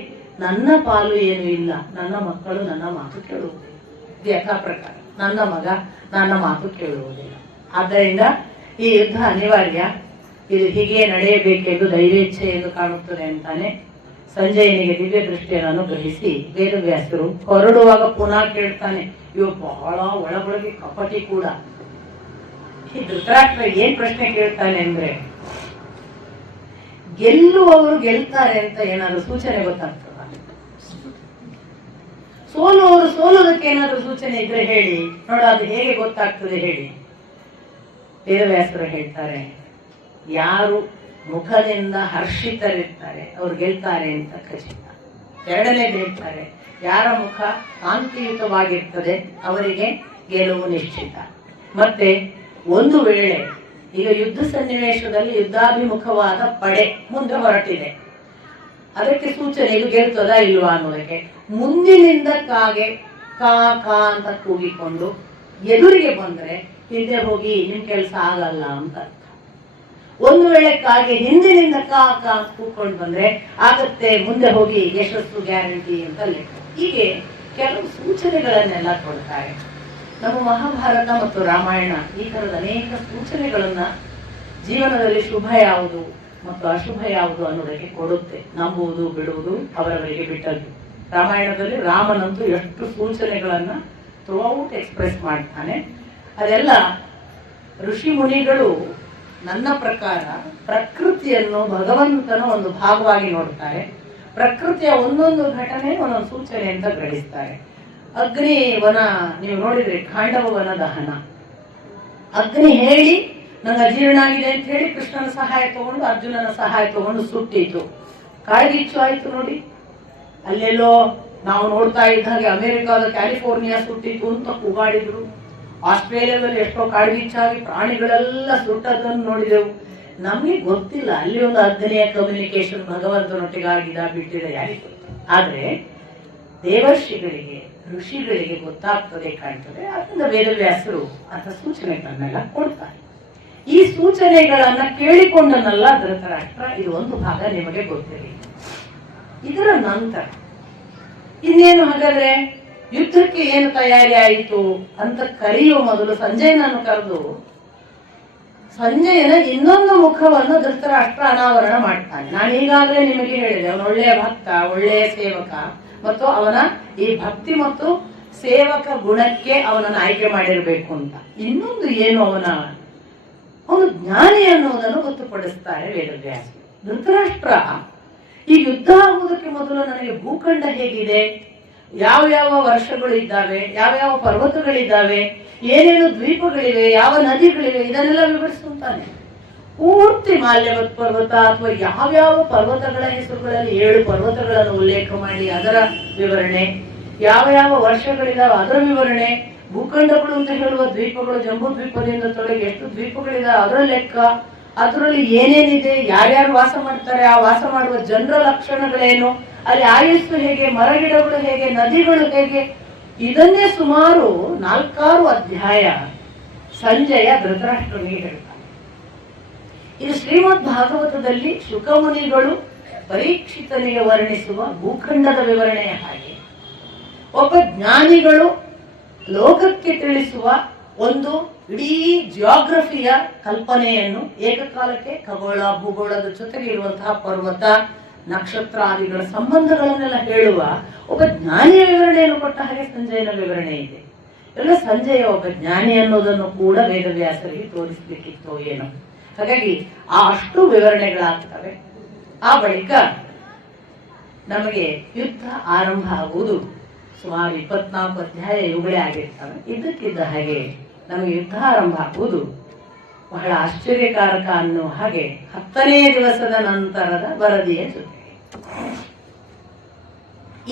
ನನ್ನ ಪಾಲು ಏನು ಇಲ್ಲ, ನನ್ನ ಮಕ್ಕಳು ನನ್ನ ಮಾತು ಕೇಳುವುದಿಲ್ಲ, ಇದು ಯಥಾ ಪ್ರಕಾರ ನನ್ನ ಮಗ ನನ್ನ ಮಾತು ಕೇಳುವುದಿಲ್ಲ, ಆದ್ದರಿಂದ ಈ ಯುದ್ಧ ಅನಿವಾರ್ಯ, ಇದು ಹೀಗೆ ನಡೆಯಬೇಕೆಂದು ದೈವೇಚ್ಛೆ ಎಂದು ಕಾಣುತ್ತದೆ ಅಂತಾನೆ ಸಂಜಯನಿಗೆ ದಿವ್ಯ ದೃಷ್ಟಿಯನ್ನು ಅನುಗ್ರಹಿಸಿ ವೇದವ್ಯಾಸರು ಹೊರಡುವಾಗ ಪುನಃ ಕೇಳ್ತಾನೆ. ಇವ ಬಹಳ ಒಳಗೊಳಗೆ ಕಪಟಿ ಕೂಡ. ಈ ಧೃತರಾಷ್ಟ್ರ ಏನ್ ಪ್ರಶ್ನೆ ಕೇಳ್ತಾನೆ ಅಂದ್ರೆ, ಗೆಲ್ಲುವವರು ಗೆಲ್ತಾರೆ ಅಂತ ಏನಾದ್ರು ಸೂಚನೆ ಗೊತ್ತಾಗ್ತದ? ಸೋಲುವವರು ಸೋಲೋದಕ್ಕೆ ಏನಾದ್ರು ಸೂಚನೆ ಇದ್ರೆ ಹೇಳಿ ನೋಡ, ಅದು ಹೇಗೆ ಗೊತ್ತಾಗ್ತದೆ ಹೇಳಿ. ವೇದವ್ಯಾಸರು ಹೇಳ್ತಾರೆ, ಯಾರು ಮುಖದಿಂದ ಹರ್ಷಿತರಿರ್ತಾರೆ ಅವ್ರು ಗೆಲ್ತಾರೆ ಅಂತ ಖಚಿತ. ಎರಡನೇದು ಹೇಳ್ತಾರೆ, ಯಾರ ಮುಖ ಕಾಂತಿಯುತವಾಗಿರ್ತದೆ ಅವರಿಗೆ ಗೆಲುವು ನಿಶ್ಚಿತ. ಮತ್ತೆ ಒಂದು ವೇಳೆ ಈಗ ಯುದ್ಧ ಸನ್ನಿವೇಶದಲ್ಲಿ ಯುದ್ಧಾಭಿಮುಖವಾದ ಪಡೆ ಮುಂದೆ ಹೊರಟಿದೆ, ಅದಕ್ಕೆ ಸೂಚನೆ ಇದು ಗೆಲ್ತದ ಇಲ್ವಾ ಅನ್ನೋದಕ್ಕೆ. ಮುಂದಿನಿಂದ ಕಾಗೆ ಕಾ ಕಾ ಅಂತ ಕೂಗಿಕೊಂಡು ಎದುರಿಗೆ ಬಂದ್ರೆ ಹಿಂದೆ ಹೋಗಿ ನಿಮ್ ಕೆಲಸ ಆಗಲ್ಲ ಅಂತ ಅರ್ಥ. ಒಂದು ವೇಳೆ ಕಾಗೆ ಹಿಂದಿನಿಂದ ಕಾ ಕಾ ಕೂತ್ಕೊಂಡು ಬಂದ್ರೆ ಆಗತ್ತೆ, ಮುಂದೆ ಹೋಗಿ ಯಶಸ್ಸು ಗ್ಯಾರಂಟಿ ಅಂತ ಲೆಕ್ಕ. ಹೀಗೆ ಕೆಲವು ಸೂಚನೆಗಳನ್ನೆಲ್ಲ ಕೊಡ್ತಾರೆ. ನಮ್ಮ ಮಹಾಭಾರತ ಮತ್ತು ರಾಮಾಯಣ ಈ ತರದ ಅನೇಕ ಸೂಚನೆಗಳನ್ನ ಜೀವನದಲ್ಲಿ ಶುಭ ಯಾವುದು ಮತ್ತು ಅಶುಭ ಯಾವುದು ಅನ್ನೋದಕ್ಕೆ ಕೊಡುತ್ತೆ. ನಂಬುವುದು ಬಿಡುವುದು ಅವರವರಿಗೆ ಬಿಟ್ಟದ್ದು. ರಾಮಾಯಣದಲ್ಲಿ ರಾಮನಂತೂ ಎಷ್ಟು ಸೂಚನೆಗಳನ್ನ ಥ್ರೂಔಟ್ ಎಕ್ಸ್ಪ್ರೆಸ್ ಮಾಡ್ತಾನೆ. ಅದೆಲ್ಲ ಋಷಿ ಮುನಿಗಳು ನನ್ನ ಪ್ರಕಾರ ಪ್ರಕೃತಿಯನ್ನು ಭಗವಂತನ ಒಂದು ಭಾಗವಾಗಿ ನೋಡ್ತಾರೆ. ಪ್ರಕೃತಿಯ ಒಂದೊಂದು ಘಟನೆ ಒಂದೊಂದು ಸೂಚನೆ ಅಂತ ಗ್ರಹಿಸ್ತಾರೆ. ಅಗ್ನಿ ವನ ನೀವು ನೋಡಿದ್ರೆ ಖಾಂಡವ ವನ ದಹನ, ಅಗ್ನಿ ಹೇಳಿ ನಂಗೆ ಅಜೀರ್ಣ ಆಗಿದೆ ಅಂತ ಹೇಳಿ ಕೃಷ್ಣನ ಸಹಾಯ ತಗೊಂಡು ಅರ್ಜುನನ ಸಹಾಯ ತಗೊಂಡು ಸುಟ್ಟಿತು, ಕಾಳ್ಗಿಚ್ಚು ಆಯ್ತು ನೋಡಿ. ಅಲ್ಲೆಲ್ಲೋ ನಾವು ನೋಡ್ತಾ ಇದ್ದ ಹಾಗೆ ಅಮೆರಿಕಾದ ಕ್ಯಾಲಿಫೋರ್ನಿಯಾ ಸುಟ್ಟಿತು ಅಂತ ಕೂಗಾಡಿದ್ರು. ಆಸ್ಟ್ರೇಲಿಯಾದಲ್ಲಿ ಎಷ್ಟೋ ಕಾಡ್ಗಿಚ್ಚಾಗಿ ಪ್ರಾಣಿಗಳೆಲ್ಲ ಸುಟ್ಟದನ್ನು ನೋಡಿದೆವು. ನಮ್ಗೆ ಗೊತ್ತಿಲ್ಲ ಅಲ್ಲಿ ಒಂದು ಅಗ್ನಿಯ ಕಮ್ಯುನಿಕೇಶನ್ ಭಗವಂತನೊಟ್ಟಿಗೆ ಆಗಿದ ಬಿಟ್ಟಿದ ಯಾರಿಗೆ ಗೊತ್ತು. ಆದ್ರೆ ದೇವರ್ಷಿಗಳಿಗೆ ಋಷಿಗಳಿಗೆ ಗೊತ್ತಾಗ್ತದೆ, ಕಾಣ್ತದೆ. ಅದರಿಂದ ವೇದವ್ಯಾಸರು ಅಂತ ಸೂಚನೆಗಳನ್ನೆಲ್ಲ ಕೊಡ್ತಾರೆ. ಈ ಸೂಚನೆಗಳನ್ನ ಕೇಳಿಕೊಂಡನಲ್ಲ ಧೃತರಾಷ್ಟ್ರ, ಇದು ಒಂದು ಭಾಗ ನಿಮಗೆ ಗೊತ್ತಿರಲಿ. ಇದರ ನಂತರ ಇನ್ನೇನು ಹಾಗಾದ್ರೆ ಯುದ್ಧಕ್ಕೆ ಏನು ತಯಾರಿ ಆಯಿತು ಅಂತ ಕರೆಯುವ ಮೊದಲು ಸಂಜಯನನ್ನು ಕರೆದು ಸಂಜಯನ ಇನ್ನೊಂದು ಮುಖವನ್ನು ಧೃತರಾಷ್ಟ್ರ ಅನಾವರಣ ಮಾಡ್ತಾನೆ. ನಾನು ಈಗಾಗಲೇ ನಿಮಗೆ ಹೇಳಿದೆ, ಅವನು ಒಳ್ಳೆಯ ಭಕ್ತ, ಒಳ್ಳೆಯ ಸೇವಕ, ಮತ್ತು ಅವನ ಈ ಭಕ್ತಿ ಮತ್ತು ಸೇವಕ ಗುಣಕ್ಕೆ ಅವನನ್ನು ಆಯ್ಕೆ ಮಾಡಿರಬೇಕು ಅಂತ. ಇನ್ನೊಂದು ಏನು, ಅವನು ಜ್ಞಾನಿ ಅನ್ನೋದನ್ನು ಗೊತ್ತುಪಡಿಸ್ತಾರೆ ವೇದವ್ಯಾಸ. ಧೃತರಾಷ್ಟ್ರ ಈ ಯುದ್ಧ ಆಗುವುದಕ್ಕೆ ಮೊದಲು ನನಗೆ ಭೂಖಂಡ ಹೇಗಿದೆ, ಯಾವ ಯಾವ ವರ್ಷಗಳು ಇದ್ದಾವೆ, ಯಾವ ಯಾವ ಪರ್ವತಗಳಿದ್ದಾವೆ, ಏನೇನು ದ್ವೀಪಗಳಿವೆ, ಯಾವ ನದಿಗಳಿವೆ, ಇದನ್ನೆಲ್ಲ ವಿವರಿಸುತ್ತಾನೆ. ಪೂರ್ತಿ ಮಾಲ್ಯವತ್ ಪರ್ವತ ಅಥವಾ ಯಾವ್ಯಾವ ಪರ್ವತಗಳ ಹೆಸರುಗಳಲ್ಲಿ 7 ಪರ್ವತಗಳನ್ನು ಉಲ್ಲೇಖ ಮಾಡಿ ಅದರ ವಿವರಣೆ, ಯಾವ ಯಾವ ವರ್ಷಗಳಿದಾವೆ ಅದರ ವಿವರಣೆ, ಭೂಖಂಡಗಳು ಅಂತ ಹೇಳುವ ದ್ವೀಪಗಳು, ಜಂಬೂ ದ್ವೀಪದಿಂದ ತೊಡಗಿ ಎಷ್ಟು ದ್ವೀಪಗಳಿದಾವೆ ಅದರ ಲೆಕ್ಕ, ಅದರಲ್ಲಿ ಏನೇನಿದೆ, ಯಾರ್ಯಾರು ವಾಸ ಮಾಡ್ತಾರೆ, ಆ ವಾಸ ಮಾಡುವ ಜನರ ಲಕ್ಷಣಗಳೇನು, ಅಲ್ಲಿ ಆಯುಸ್ಸು ಹೇಗೆ, ಮರಗಿಡಗಳು ಹೇಗೆ, ನದಿಗಳು ಹೇಗೆ, ಇದನ್ನೇ ಸುಮಾರು 4-6 ಅಧ್ಯಾಯ ಸಂಜಯ ಧೃತರಾಷ್ಟ್ರನಿಗೆ ಹೇಳ್ತಾರೆ. ಇದು ಶ್ರೀಮದ್ ಭಾಗವತದಲ್ಲಿ ಶುಕಮುನಿಗಳು ಪರೀಕ್ಷಿತನಿಗೆ ವರ್ಣಿಸುವ ಭೂಖಂಡದ ವಿವರಣೆಯ ಹಾಗೆ ಒಬ್ಬ ಜ್ಞಾನಿಗಳು ಲೋಕಕ್ಕೆ ತಿಳಿಸುವ ಒಂದು ಇಡೀ ಜಿಯೋಗ್ರಫಿಯ ಕಲ್ಪನೆಯನ್ನು ಏಕಕಾಲಕ್ಕೆ ಖಗೋಳ ಭೂಗೋಳದ ಜೊತೆಗೆ ಇರುವಂತಹ ಪರ್ವತ ನಕ್ಷತ್ರಾದಿಗಳ ಸಂಬಂಧಗಳನ್ನೆಲ್ಲ ಹೇಳುವ ಒಬ್ಬ ಜ್ಞಾನಿಯ ವಿವರಣೆಯನ್ನು ಕೊಟ್ಟ ಹಾಗೆ ಸಂಜಯನ ವಿವರಣೆ ಇದೆ. ಎಲ್ಲ ಸಂಜಯ ಒಬ್ಬ ಜ್ಞಾನಿ ಅನ್ನೋದನ್ನು ಕೂಡ ವೇದವ್ಯಾಸರಿಗೆ ತೋರಿಸಬೇಕಿತ್ತು ಏನೋ. ಹಾಗಾಗಿ ಆ ಅಷ್ಟು ವಿವರಣೆಗಳಾಗ್ತವೆ. ಆ ಬಳಿಕ ನಮಗೆ ಯುದ್ಧ ಆರಂಭ ಆಗುವುದು ಸುಮಾರು 24 ಅಧ್ಯಾಯ ಇವುಗಳೇ ಆಗಿರ್ತವೆ. ಇದ್ದಕ್ಕಿದ್ದ ಹಾಗೆ ನಮಗೆ ಯುದ್ಧ ಆರಂಭ ಆಗುವುದು ಬಹಳ ಆಶ್ಚರ್ಯಕಾರಕ ಅನ್ನುವ ಹಾಗೆ 10ನೇ ದಿವಸದ ನಂತರದ ವರದಿಯ ಜೊತೆ.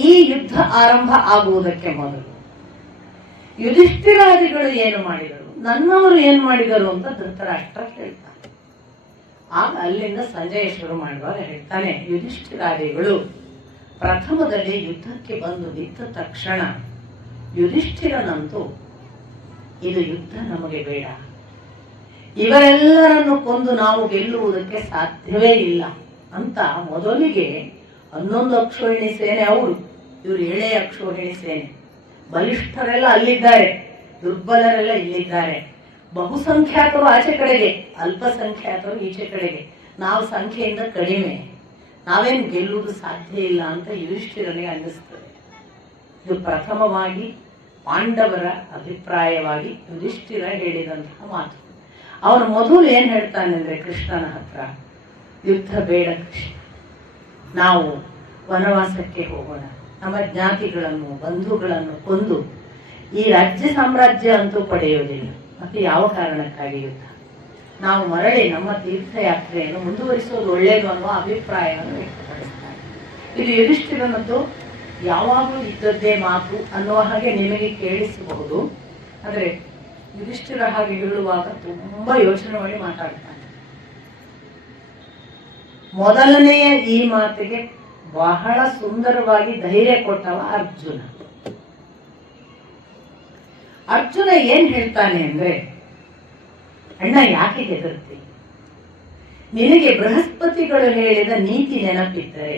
ಈ ಯುದ್ಧ ಆರಂಭ ಆಗುವುದಕ್ಕೆ ಮೊದಲು ಯುಧಿಷ್ಠಿರಾದಿಗಳು ಏನು ಮಾಡಿದರು, ನನ್ನವರು ಏನು ಮಾಡಿದರು ಅಂತ ಧೃತರಾಷ್ಟ್ರ ಹೇಳ್ತಾನೆ. ಆಗ ಅಲ್ಲಿಂದ ಸಂಜಯ ಶುರು ಮಾಡುವಾಗ ಹೇಳ್ತಾನೆ, ಯುಧಿಷ್ಠಿರಾದಿಗಳು ಪ್ರಥಮದಲ್ಲಿ ಯುದ್ಧಕ್ಕೆ ಬಂದು ನಿಂತ ತಕ್ಷಣ ಯುಧಿಷ್ಠಿರನಂತೂ ಇದು ಯುದ್ಧ ನಮಗೆ ಬೇಡ, ಇವರೆಲ್ಲರನ್ನು ಕೊಂದು ನಾವು ಗೆಲ್ಲುವುದಕ್ಕೆ ಸಾಧ್ಯವೇ ಇಲ್ಲ ಅಂತ ಮೊದಲಿಗೆ 11 ಅಕ್ಷೋಹಿಣಿ ಸೇನೆ ಅವರು, ಇವರು 7 ಅಕ್ಷೋಹಿಣಿ ಸೇನೆ, ಬಲಿಷ್ಠರೆಲ್ಲ ಅಲ್ಲಿದ್ದಾರೆ, ದುರ್ಬಲರೆಲ್ಲ ಇಲ್ಲಿದ್ದಾರೆ, ಬಹುಸಂಖ್ಯಾತರು ಆಚೆ ಕಡೆಗೆ, ಅಲ್ಪಸಂಖ್ಯಾತರು ಈಚೆ ಕಡೆಗೆ, ನಾವು ಸಂಖ್ಯೆಯಿಂದ ಕಡಿಮೆ, ನಾವೇನು ಗೆಲ್ಲುವುದು ಸಾಧ್ಯ ಇಲ್ಲ ಅಂತ ಯುಧಿಷ್ಠಿರನಿಗೆ ಅನ್ನಿಸ್ತದೆ. ಇದು ಪ್ರಥಮವಾಗಿ ಪಾಂಡವರ ಅಭಿಪ್ರಾಯವಾಗಿ ಯುಧಿಷ್ಠಿರ ಹೇಳಿದಂತಹ ಮಾತು. ಅವನು ಮೊದಲು ಏನ್ ಹೇಳ್ತಾನೆ ಅಂದ್ರೆ ಕೃಷ್ಣನ ಹತ್ರ, ಯುದ್ಧ ಬೇಡ ಕೃಷ್ಣ, ನಾವು ವನವಾಸಕ್ಕೆ ಹೋಗೋಣ, ನಮ್ಮ ಜ್ಞಾತಿಗಳನ್ನು ಬಂಧುಗಳನ್ನು ಕೊಂದು ಈ ರಾಜ್ಯ ಸಾಮ್ರಾಜ್ಯ ಅಂತೂ ಪಡೆಯೋದಿಲ್ಲ, ಮತ್ತೆ ಯಾವ ಕಾರಣಕ್ಕಾಗಿ ಯುದ್ಧ, ನಾವು ಮರಳಿ ನಮ್ಮ ತೀರ್ಥಯಾತ್ರೆಯನ್ನು ಮುಂದುವರಿಸೋದು ಒಳ್ಳೆಯದು ಅನ್ನುವ ಅಭಿಪ್ರಾಯವನ್ನು ವ್ಯಕ್ತಪಡಿಸ್ತಾರೆ. ಇದು ಯುಧಿಷ್ಠಿರನದ್ದು ಯಾವಾಗಲೂ ಇದ್ದದ್ದೇ ಮಾತು ಅನ್ನುವ ಹಾಗೆ ನಿಮಗೆ ಕೇಳಿಸಬಹುದು. ಆದರೆ ಯುಧಿಷ್ಠಿರ ಹಾಗೆ ಹೇಳುವಾಗ ತುಂಬಾ ಯೋಚನೆ ಮಾಡಿ ಮಾತಾಡ್ತಾನೆ. ಮೊದಲನೆಯ ಈ ಮಾತಿಗೆ ಬಹಳ ಸುಂದರವಾಗಿ ಧೈರ್ಯ ಕೊಟ್ಟವ ಅರ್ಜುನ. ಅರ್ಜುನ ಏನ್ ಹೇಳ್ತಾನೆ ಅಂದ್ರೆ, ಅಣ್ಣ ಯಾಕೆ ಹೆದರ್ತಿ, ನಿನಗೆ ಬೃಹಸ್ಪತಿಗಳು ಹೇಳಿದ ನೀತಿ ನೆನಪಿದ್ದರೆ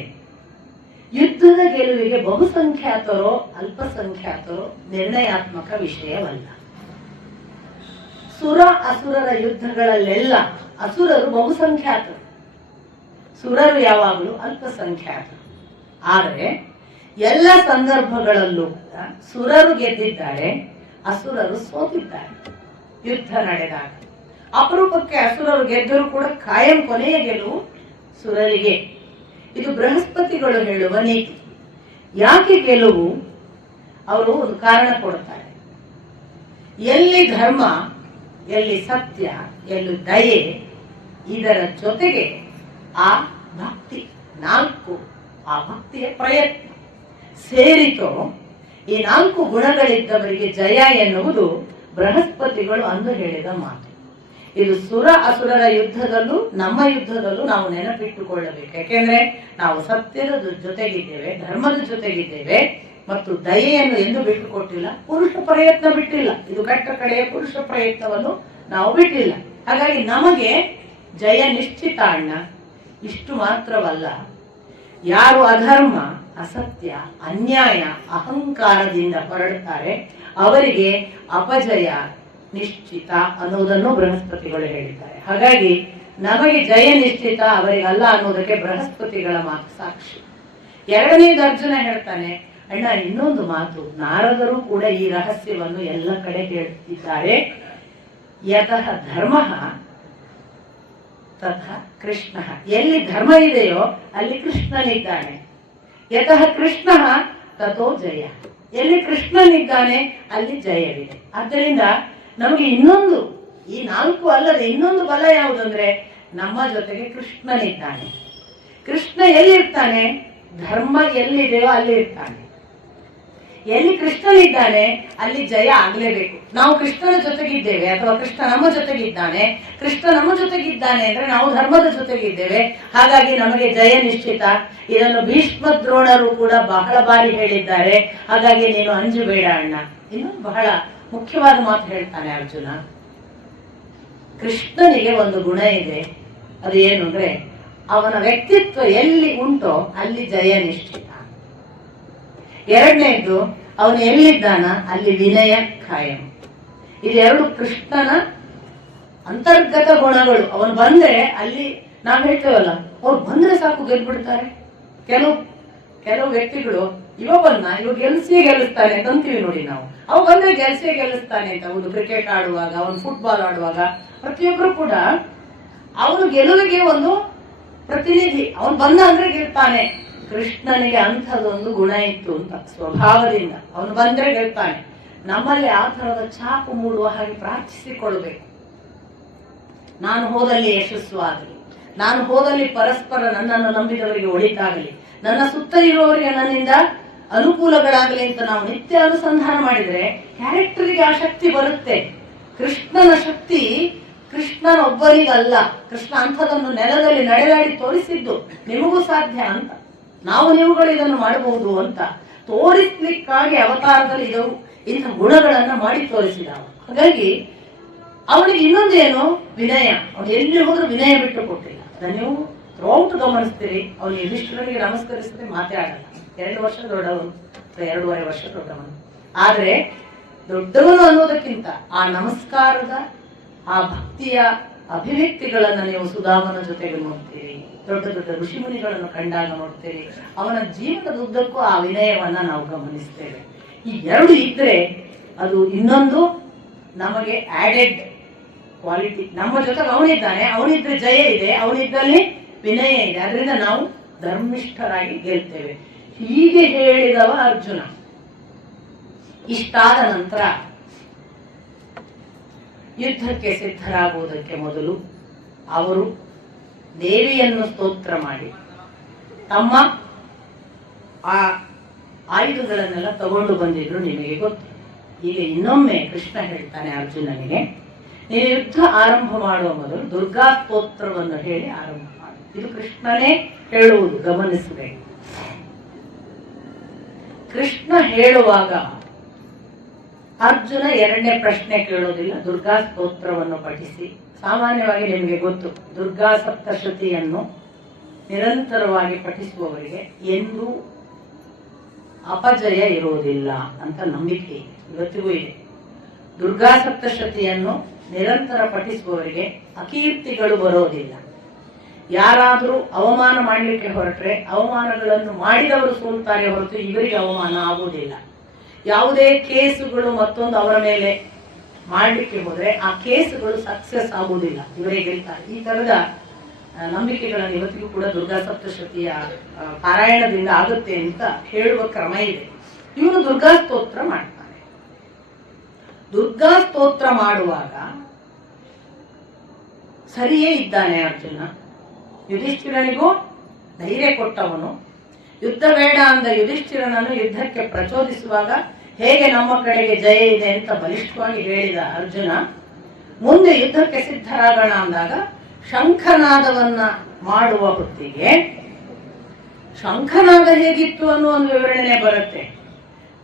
ಯುದ್ಧದ ಗೆಲುವಿಗೆ ಬಹುಸಂಖ್ಯಾತರೋ ಅಲ್ಪಸಂಖ್ಯಾತರೋ ನಿರ್ಣಯಾತ್ಮಕ ವಿಷಯವಲ್ಲ. ಸುರ ಅಸುರರ ಯುದ್ಧಗಳಲ್ಲೆಲ್ಲ ಅಸುರರು ಬಹುಸಂಖ್ಯಾತರು, ಸುರರು ಯಾವಾಗಲೂ ಅಲ್ಪಸಂಖ್ಯಾತರು. ಆದರೆ ಎಲ್ಲ ಸಂದರ್ಭಗಳಲ್ಲೂ ಸುರರು ಗೆದ್ದಿದ್ದಾರೆ, ಅಸುರರು ಸೋತಿದ್ದಾರೆ. ಯುದ್ಧ ನಡೆದಾಗ ಅಪರೂಪಕ್ಕೆ ಅಸುರರು ಗೆದ್ದರೂ ಕೂಡ ಕಾಯಂ ಕೊನೆಯ ಗೆಲುವು ಸುರರಿಗೆ. ಇದು ಬೃಹಸ್ಪತಿಗಳು ಹೇಳುವ ನೀತಿ. ಯಾಕೆ ಗೆಲುವು, ಅವರು ಒಂದು ಕಾರಣ ಕೊಡ್ತಾರೆ. ಎಲ್ಲಿ ಧರ್ಮ, ಎಲ್ಲಿ ಸತ್ಯ, ಎಲ್ಲಿ ದಯೆ, ಇದರ ಜೊತೆಗೆ ಆ ಭಕ್ತಿ, 4 ಆ ಭಕ್ತಿಯ ಪ್ರಯತ್ನ ಸೇರಿತೋ, ಈ 4 ಗುಣಗಳಿದ್ದವರಿಗೆ ಜಯ ಎನ್ನುವುದು ಬೃಹಸ್ಪತಿಗಳು ಅಂದು ಹೇಳಿದ ಮಾತು. ಇದು ಸುರ ಅಸುರರ ಯುದ್ಧದಲ್ಲೂ ನಮ್ಮ ಯುದ್ಧದಲ್ಲೂ ನಾವು ನೆನಪಿಟ್ಟುಕೊಳ್ಳಬೇಕು. ಯಾಕೆಂದ್ರೆ ನಾವು ಸತ್ಯದ ಜೊತೆಗಿದ್ದೇವೆ, ಧರ್ಮದ ಜೊತೆಗಿದ್ದೇವೆ, ಮತ್ತು ದಯೆಯನ್ನು ಎಂದು ಬಿಟ್ಟುಕೊಟ್ಟಿಲ್ಲ, ಪುರುಷ ಪ್ರಯತ್ನ ಬಿಟ್ಟಿಲ್ಲ. ಇದು ಕಟ್ಟ ಕಡೆಯ ಪುರುಷ ಪ್ರಯತ್ನವನ್ನು ನಾವು ಬಿಟ್ಟಿಲ್ಲ. ಹಾಗಾಗಿ ನಮಗೆ ಜಯ ನಿಶ್ಚಿತ ಅಣ್ಣ. ಇಷ್ಟು ಮಾತ್ರವಲ್ಲ, ಯಾರು ಅಧರ್ಮ, ಅಸತ್ಯ, ಅನ್ಯಾಯ, ಅಹಂಕಾರದಿಂದ ಹೊರಡುತ್ತಾರೆ ಅವರಿಗೆ ಅಪಜಯ ನಿಶ್ಚಿತ ಅನ್ನೋದನ್ನು ಬೃಹಸ್ಪತಿಗಳು ಹೇಳಿದ್ದಾರೆ. ಹಾಗಾಗಿ ನಮಗೆ ಜಯ ನಿಶ್ಚಿತ, ಅವರಿಗಲ್ಲ ಅನ್ನೋದಕ್ಕೆ ಬೃಹಸ್ಪತಿಗಳ ಮಾತು ಸಾಕ್ಷಿ. ಎರಡನೇದು ಅರ್ಜುನ ಹೇಳ್ತಾನೆ, ಅಣ್ಣ ಇನ್ನೊಂದು ಮಾತು, ನಾರದರು ಕೂಡ ಈ ರಹಸ್ಯವನ್ನು ಎಲ್ಲ ಕಡೆ ಹೇಳ್ತಿದ್ದಾರೆ. ಯತಃ ಧರ್ಮ ತಥಾ ಕೃಷ್ಣ, ಎಲ್ಲಿ ಧರ್ಮ ಇದೆಯೋ ಅಲ್ಲಿ ಕೃಷ್ಣನಿದ್ದಾನೆ. ಯತಃ ಕೃಷ್ಣ ತಥೋ ಜಯ, ಎಲ್ಲಿ ಕೃಷ್ಣನಿದ್ದಾನೆ ಅಲ್ಲಿ ಜಯವಿದೆ. ಆದ್ದರಿಂದ ನಮಗೆ ಇನ್ನೊಂದು, ಈ 4 ಅಲ್ಲದೆ ಇನ್ನೊಂದು ಬಲ ಯಾವುದು ಅಂದ್ರೆ, ನಮ್ಮ ಜೊತೆಗೆ ಕೃಷ್ಣನಿದ್ದಾನೆ. ಕೃಷ್ಣ ಎಲ್ಲಿರ್ತಾನೆ, ಧರ್ಮ ಎಲ್ಲಿದೆಯೋ ಅಲ್ಲಿ ಇರ್ತಾನೆ. ಎಲ್ಲಿ ಕೃಷ್ಣನಿದ್ದಾನೆ ಅಲ್ಲಿ ಜಯ ಆಗ್ಲೇಬೇಕು. ನಾವು ಕೃಷ್ಣನ ಜೊತೆಗಿದ್ದೇವೆ ಅಥವಾ ಕೃಷ್ಣ ನಮ್ಮ ಜೊತೆಗಿದ್ದಾನೆ, ಕೃಷ್ಣ ನಮ್ಮ ಜೊತೆಗಿದ್ದಾನೆ ಅಂದ್ರೆ ನಾವು ಧರ್ಮದ ಜೊತೆಗಿದ್ದೇವೆ. ಹಾಗಾಗಿ ನಮಗೆ ಜಯ ನಿಶ್ಚಿತ. ಇದನ್ನು ಭೀಷ್ಮ ದ್ರೋಣರು ಕೂಡ ಬಹಳ ಬಾರಿ ಹೇಳಿದ್ದಾರೆ. ಹಾಗಾಗಿ ನೀನು ಅಂಜಬೇಡ ಅಣ್ಣ. ಇನ್ನೊಂದು ಬಹಳ ಮುಖ್ಯವಾದ ಮಾತು ಹೇಳ್ತಾನೆ ಅರ್ಜುನ. ಕೃಷ್ಣನಿಗೆ ಒಂದು ಗುಣ ಇದೆ, ಅದು ಏನು ಅಂದ್ರೆ ಅವನ ವ್ಯಕ್ತಿತ್ವ ಎಲ್ಲಿ ಉಂಟೋ ಅಲ್ಲಿ ಜಯ ನಿಶ್ಚಿತ. ಎರಡನೇದು, ಅವನು ಎಲ್ಲಿದ್ದಾನ ಅಲ್ಲಿ ವಿನಯ ಖಾಯಂ. ಇದೆರಡು ಕೃಷ್ಣನ ಅಂತರ್ಗತ ಗುಣಗಳು. ಅವನು ಬಂದ್ರೆ ಅಲ್ಲಿ ನಾವ್ ಹೇಳ್ತೇವಲ್ಲ, ಅವ್ರು ಬಂದ್ರೆ ಸಾಕು ಗೆದ್ಬಿಡ್ತಾರೆ. ಕೆಲವು ವ್ಯಕ್ತಿಗಳು ಇವ ಗೆಲ್ಲಿಸ್ತಾನೆ ಅಂತ ಅಂತೀವಿ ನೋಡಿ ನಾವು. ಅವ್ ಬಂದ್ರೆ ಗೆಲ್ಲಿಸ್ತಾನೆ ಅಂತ. ಅವನು ಕ್ರಿಕೆಟ್ ಆಡುವಾಗ, ಅವನು ಫುಟ್ಬಾಲ್ ಆಡುವಾಗ ಪ್ರತಿಯೊಬ್ರು ಕೂಡ ಅವನು ಗೆಲುವಿಗೆ ಒಂದು ಪ್ರತಿನಿಧಿ. ಅವನು ಬಂದ ಅಂದ್ರೆ ಗೆಲ್ತಾನೆ. ಕೃಷ್ಣನಿಗೆ ಅಂಥದೊಂದು ಗುಣ ಇತ್ತು ಅಂತ ಸ್ವಭಾವದಿಂದ. ಅವನು ಬಂದ್ರೆ ಗೆಲ್ತಾನೆ. ನಮ್ಮಲ್ಲಿ ಆ ತರದ ಛಾಪು ಮೂಡುವ ಹಾಗೆ ಪ್ರಾರ್ಥಿಸಿಕೊಳ್ಬೇಕು. ನಾನು ಹೋದಲ್ಲಿ ಯಶಸ್ಸು ಆಗಲಿ, ನಾನು ಹೋದಲ್ಲಿ ಪರಸ್ಪರ ನನ್ನನ್ನು ನಂಬಿದವರಿಗೆ ಒಳಿತಾಗಲಿ, ನನ್ನ ಸುತ್ತ ಇರುವವರಿಗೆ ನನ್ನಿಂದ ಅನುಕೂಲಗಳಾಗಲಿ ಅಂತ ನಾವು ನಿತ್ಯ ಅನುಸಂಧಾನ ಮಾಡಿದ್ರೆ ಕ್ಯಾರೆಕ್ಟರ್ಗೆ ಆ ಶಕ್ತಿ ಬರುತ್ತೆ. ಕೃಷ್ಣನ ಶಕ್ತಿ ಕೃಷ್ಣನೊಬ್ಬರಿಗಲ್ಲ. ಕೃಷ್ಣ ಅಂಥದನ್ನು ನೆಲದಲ್ಲಿ ನಡೆದಾಡಿ ತೋರಿಸಿದ್ದು ನಿಮಗೂ ಸಾಧ್ಯ ಅಂತ, ನೀವುಗಳು ಇದನ್ನು ಮಾಡಬಹುದು ಅಂತ ತೋರಿಸ್ಲಿಕ್ಕಾಗಿ ಅವತಾರದಲ್ಲಿ ಇಂಥ ಗುಣಗಳನ್ನ ಮಾಡಿ ತೋರಿಸಿದ. ಹಾಗಾಗಿ ಅವನಿಗೆ ಇನ್ನೊಂದೇನು, ವಿನಯ. ಅವನು ಎಲ್ಲಿ ಹೋದ್ರೂ ವಿನಯ ಬಿಟ್ಟು ಕೊಟ್ಟಿಲ್ಲ. ಅದನ್ನ ನೀವು ಥ್ರೂಔಟ್ ಗಮನಿಸ್ತೀರಿ. ಅವನು ಯುಧಿಷ್ಠಿರನಿಗೆ ನಮಸ್ಕರಿಸಿದ್ರೆ ಮಾತೇ ಆಡಲ್ಲ. 2 ವರ್ಷ ದೊಡ್ಡವನು, 2.5 ವರ್ಷ ದೊಡ್ಡವನು. ಆದ್ರೆ ದೊಡ್ಡವನು ಅನ್ನೋದಕ್ಕಿಂತ ಆ ನಮಸ್ಕಾರದ ಆ ಭಕ್ತಿಯ ಅಭಿವ್ಯಕ್ತಿಗಳನ್ನ ನೀವು ಸುಧಾಮನ ಜೊತೆಗೆ ನೋಡ್ತೀರಿ. ದೊಡ್ಡ ದೊಡ್ಡ ಋಷಿಮುನಿಗಳನ್ನು ಕಂಡಾಗ ನೋಡ್ತೀರಿ. ಅವನ ಜೀವನದುದ್ದಕ್ಕೂ ಆ ವಿನಯವನ್ನ ನಾವು ಗಮನಿಸ್ತೇವೆ. ಈ ಎರಡು ಇದ್ರೆ ಅದು ಇನ್ನೊಂದು ನಮಗೆ ಆಡೆಡ್ ಕ್ವಾಲಿಟಿ. ನಮ್ಮ ಜೊತೆಗೆ ಅವನಿದ್ದಾನೆ, ಅವನಿದ್ರೆ ಜಯ ಇದೆ, ಅವನಿದ್ದಲ್ಲಿ ವಿನಯ ಇದೆ. ಅದರಿಂದ ನಾವು ಧರ್ಮಿಷ್ಠರಾಗಿ ಗೆಲ್ತೇವೆ. ಹೀಗೆ ಹೇಳಿದವ ಅರ್ಜುನ. ಇಷ್ಟಾದ ನಂತರ ಯುದ್ಧಕ್ಕೆ ಸಿದ್ಧರಾಗುವುದಕ್ಕೆ ಮೊದಲು ಅವರು ದೇವಿಯನ್ನು ಸ್ತೋತ್ರ ಮಾಡಿ ತಮ್ಮ ಆ ಆಯುಧಗಳನ್ನೆಲ್ಲ ತಗೊಂಡು ಬಂದಿದ್ರು. ನಿಮಗೆ ಗೊತ್ತು. ಈಗ ಇನ್ನೊಮ್ಮೆ ಕೃಷ್ಣ ಹೇಳ್ತಾನೆ ಅರ್ಜುನನಿಗೆ, ನೀನು ಯುದ್ಧ ಆರಂಭ ಮಾಡುವ ಮೊದಲು ದುರ್ಗಾ ಸ್ತೋತ್ರವನ್ನು ಹೇಳಿ ಆರಂಭ ಮಾಡು. ಇದು ಕೃಷ್ಣನೇ ಹೇಳುವುದು, ಗಮನಿಸಬೇಕು. ಕೃಷ್ಣ ಹೇಳುವಾಗ ಅರ್ಜುನ 2ನೇ ಪ್ರಶ್ನೆ ಕೇಳೋದಿಲ್ಲ. ದುರ್ಗಾ ಸ್ತೋತ್ರವನ್ನು ಪಠಿಸಿ. ಸಾಮಾನ್ಯವಾಗಿ ನಿಮಗೆ ಗೊತ್ತು, ದುರ್ಗಾ ಸಪ್ತಶತಿಯನ್ನು ನಿರಂತರವಾಗಿ ಪಠಿಸುವವರಿಗೆ ಎಂದೂ ಅಪಜಯ ಇರುವುದಿಲ್ಲ ಅಂತ ನಂಬಿಕೆ ಇವತ್ತಿಗೂ ಇದೆ. ದುರ್ಗಾ ಸಪ್ತಶತಿಯನ್ನು ನಿರಂತರ ಪಠಿಸುವವರಿಗೆ ಅಕೀರ್ತಿಗಳು ಬರೋದಿಲ್ಲ. ಯಾರಾದರೂ ಅವಮಾನ ಮಾಡಲಿಕ್ಕೆ ಹೊರಟ್ರೆ ಅವಮಾನಗಳನ್ನು ಮಾಡಿದವರು ಸೋಲ್ತಾರೆ ಹೊರತು ಇವರಿಗೆ ಅವಮಾನ ಆಗುವುದಿಲ್ಲ. ಯಾವುದೇ ಕೇಸುಗಳು ಮತ್ತೊಂದು ಅವರ ಮೇಲೆ ಮಾಡಲಿಕ್ಕೆ ಹೋದ್ರೆ ಆ ಕೇಸುಗಳು ಸಕ್ಸಸ್ ಆಗುವುದಿಲ್ಲ, ಇವರೇ ಗೆಲ್ತಾರೆ. ಈ ತರದ ನಂಬಿಕೆಗಳನ್ನು ಇವತ್ತಿಗೂ ಕೂಡ ದುರ್ಗಾ ಸಪ್ತಶತಿಯ ಪಾರಾಯಣದಿಂದ ಆಗುತ್ತೆ ಅಂತ ಹೇಳುವ ಕ್ರಮ ಇದೆ. ಇವನು ದುರ್ಗಾ ಸ್ತೋತ್ರ ಮಾಡ್ತಾನೆ. ದುರ್ಗಾ ಸ್ತೋತ್ರ ಮಾಡುವಾಗ ಸರಿಯೇ ಇದ್ದಾನೆ ಅರ್ಜುನ. ಯುಧಿಷ್ಠಿರನಿಗೂ ಧೈರ್ಯ ಕೊಟ್ಟವನು. ಯುದ್ಧ ಬೇಡ ಅಂದ ಯುಧಿಷ್ಠಿರನನ್ನು ಯುದ್ಧಕ್ಕೆ ಪ್ರಚೋದಿಸುವಾಗ ಹೇಗೆ ನಮ್ಮ ಕಡೆಗೆ ಜಯ ಇದೆ ಅಂತ ಬಲಿಷ್ಠವಾಗಿ ಹೇಳಿದ ಅರ್ಜುನ, ಮುಂದೆ ಯುದ್ಧಕ್ಕೆ ಸಿದ್ಧರಾಗೋಣ ಅಂದಾಗ ಶಂಖನಾದವನ್ನ ಮಾಡುವ ಹೊತ್ತಿಗೆ ಶಂಖನಾದ ಹೇಗಿತ್ತು ಅನ್ನೋ ಒಂದು ವಿವರಣೆ ಬರುತ್ತೆ.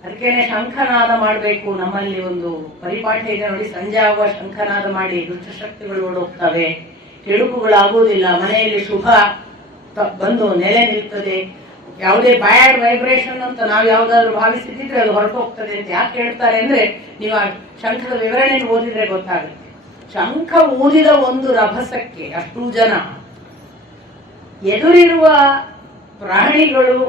ಅದಕ್ಕೇನೆ ಶಂಖನಾದ ಮಾಡಬೇಕು. ನಮ್ಮಲ್ಲಿ ಒಂದು ಪರಿಪಾಠ ಇದೆ ನೋಡಿ, ಸಂಜೆ ಆಗುವ ಶಂಖನಾದ ಮಾಡಿ ದುಷ್ಟಶಕ್ತಿಗಳು ಓಡೋಗ್ತವೆ, ಕೆಡುಕುಗಳಾಗುವುದಿಲ್ಲ, ಮನೆಯಲ್ಲಿ ಶುಭ ಬಂದು ನೆಲೆ ನಿಲ್ತದೆ, ಯಾವುದೇ ಬ್ಯಾಡ್ ವೈಬ್ರೇಷನ್ ಅಂತ ನಾವು ಯಾವ್ದಾದ್ರು ಭಾವಿಸಿದ್ರೆ ಅದು ಹೊರಟೋಗ್ತದೆ ಅಂತ ಯಾಕೆ ಹೇಳ್ತಾರೆ ಅಂದ್ರೆ, ನೀವು ಆ ಶಂಖದ ವಿವರಣೆ ಓದಿದ್ರೆ ಗೊತ್ತಾಗುತ್ತೆ. ಶಂಖ ಊದಿದ ಒಂದು ರಭಸಕ್ಕೆ ಅಷ್ಟು ಜನ ಎದುರಿರುವ ಪ್ರಾಣಿಗಳು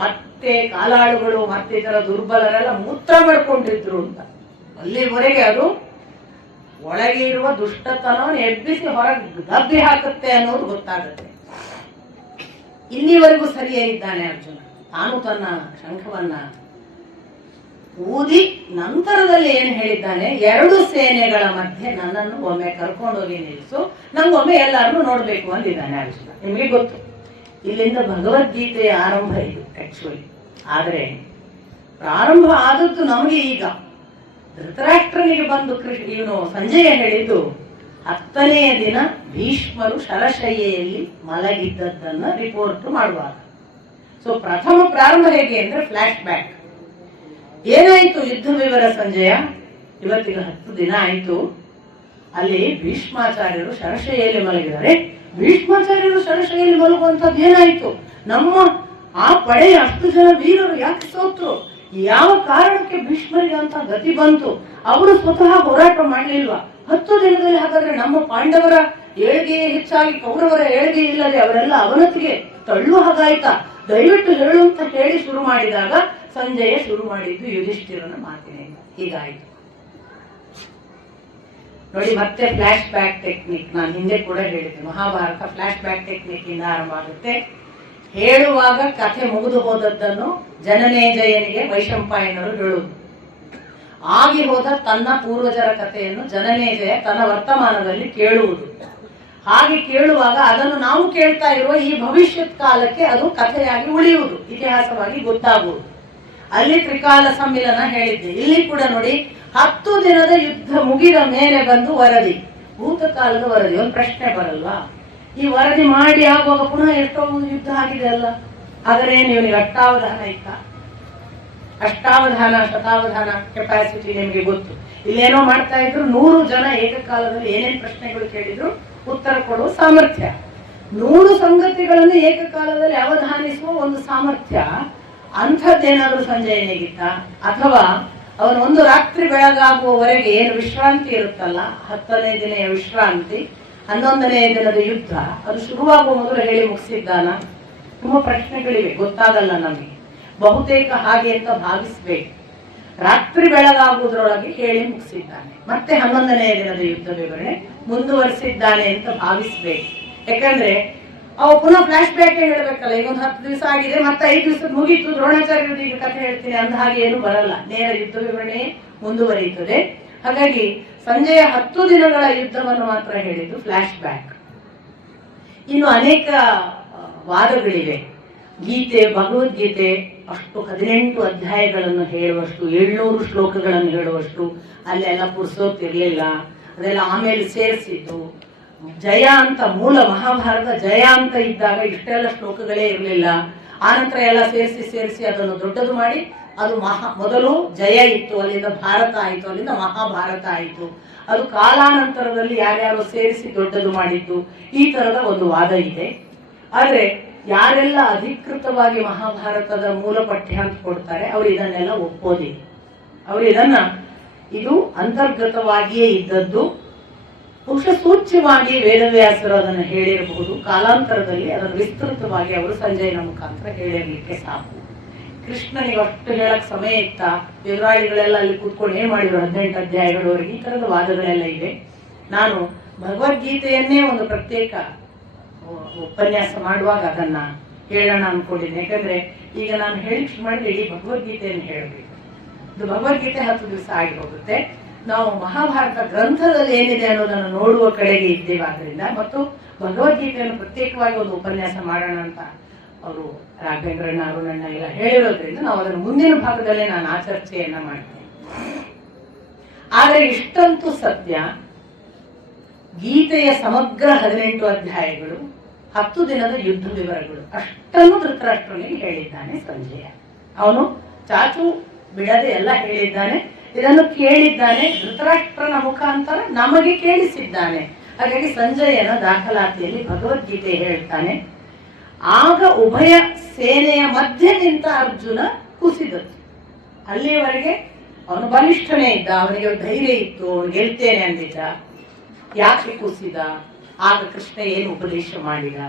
ಮತ್ತೆ ಕಾಲಾಳುಗಳು ಮತ್ತೆ ಇತರ ದುರ್ಬಲರೆಲ್ಲ ಮೂತ್ರ ಮಾಡ್ಕೊಂಡಿದ್ರು ಅಂತ. ಅಲ್ಲಿವರೆಗೆ ಅದು ಒಳಗೆ ಇರುವ ದುಷ್ಟತನವನ್ನು ಎಬ್ಬಿಸಿ ಹೊರಗೆ ಗಬ್ಬಿ ಹಾಕುತ್ತೆ ಅನ್ನೋದು ಗೊತ್ತಾಗುತ್ತೆ. ಇಲ್ಲಿವರೆಗೂ ಸರಿಯಾಗಿದ್ದಾನೆ ಅರ್ಜುನ. ತಾನು ತನ್ನ ಶಂಖವನ್ನ ಊದಿ ನಂತರದಲ್ಲಿ ಏನು ಹೇಳಿದ್ದಾನೆ, 2 ಸೇನೆಗಳ ಮಧ್ಯೆ ನನ್ನನ್ನು ಒಮ್ಮೆ ಕರ್ಕೊಂಡೋಗಿ ನಿಲ್ಲಿಸು, ನಂಗೊಮ್ಮೆ ಎಲ್ಲರನ್ನೂ ನೋಡ್ಬೇಕು ಅಂದಿದ್ದಾನೆ ಅರ್ಜುನ. ನಿಮಗೆ ಗೊತ್ತು, ಇಲ್ಲಿಂದ ಭಗವದ್ಗೀತೆಯ ಆರಂಭ ಇದು ಆಕ್ಚುಲಿ. ಆದರೆ ಪ್ರಾರಂಭ ಆದದ್ದು ನಮಗೆ ಈಗ. ಧೃತರಾಷ್ಟ್ರನಿಗೆ ಬಂದು ಇವನು ಸಂಜಯ ಹೇಳಿದ್ದು 10ನೇ ದಿನ ಭೀಷ್ಮರು ಶರಶಯ್ಯೆಯಲ್ಲಿ ಮಲಗಿದ್ದದ್ದನ್ನ ರಿಪೋರ್ಟ್ ಮಾಡುವಾಗ. ಸೊ ಪ್ರಥಮ ಪ್ರಾರಂಭ ಹೇಗೆ ಅಂದ್ರೆ ಫ್ಲಾಶ್ ಬ್ಯಾಕ್. ಏನಾಯ್ತು ಯುದ್ಧ ವಿವರ ಸಂಜಯ? ಇವತ್ತಿಗೆ 10 ದಿನ ಆಯ್ತು. ಅಲ್ಲಿ ಭೀಷ್ಮಾಚಾರ್ಯರು ಶರಶೈಯಲ್ಲಿ ಮಲಗಿದ್ದಾರೆ. ಭೀಷ್ಮಾಚಾರ್ಯರು ಶರಶೈಯಲ್ಲಿ ಮಲಗುವಂಥದ್ದು ಏನಾಯ್ತು? ನಮ್ಮ ಆ ಪಡೆಯ ಅಷ್ಟು ಜನ ವೀರರು ಯಾಕೆ ಸೋತ್ರು? ಯಾವ ಕಾರಣಕ್ಕೆ ಭೀಷ್ಮರಿಗೆ ಅಂತ ಗತಿ ಬಂತು? ಅವರು ಸ್ವತಃ ಹೋರಾಟ ಮಾಡಲಿಲ್ವಾ? 10 ದಿನದಲ್ಲಿ ಹಾಗಾದ್ರೆ ನಮ್ಮ ಪಾಂಡವರ ಏಳ್ಗೆಯೇ ಹೆಚ್ಚಾಗಿ ಕೌರವರ ಏಳ್ಗೆ ಇಲ್ಲದೆ ಅವರೆಲ್ಲ ಅವನತಿಗೆ ತಳ್ಳುವ ಹಾಗಾಯ್ತಾ? ದಯವಿಟ್ಟು ಹೇಳು ಅಂತ ಹೇಳಿ ಶುರು ಮಾಡಿದಾಗ ಸಂಜಯ ಶುರು ಮಾಡಿದ್ದು ಯುಧಿಷ್ಠಿರನ ಮಾತಿನಿಂದ. ಹೀಗಾಯ್ತು ನೋಡಿ. ಮತ್ತೆ ಫ್ಲಾಶ್ ಬ್ಯಾಕ್ ಟೆಕ್ನಿಕ್ ನಾನು ಹಿಂದೆ ಕೂಡ ಹೇಳಿದ್ದೆ. ಮಹಾಭಾರತ ಫ್ಲಾಶ್ ಬ್ಯಾಕ್ ಟೆಕ್ನಿಕ್ ಇಂದ ಆರಂಭ ಆಗುತ್ತೆ. ಹೇಳುವಾಗ ಕಥೆ ಮುಗಿದು ಹೋದದ್ದನ್ನು ಜನಮೇಜಯನಿಗೆ ವೈಶಂಪಾಯನರು ಹೇಳುವುದು. ಆಗಿ ಹೋದ ತನ್ನ ಪೂರ್ವಜರ ಕಥೆಯನ್ನು ಜನಮೇಜಯ ತನ್ನ ವರ್ತಮಾನದಲ್ಲಿ ಕೇಳುವುದು. ಹಾಗೆ ಕೇಳುವಾಗ ಅದನ್ನು ನಾವು ಕೇಳ್ತಾ ಇರುವ ಈ ಭವಿಷ್ಯತ್ ಕಾಲಕ್ಕೆ ಅದು ಕಥೆಯಾಗಿ ಉಳಿಯುವುದು, ಇತಿಹಾಸವಾಗಿ ಗೊತ್ತಾಗುವುದು. ಅಲ್ಲಿ ತ್ರಿಕಾಲ ಸಮ್ಮಿಲನ ಹೇಳಿದ್ದೆ. ಇಲ್ಲಿ ಕೂಡ ನೋಡಿ, 10 ದಿನದ ಯುದ್ಧ ಮುಗಿದ ಮೇಲೆ ಬಂದು ವರದಿ, ಭೂತಕಾಲದ ವರದಿ. ಒಂದು ಪ್ರಶ್ನೆ ಬರಲ್ವಾ? ಈ ವರದಿ ಮಾಡಿ ಆಗುವಾಗ ಪುನಃ ಎಷ್ಟೋ ಯುದ್ಧ ಆಗಿದೆ ಅಲ್ಲ, ಆದರೆ ನೀವು ಅಷ್ಟಾವಧಾನ ಇತ್ತ? ಅಷ್ಟಾವಧಾನ ಶತಾವಧಾನ ಕೆಪಾಸಿಟಿ ನಿಮಗೆ ಗೊತ್ತು. ಇಲ್ಲೇನೋ ಮಾಡ್ತಾ ಇದ್ರು, 100 ಜನ ಏಕಕಾಲದಲ್ಲಿ ಏನೇನ್ ಪ್ರಶ್ನೆಗಳು ಕೇಳಿದ್ರು ಉತ್ತರ ಕೊಡುವ ಸಾಮರ್ಥ್ಯ, 100 ಸಂಗತಿಗಳನ್ನು ಏಕಕಾಲದಲ್ಲಿ ಅವಧಾನಿಸುವ ಒಂದು ಸಾಮರ್ಥ್ಯ. ಅಂಥದ್ದೇನಾದ್ರೂ ಸಂಜಯನಿಗಿತ್ತ? ಅಥವಾ ಅವನು ಒಂದು ರಾತ್ರಿ ಬೆಳಗಾಗುವವರೆಗೆ ಏನು ವಿಶ್ರಾಂತಿ ಇರುತ್ತಲ್ಲ, 10ನೇ ದಿನ ವಿಶ್ರಾಂತಿ, 11ನೇ ದಿನದ ಯುದ್ಧ, ಅದು ಶುರುವಾಗುವ ಮೊದಲು ಹೇಳಿ ಮುಗಿಸಿದ್ದಾನ? ತುಂಬಾ ಪ್ರಶ್ನೆಗಳಿವೆ, ಗೊತ್ತಾಗಲ್ಲ ನಮಗೆ. ಬಹುತೇಕ ಹಾಗೆ ಅಂತ ಭಾವಿಸ್ಬೇಕು. ರಾತ್ರಿ ಬೆಳಗಾಗುವುದರೊಳಗೆ ಹೇಳಿ ಮುಗಿಸಿದ್ದಾನೆ. ಮತ್ತೆ 11ನೇ ದಿನದ ಯುದ್ಧ ವಿವರಣೆ ಮುಂದುವರಿಸಿದ್ದಾನೆ ಅಂತ ಭಾವಿಸ್ಬೇಕು. ಯಾಕಂದ್ರೆ ಅವು ಪುನಃ ಫ್ಲಾಶ್ ಬ್ಯಾಕ್ ಹೇಳ್ಬೇಕಲ್ಲ. ಈಗ ಒಂದು 10 ದಿವಸ ಆಗಿದೆ, ಮತ್ತೆ 5 ದಿವಸ ಮುಗೀತು, ದ್ರೋಣಾಚಾರ್ಯರು ಈಗ ಕಥೆ ಹೇಳ್ತೀನಿ ಅಂದ ಹಾಗೆ ಏನು ಬರಲ್ಲ. ನೇರ ಯುದ್ಧ ವಿವರಣೆ ಮುಂದುವರಿಯುತ್ತದೆ. ಹಾಗಾಗಿ ಸಂಜೆಯ 10 ದಿನಗಳ ಯುದ್ಧವನ್ನು ಮಾತ್ರ ಹೇಳಿದ್ದು ಫ್ಲಾಶ್ ಬ್ಯಾಕ್. ಇನ್ನು ಅನೇಕ ವಾದಗಳಿವೆ. ಗೀತೆ, ಭಗವದ್ಗೀತೆ ಅಷ್ಟು 18 ಅಧ್ಯಾಯಗಳನ್ನು ಹೇಳುವಷ್ಟು, 700 ಶ್ಲೋಕಗಳನ್ನು ಹೇಳುವಷ್ಟು ಅಲ್ಲೆಲ್ಲ ಪುರ್ಸೋತಿರ್ಲಿಲ್ಲ. ಅದೆಲ್ಲ ಆಮೇಲೆ ಸೇರಿಸಿದ್ದು. ಜಯ ಅಂತ, ಮೂಲ ಮಹಾಭಾರತ ಜಯ ಅಂತ ಇದ್ದಾಗ ಇಷ್ಟೆಲ್ಲ ಶ್ಲೋಕಗಳೇ ಇರಲಿಲ್ಲ. ಆನಂತರ ಎಲ್ಲ ಸೇರಿಸಿ ಅದನ್ನು ದೊಡ್ಡದು ಮಾಡಿ, ಅದು ಮೊದಲು ಜಯ ಇತ್ತು, ಅಲ್ಲಿಂದ ಭಾರತ ಆಯಿತು, ಅಲ್ಲಿಂದ ಮಹಾಭಾರತ ಆಯಿತು. ಅದು ಕಾಲಾನಂತರದಲ್ಲಿ ಯಾರ್ಯಾರು ಸೇರಿಸಿ ದೊಡ್ಡದು ಮಾಡಿದ್ದು, ಈ ತರದ ಒಂದು ವಾದ ಇದೆ. ಆದ್ರೆ ಯಾರೆಲ್ಲ ಅಧಿಕೃತವಾಗಿ ಮಹಾಭಾರತದ ಮೂಲ ಪಠ್ಯ ಅಂತ ಕೊಡ್ತಾರೆ ಅವರು ಇದನ್ನೆಲ್ಲ ಒಪ್ಪೋದಿಲ್ಲ. ಅವರು ಇದನ್ನ ಇದು ಅಂತರ್ಗತವಾಗಿಯೇ ಇದ್ದದ್ದು, ಬಹುಶಃ ಸೂಚ್ಯವಾಗಿ ವೇದವ್ಯಾಸರು ಅದನ್ನು ಹೇಳಿರಬಹುದು. ಕಾಲಾಂತರದಲ್ಲಿ ಅದನ್ನು ವಿಸ್ತೃತವಾಗಿ ಅವರು ಸಂಜಯನ ಮುಖಾಂತರ ಹೇಳಿರ್ಲಿಕ್ಕೆ ಸಾಕು. ಕೃಷ್ಣನಿಗೆ ಅಷ್ಟು ಹೇಳಕ್ ಸಮಯ ಇತ್ತ? ಎದುರಾಳಿಗಳೆಲ್ಲ ಅಲ್ಲಿ ಕೂತ್ಕೊಂಡು ಏನ್ ಮಾಡಿದ್ರು 18 ಅಧ್ಯಾಯಗಳವರೆಗೆ? ಈ ತರದ ವಾದಗಳೆಲ್ಲ ಇದೆ. ನಾನು ಭಗವದ್ಗೀತೆಯನ್ನೇ ಒಂದು ಪ್ರತ್ಯೇಕ ಉಪನ್ಯಾಸ ಮಾಡುವಾಗ ಅದನ್ನ ಹೇಳೋಣ ಅನ್ಕೊಂಡಿದ್ದೀನಿ. ಯಾಕಂದ್ರೆ ಈಗ ನಾನು ಹೇಳಿಕ್ ಮಾಡಿದ್ರೆ ಇಡೀ ಭಗವದ್ಗೀತೆಯನ್ನು ಹೇಳಬೇಕು. ಇದು ಭಗವದ್ಗೀತೆ 10 ದಿವಸ ಆಗಿ ಹೋಗುತ್ತೆ. ನಾವು ಮಹಾಭಾರತ ಗ್ರಂಥದಲ್ಲಿ ಏನಿದೆ ಅನ್ನೋದನ್ನು ನೋಡುವ ಕಡೆಗೆ ಇದ್ದೇವೆ. ಆದ್ರಿಂದ ಮತ್ತು ಭಗವದ್ಗೀತೆಯನ್ನು ಪ್ರತ್ಯೇಕವಾಗಿ ಒಂದು ಉಪನ್ಯಾಸ ಮಾಡೋಣ ಅಂತ ಅವರು ರಾಘವೇಂದ್ರಣ್ಣ, ಅರುಣಣ್ಣ ಎಲ್ಲ ಹೇಳಿರೋದ್ರಿಂದ ನಾವು ಅದನ್ನು ಮುಂದಿನ ಭಾಗದಲ್ಲೇ ನಾನು ಆ ಚರ್ಚೆಯನ್ನ ಮಾಡ್ತೇನೆ. ಆದರೆ ಇಷ್ಟಂತೂ ಸತ್ಯ, ಗೀತೆಯ ಸಮಗ್ರ 18 ಅಧ್ಯಾಯಗಳು, 10 ದಿನದ ಯುದ್ಧ ವಿವರಗಳು ಅಷ್ಟನ್ನು ಧೃತರಾಷ್ಟ್ರನಿಗೆ ಹೇಳಿದ್ದಾನೆ ಸಂಜಯ. ಅವನು ಚಾಚು ಬಿಡದೆ ಎಲ್ಲ ಹೇಳಿದ್ದಾನೆ. ಇದನ್ನು ಕೇಳಿದ್ದಾನೆ ಧೃತರಾಷ್ಟ್ರನ ಮುಖಾಂತರ ನಮಗೆ ಕೇಳಿಸಿದ್ದಾನೆ. ಹಾಗಾಗಿ ಸಂಜಯನ ದಾಖಲಾತಿಯಲ್ಲಿ ಭಗವದ್ಗೀತೆ ಹೇಳ್ತಾನೆ, ಆಗ ಉಭಯ ಸೇನೆಯ ಮಧ್ಯೆ ನಿಂತ ಅರ್ಜುನ ಕುಸಿದದ್ದು. ಅಲ್ಲಿಯವರೆಗೆ ಅವನು ಬಲಿಷ್ಠನೇ ಇದ್ದ, ಅವನಿಗೆ ಧೈರ್ಯ ಇತ್ತು, ಅವನು ಗೆಲ್ತೇನೆ ಅಂದಿದ್ದ. ಯಾಕೆ ಕುಸಿದ? ಆಗ ಕೃಷ್ಣ ಏನು ಉಪದೇಶ ಮಾಡಿದ?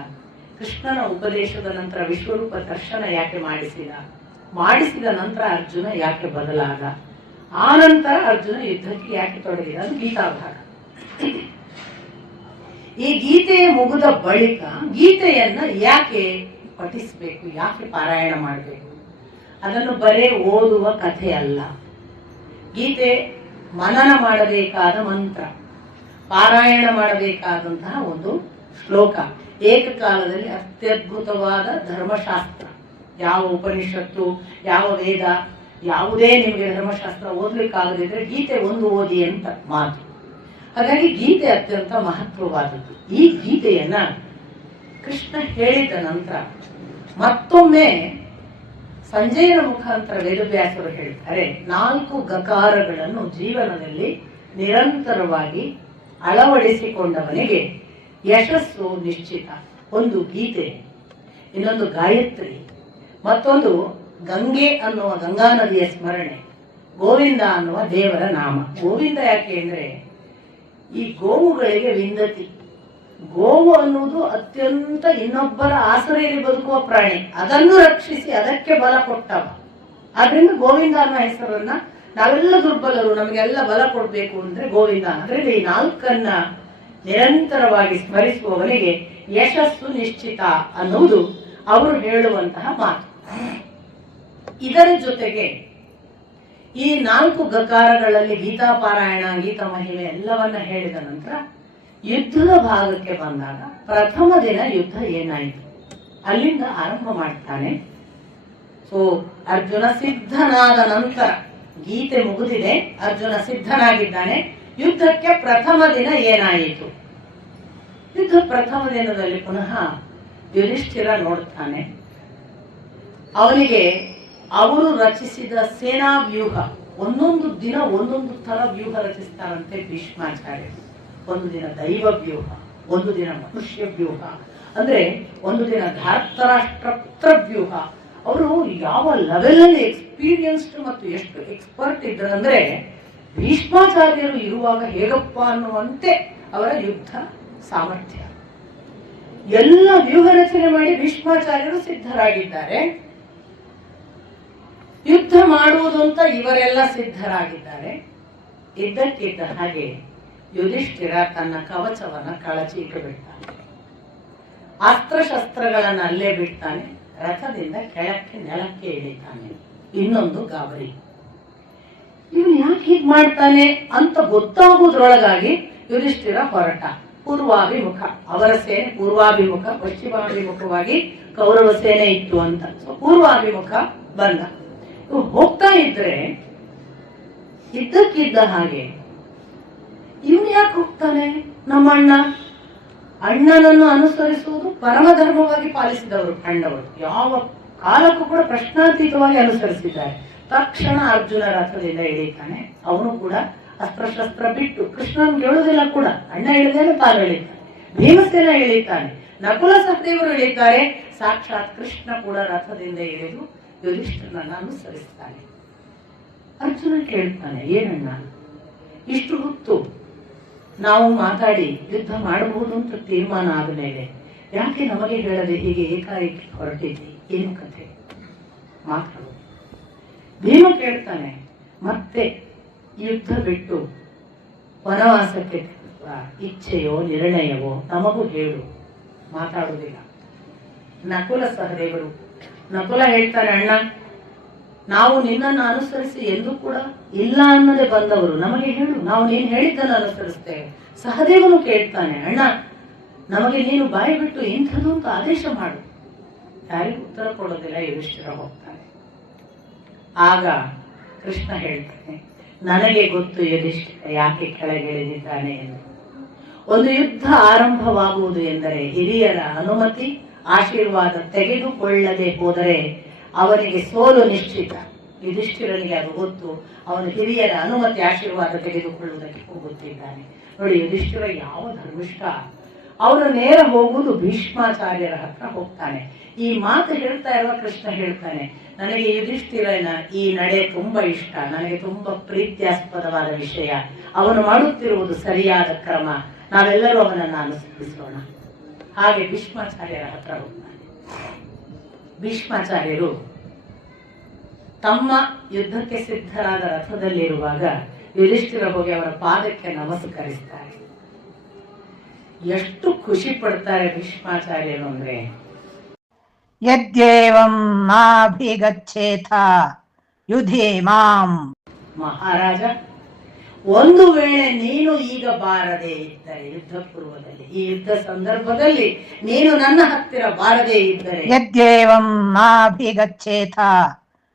ಕೃಷ್ಣನ ಉಪದೇಶದ ನಂತರ ವಿಶ್ವರೂಪ ದರ್ಶನ ಯಾಕೆ ಮಾಡಿಸಿದ ನಂತರ ಅರ್ಜುನ ಯಾಕೆ ಬದಲಾದ? ಆ ನಂತರ ಅರ್ಜುನ ಯುದ್ಧಕ್ಕೆ ಯಾಕೆ ತೊಡಗಿದ? ಅದು ಗೀತಾಭಾಗ. ಈ ಗೀತೆಯ ಮುಗಿದ ಬಳಿಕ ಗೀತೆಯನ್ನ ಯಾಕೆ ಪಠಿಸಬೇಕು, ಯಾಕೆ ಪಾರಾಯಣ ಮಾಡಬೇಕು? ಅದನ್ನು ಬರೇ ಓದುವ ಕಥೆ ಅಲ್ಲ. ಗೀತೆ ಮನನ ಮಾಡಬೇಕಾದ ಮಂತ್ರ, ಪಾರಾಯಣ ಮಾಡಬೇಕಾದಂತಹ ಒಂದು ಶ್ಲೋಕ, ಏಕಕಾಲದಲ್ಲಿ ಅತ್ಯದ್ಭುತವಾದ ಧರ್ಮಶಾಸ್ತ್ರ. ಯಾವ ಉಪನಿಷತ್ತು, ಯಾವ ವೇದ, ಯಾವುದೇ ನಿಮಗೆ ಧರ್ಮಶಾಸ್ತ್ರ ಓದ್ಲಿಕ್ಕಾಗದಿದ್ರೆ ಗೀತೆ ಒಂದು ಓದಿ ಅಂತ ಮಾತು. ಹಾಗಾಗಿ ಗೀತೆ ಅತ್ಯಂತ ಮಹತ್ವವಾದದ್ದು. ಈ ಗೀತೆಯನ್ನ ಕೃಷ್ಣ ಹೇಳಿದ ನಂತರ ಮತ್ತೊಮ್ಮೆ ಸಂಜಯನ ಮುಖಾಂತರ ವೇದವ್ಯಾಸರು ಹೇಳ್ತಾರೆ, 4 ಗಕಾರಗಳನ್ನು ಜೀವನದಲ್ಲಿ ನಿರಂತರವಾಗಿ ಅಳವಡಿಸಿಕೊಂಡವನಿಗೆ ಯಶಸ್ಸು ನಿಶ್ಚಿತ. ಒಂದು ಗೀತೆ, ಇನ್ನೊಂದು ಗಾಯತ್ರಿ, ಮತ್ತೊಂದು ಗಂಗೆ ಅನ್ನುವ ಗಂಗಾ ನದಿಯ ಸ್ಮರಣೆ, ಗೋವಿಂದ ಅನ್ನುವ ದೇವರ ನಾಮ. ಗೋವಿಂದ ಯಾಕೆ ಅಂದ್ರೆ ಈ ಗೋವುಗಳಿಗೆ ವಿಂದತಿ. ಗೋವು ಅನ್ನುವುದು ಅತ್ಯಂತ ಇನ್ನೊಬ್ಬರ ಆಸರೆಯಲ್ಲಿ ಬದುಕುವ ಪ್ರಾಣಿ, ಅದನ್ನು ರಕ್ಷಿಸಿ ಅದಕ್ಕೆ ಬಲ ಕೊಟ್ಟವ. ಆದ್ರಿಂದ ಗೋವಿಂದ ಅನ್ನೋ ಹೆಸರನ್ನ ನಾವೆಲ್ಲ ದುರ್ಬಲರು, ನಮಗೆಲ್ಲ ಬಲ ಕೊಡ್ಬೇಕು ಅಂದ್ರೆ ಗೋವಿಂದ. ಅದರಲ್ಲಿ ಈ ನಾಲ್ಕನ್ನ ನಿರಂತರವಾಗಿ ಸ್ಮರಿಸುವವನಿಗೆ ಯಶಸ್ಸು ನಿಶ್ಚಿತ ಅನ್ನುವುದು ಅವರು ಹೇಳುವಂತಹ ಮಾತು. ಇದರ ಜೊತೆಗೆ ಈ 4 ಗಕಾರಗಳಲ್ಲಿ ಗೀತಾ ಪಾರಾಯಣ, ಗೀತಾ ಮಹಿಮೆ ಎಲ್ಲವನ್ನ ಹೇಳಿದ ನಂತರ ಯುದ್ಧದ ಭಾಗಕ್ಕೆ ಬಂದಾಗ ಪ್ರಥಮ ದಿನ ಯುದ್ಧ ಏನಾಯಿತು ಅಲ್ಲಿಂದ ಆರಂಭ ಮಾಡ್ತಾನೆ. ಸೊ ಅರ್ಜುನ ಸಿದ್ಧನಾದ ನಂತರ, ಗೀತೆ ಮುಗಿದಿದೆ, ಅರ್ಜುನ ಸಿದ್ಧನಾಗಿದ್ದಾನೆ. ಯುದ್ಧಕ್ಕೆ ಪ್ರಥಮ ದಿನ ಏನಾಯಿತು? ಯುದ್ಧ ಪ್ರಥಮ ದಿನದಲ್ಲಿ ಪುನಃ ಯುಧಿಷ್ಠಿರ ನೋಡ್ತಾನೆ. ಅವನಿಗೆ ಅವರು ರಚಿಸಿದ ಸೇನಾ ವ್ಯೂಹ, ಒಂದೊಂದು ದಿನ ಒಂದೊಂದು ತರ ವ್ಯೂಹ ರಚಿಸ್ತಾರಂತೆ ಭೀಷ್ಮಾಚಾರ್ಯ. ಒಂದು ದಿನ ದೈವ ವ್ಯೂಹ, ಒಂದು ದಿನ ಮನುಷ್ಯ ವ್ಯೂಹ, ಅಂದ್ರೆ ಒಂದು ದಿನ ಧಾರ್ತರಾಷ್ಟ್ರ ಪುತ್ರ ವ್ಯೂಹ. ಅವರು ಯಾವ ಲೆವೆಲ್ ಅಲ್ಲಿ ಎಕ್ಸ್ಪೀರಿಯನ್ಸ್ಡ್ ಮತ್ತು ಎಷ್ಟು ಎಕ್ಸ್ಪರ್ಟ್ ಇದ್ರಂದ್ರೆ ಭೀಷ್ಮಾಚಾರ್ಯರು ಇರುವಾಗ ಹೇಗಪ್ಪ ಅನ್ನುವಂತೆ ಅವರ ಯುದ್ಧ ಸಾಮರ್ಥ್ಯ. ಎಲ್ಲ ವ್ಯೂಹ ರಚನೆ ಮಾಡಿ ಭೀಷ್ಮಾಚಾರ್ಯರು ಸಿದ್ಧರಾಗಿದ್ದಾರೆ. ಯುದ್ಧ ಮಾಡುವುದು ಅಂತ ಇವರೆಲ್ಲ ಸಿದ್ಧರಾಗಿದ್ದಾರೆ. ಇದ್ದಕ್ಕಿದ್ದ ಹಾಗೆ ಯುಧಿಷ್ಠಿರ ತನ್ನ ಕವಚವನ್ನ ಕಳಚಿ ಇಟ್ಟುಬಿಡ್ತಾನೆ, ಅಸ್ತ್ರಶಸ್ತ್ರಗಳನ್ನ ಅಲ್ಲೇ ಬಿಡ್ತಾನೆ, ರಥದಿಂದ ಕೆಳಕ್ಕೆ ನೆಲಕ್ಕೆ ಇಳಿತಾನೆ. ಇನ್ನೊಂದು ಗಾಬರಿ, ಇವನು ಯಾಕೆ ಹೀಗೆ ಮಾಡ್ತಾನೆ ಅಂತ ಗೊತ್ತಾಗುವುದ್ರೊಳಗಾಗಿ ಯುಧಿಷ್ಠಿರ ಹೊರಟ. ಪೂರ್ವಾಭಿಮುಖ, ಅವರ ಸೇನೆ ಪೂರ್ವಾಭಿಮುಖ, ಪಶ್ಚಿಮಾಭಿಮುಖವಾಗಿ ಕೌರವ ಸೇನೆ ಇತ್ತು ಅಂತ. ಸೊ ಪೂರ್ವಾಭಿಮುಖ ಬಂದ. ಹೋಗ್ತಾ ಇದ್ರೆ ಇದ್ದಕ್ಕಿದ್ದ ಹಾಗೆ ಇವನು ಯಾಕೆ ಹೋಗ್ತಾನೆ? ನಮ್ಮ ಅಣ್ಣನನ್ನು ಅನುಸರಿಸುವುದು ಪರಮ ಧರ್ಮವಾಗಿ ಪಾಲಿಸಿದವರು ಪಾಂಡವರು, ಯಾವ ಕಾಲಕ್ಕೂ ಕೂಡ ಪ್ರಶ್ನಾತೀತವಾಗಿ ಅನುಸರಿಸಿದ್ದಾರೆ. ತಕ್ಷಣ ಅರ್ಜುನ ರಥದಿಂದ ಇಳಿತಾನೆ. ಅವನು ಕೂಡ ಅಸ್ತ್ರಶಸ್ತ್ರ ಬಿಟ್ಟು, ಕೃಷ್ಣನ್ ಕೇಳುವುದಿಲ್ಲ ಕೂಡ, ಅಣ್ಣ ಇಳಿದೇನೆ ತಾನು ಇಳಿತಾನೆ, ಭೀಮಸೇನ ಇಳಿತಾನೆ, ನಕುಲ ಸಹದೇವರು ಇಳಿತಾರೆ, ಸಾಕ್ಷಾತ್ ಕೃಷ್ಣ ಕೂಡ ರಥದಿಂದ ಇಳಿದು ಯುಧಿಷ್ಠಿರನನ್ನು ಅನುಸರಿಸ್ತಾನೆ. ಅರ್ಜುನ ಕೇಳ್ತಾನೆ, ಏನಣ್ಣ ಇಷ್ಟು ಹೊತ್ತು ನಾವು ಮಾತಾಡಿ ಯುದ್ಧ ಮಾಡಬಹುದು ಅಂತ ತೀರ್ಮಾನ ಆದ ಮೇಲೆ ಯಾಕೆ ನಮಗೆ ಹೇಳದೆ ಹೀಗೆ ಏಕಾಏಕಿ ಹೊರಟಿದ್ದಿ? ಏನು ಕಥೆ? ಮಾತಾಡು. ಭೀಮ ಕೇಳ್ತಾನೆ, ಮತ್ತೆ ಯುದ್ಧ ಬಿಟ್ಟು ವನವಾಸಕ್ಕೆ ಇಚ್ಛೆಯೋ ನಿರ್ಣಯವೋ ನಮಗೂ ಹೇಳು, ಮಾತಾಡುವುದಿಲ್ಲ. ನಕುಲ ಸಹದೇವರು, ನಕುಲ ಹೇಳ್ತಾನೆ, ಅಣ್ಣ ನಾವು ನಿನ್ನನ್ನು ಅನುಸರಿಸಿ ಎಂದು ಕೂಡ ಇಲ್ಲ ಅನ್ನದೆ ಬಂದವರು, ನಮಗೆ ಹೇಳು, ನಾವು ನೀನು ಹೇಳಿದ್ದನ್ನು ಅನುಸರಿಸ್ತೇವೆ. ಸಹದೇವನು ಕೇಳ್ತಾನೆ, ಅಣ್ಣ ನಮಗೆ ನೀನು ಬಾಯಿ ಬಿಟ್ಟು ಇಂಥದ್ದು ಅಂತ ಆದೇಶ ಮಾಡು. ಯಾರಿಗೂ ಉತ್ತರ ಕೊಡೋದಿಲ್ಲ. ಯುಧಿಷ್ಠಿರ ಹೋಗ್ತಾನೆ. ಆಗ ಕೃಷ್ಣ ಹೇಳ್ತಾನೆ, ನನಗೆ ಗೊತ್ತು ಯುಧಿಷ್ಠಿರ ಯಾಕೆ ಕೆಳಗಿಳಿದಿದ್ದಾನೆ ಎಂದು. ಒಂದು ಯುದ್ಧ ಆರಂಭವಾಗುವುದು ಎಂದರೆ ಹಿರಿಯರ ಅನುಮತಿ ಆಶೀರ್ವಾದ ತೆಗೆದುಕೊಳ್ಳದೆ ಹೋದರೆ ಅವನಿಗೆ ಸೋಲು ನಿಶ್ಚಿತ. ಯುಧಿಷ್ಠಿರನಿಗೆ ಅದು ಗೊತ್ತು. ಅವನು ಹಿರಿಯರ ಅನುಮತಿ ಆಶೀರ್ವಾದ ತೆಗೆದುಕೊಳ್ಳುವುದಕ್ಕೆ ಹೋಗುತ್ತಿದ್ದಾನೆ. ನೋಡಿ ಯುಧಿಷ್ಠಿರ ಯಾವ ಧರ್ಮಿಷ್ಠ. ಅವನು ನೇರ ಹೋಗುವುದು ಭೀಷ್ಮಾಚಾರ್ಯರ ಹತ್ರ ಹೋಗ್ತಾನೆ. ಈ ಮಾತು ಹೇಳ್ತಾ ಇರುವ ಕೃಷ್ಣ ಹೇಳ್ತಾನೆ, ನನಗೆ ಯುಧಿಷ್ಠಿರನ ಈ ನಡೆ ತುಂಬಾ ಇಷ್ಟ, ನನಗೆ ತುಂಬಾ ಪ್ರೀತ್ಯಾಸ್ಪದವಾದ ವಿಷಯ. ಅವನು ಮಾಡುತ್ತಿರುವುದು ಸರಿಯಾದ ಕ್ರಮ, ನಾವೆಲ್ಲರೂ ಅವನನ್ನು ಅನುಸರಿಸೋಣ. ಹಾಗೆ ಭೀಷ್ಮಾಚಾರ್ಯರ ಹತ್ರ ಹೋಗ್ತಾನೆ. ಭೀಷ್ಮಾಚಾರ್ಯರು ತಮ್ಮ ಯುದ್ಧಕ್ಕೆ ಸಿದ್ಧರಾದ ರಥದಲ್ಲಿರುವಾಗ ಯುಧಿಷ್ಠಿರ ಹೋಗಿ ಅವರ ಪಾದಕ್ಕೆ ನಮಸ್ಕರಿಸ್ತಾರೆ. ಎಷ್ಟು ಖುಷಿ ಪಡ್ತಾರೆ ಭೀಷ್ಮಾಚಾರ್ಯರು ಅಂದ್ರೆ, ಯದ್ಯೇವಂ ನಾಭಿಗಚ್ಚೇಥ ಯುಧೇ ಮಾಂ. ಮಹಾರಾಜ, ಒಂದು ವೇಳೆ ನೀನು ಈಗ ಬಾರದೇ ಇದ್ದರೆ, ಯುದ್ಧ ಪೂರ್ವದಲ್ಲಿ ಈ ಯುದ್ಧ ಸಂದರ್ಭದಲ್ಲಿ ನೀನು ನನ್ನ ಹತ್ತಿರ ಬಾರದೇ ಇದ್ದರೆ, ಯದ್ಯೇವಂ ನಾಭಿಗಚ್ಚೇಥ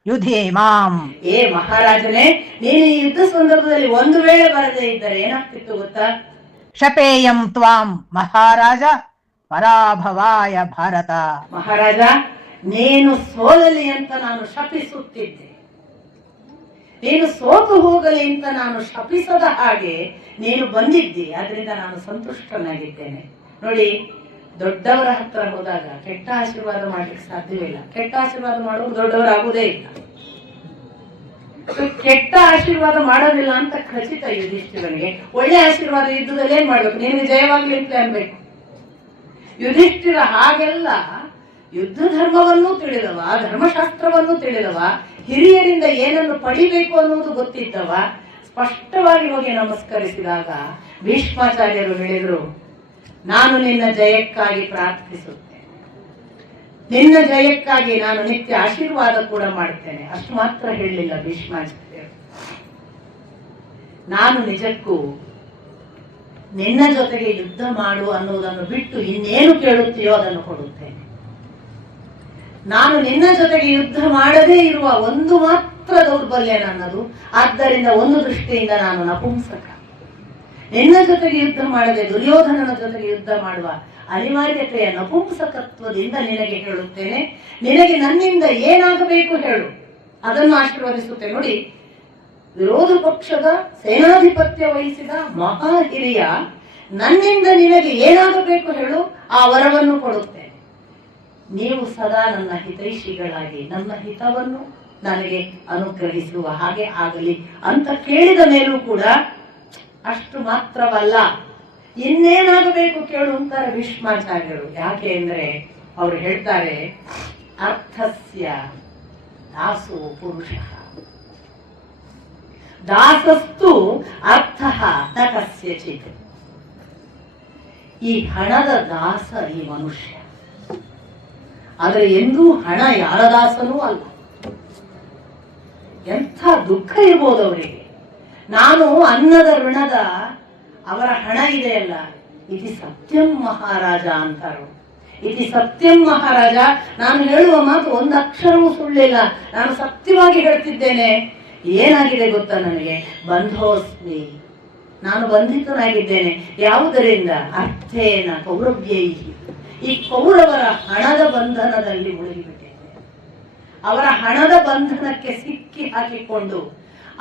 ಯುಧೇ ಮಾಂ. ಏ ಮಹಾರಾಜನೇ, ನೀನು ಈ ಯುದ್ಧ ಸಂದರ್ಭದಲ್ಲಿ ಒಂದು ವೇಳೆ ಬರದೇ ಇದ್ದರೆ ಏನಾಗ್ತಿತ್ತು ಗೊತ್ತಾ? ಶಪೇಯಂ ತ್ವಾಂ ಮಹಾರಾಜ ಪರಾಭವಾಯ ಭಾರತ. ಮಹಾರಾಜ, ನೀನು ಸೋಲಲಿ ಅಂತ ನಾನು ಶಪಿಸುತ್ತಿದ್ದೆ. ನೀನು ಸೋತು ಹೋಗಲಿ ಅಂತ ನಾನು ಶಪಿಸದ ಹಾಗೆ ನೀನು ಬಂದಿದ್ದಿ, ಅದರಿಂದ ನಾನು ಸಂತುಷ್ಟನಾಗಿದ್ದೇನೆ. ನೋಡಿ, ದೊಡ್ಡವರ ಹತ್ರ ಹೋದಾಗ ಕೆಟ್ಟ ಆಶೀರ್ವಾದ ಮಾಡ್ಲಿಕ್ಕೆ ಸಾಧ್ಯವಿಲ್ಲ. ಕೆಟ್ಟ ಆಶೀರ್ವಾದ ಮಾಡೋರು ದೊಡ್ಡವರಾಗುವುದೇ ಇಲ್ಲ. ಕೆಟ್ಟ ಆಶೀರ್ವಾದ ಮಾಡೋದಿಲ್ಲ ಅಂತ ಖಚಿತ ಯುಧಿಷ್ಠಿರನಿಗೆ. ಒಳ್ಳೆ ಆಶೀರ್ವಾದ ಯುದ್ಧದಲ್ಲಿ ಏನ್ ಮಾಡ್ಬೇಕು? ನೀನು ವಿಜಯವಾಗ್ಲಿ ಅಂತ ಅನ್ಬೇಕು. ಯುಧಿಷ್ಠಿರ ಹಾಗೆಲ್ಲ ಯುದ್ಧ ಧರ್ಮವನ್ನೂ ತಿಳಿದವ, ಧರ್ಮಶಾಸ್ತ್ರವನ್ನೂ ತಿಳಿದವ, ಹಿರಿಯರಿಂದ ಏನನ್ನು ಪಡಿಬೇಕು ಅನ್ನುವುದು ಗೊತ್ತಿದ್ದವ. ಸ್ಪಷ್ಟವಾಗಿ ಹೋಗಿ ನಮಸ್ಕರಿಸಿದಾಗ ಭೀಷ್ಮಾಚಾರ್ಯರು ಹೇಳಿದ್ರು, ನಾನು ನಿನ್ನ ಜಯಕ್ಕಾಗಿ ಪ್ರಾರ್ಥಿಸುತ್ತೇನೆ, ನಿನ್ನ ಜಯಕ್ಕಾಗಿ ನಾನು ನಿತ್ಯ ಆಶೀರ್ವಾದ ಕೂಡ ಮಾಡ್ತೇನೆ. ಅಷ್ಟು ಮಾತ್ರ ಹೇಳಲಿಲ್ಲ ಭೀಷ್ಮಾಚಾರ್ಯರು. ನಾನು ನಿಜಕ್ಕೂ ನಿನ್ನ ಜೊತೆಗೆ ಯುದ್ಧ ಮಾಡು ಅನ್ನುವುದನ್ನು ಬಿಟ್ಟು ಇನ್ನೇನು ಕೇಳುತ್ತೀಯೋ ಅದನ್ನು ಕೊಡುತ್ತೇನೆ. ನಾನು ನಿನ್ನ ಜೊತೆಗೆ ಯುದ್ಧ ಮಾಡದೇ ಇರುವ ಒಂದು ಮಾತ್ರ ದೌರ್ಬಲ್ಯ ನನ್ನದು. ಆದ್ದರಿಂದ ಒಂದು ದೃಷ್ಟಿಯಿಂದ ನಾನು ನಪುಂಸಕ. ನಿನ್ನ ಜೊತೆಗೆ ಯುದ್ಧ ಮಾಡದೆ ದುರ್ಯೋಧನನ ಜೊತೆಗೆ ಯುದ್ಧ ಮಾಡುವ ಅನಿವಾರ್ಯತೆಯ ನಪುಂಸಕತ್ವದಿಂದ ನಿನಗೆ ಹೇಳುತ್ತೇನೆ. ನಿನಗೆ ನನ್ನಿಂದ ಏನಾಗಬೇಕು ಹೇಳು, ಅದನ್ನು ಆಶೀರ್ವದಿಸುತ್ತೇನೆ. ನೋಡಿ, ವಿರೋಧ ಪಕ್ಷದ ಸೇನಾಧಿಪತ್ಯ ವಹಿಸಿದ ಮಹಾ ಹಿರಿಯ ನನ್ನಿಂದ ನಿನಗೆ ಏನಾಗಬೇಕು ಹೇಳು, ಆ ವರವನ್ನು ಕೊಡುತ್ತೇನೆ. ನೀವು ಸದಾ ನನ್ನ ಹಿತೈಷಿಗಳಾಗಿ ನನ್ನ ಹಿತವನ್ನು ನನಗೆ ಅನುಗ್ರಹಿಸುವ ಹಾಗೆ ಆಗಲಿ ಅಂತ ಕೇಳಿದ ಮೇಲೂ ಕೂಡ ಅಷ್ಟು ಮಾತ್ರವಲ್ಲ, ಇನ್ನೇನಾಗಬೇಕು ಕೇಳು ಅಂತಾರೆ ಭೀಷ್ಮಾಚಾರ್ಯರು. ಯಾಕೆ ಅಂದ್ರೆ ಅವರು ಹೇಳ್ತಾರೆ, ಅರ್ಥಸ್ಯ ದಾಸೋ ಪುರುಷ ದಾಸಸ್ತು ಅರ್ಥ ನ ಕಸ್ಯಚಿತ್. ಈ ಹಣದ ದಾಸ ಈ ಮನುಷ್ಯ, ಆದರೆ ಎಂದೂ ಹಣ ಯಾರ ದಾಸನೂ ಅಲ್ಲ. ಎಂಥ ದುಃಖ ಇರ್ಬೋದು ಅವರಿಗೆ. ನಾನು ಅನ್ನದ ಋಣದ ಅವರ ಹಣ ಇದೆಯಲ್ಲ, ಇತಿ ಸತ್ಯಂ ಮಹಾರಾಜ ಅಂತಾರು. ಇತಿ ಸತ್ಯಂ ಮಹಾರಾಜ, ನಾನು ಹೇಳುವ ಮಾತು ಒಂದು ಅಕ್ಷರವೂ ಸುಳ್ಳಿಲ್ಲ, ನಾನು ಸತ್ಯವಾಗಿ ಹೇಳ್ತಿದ್ದೇನೆ. ಏನಾಗಿದೆ ಗೊತ್ತಾ ನನಗೆ? ಬಂಧೋಸ್ಮಿ, ನಾನು ಬಂಧಿತನಾಗಿದ್ದೇನೆ. ಯಾವುದರಿಂದ? ಅರ್ಥೇನ ಕೌರವ್ಯೈ, ಈ ಕೌರವರ ಹಣದ ಬಂಧನದಲ್ಲಿ ಮುಳುಗಿಬಿಟ್ಟಿದ್ದೆ. ಅವರ ಹಣದ ಬಂಧನಕ್ಕೆ ಸಿಕ್ಕಿ ಹಾಕಿಕೊಂಡು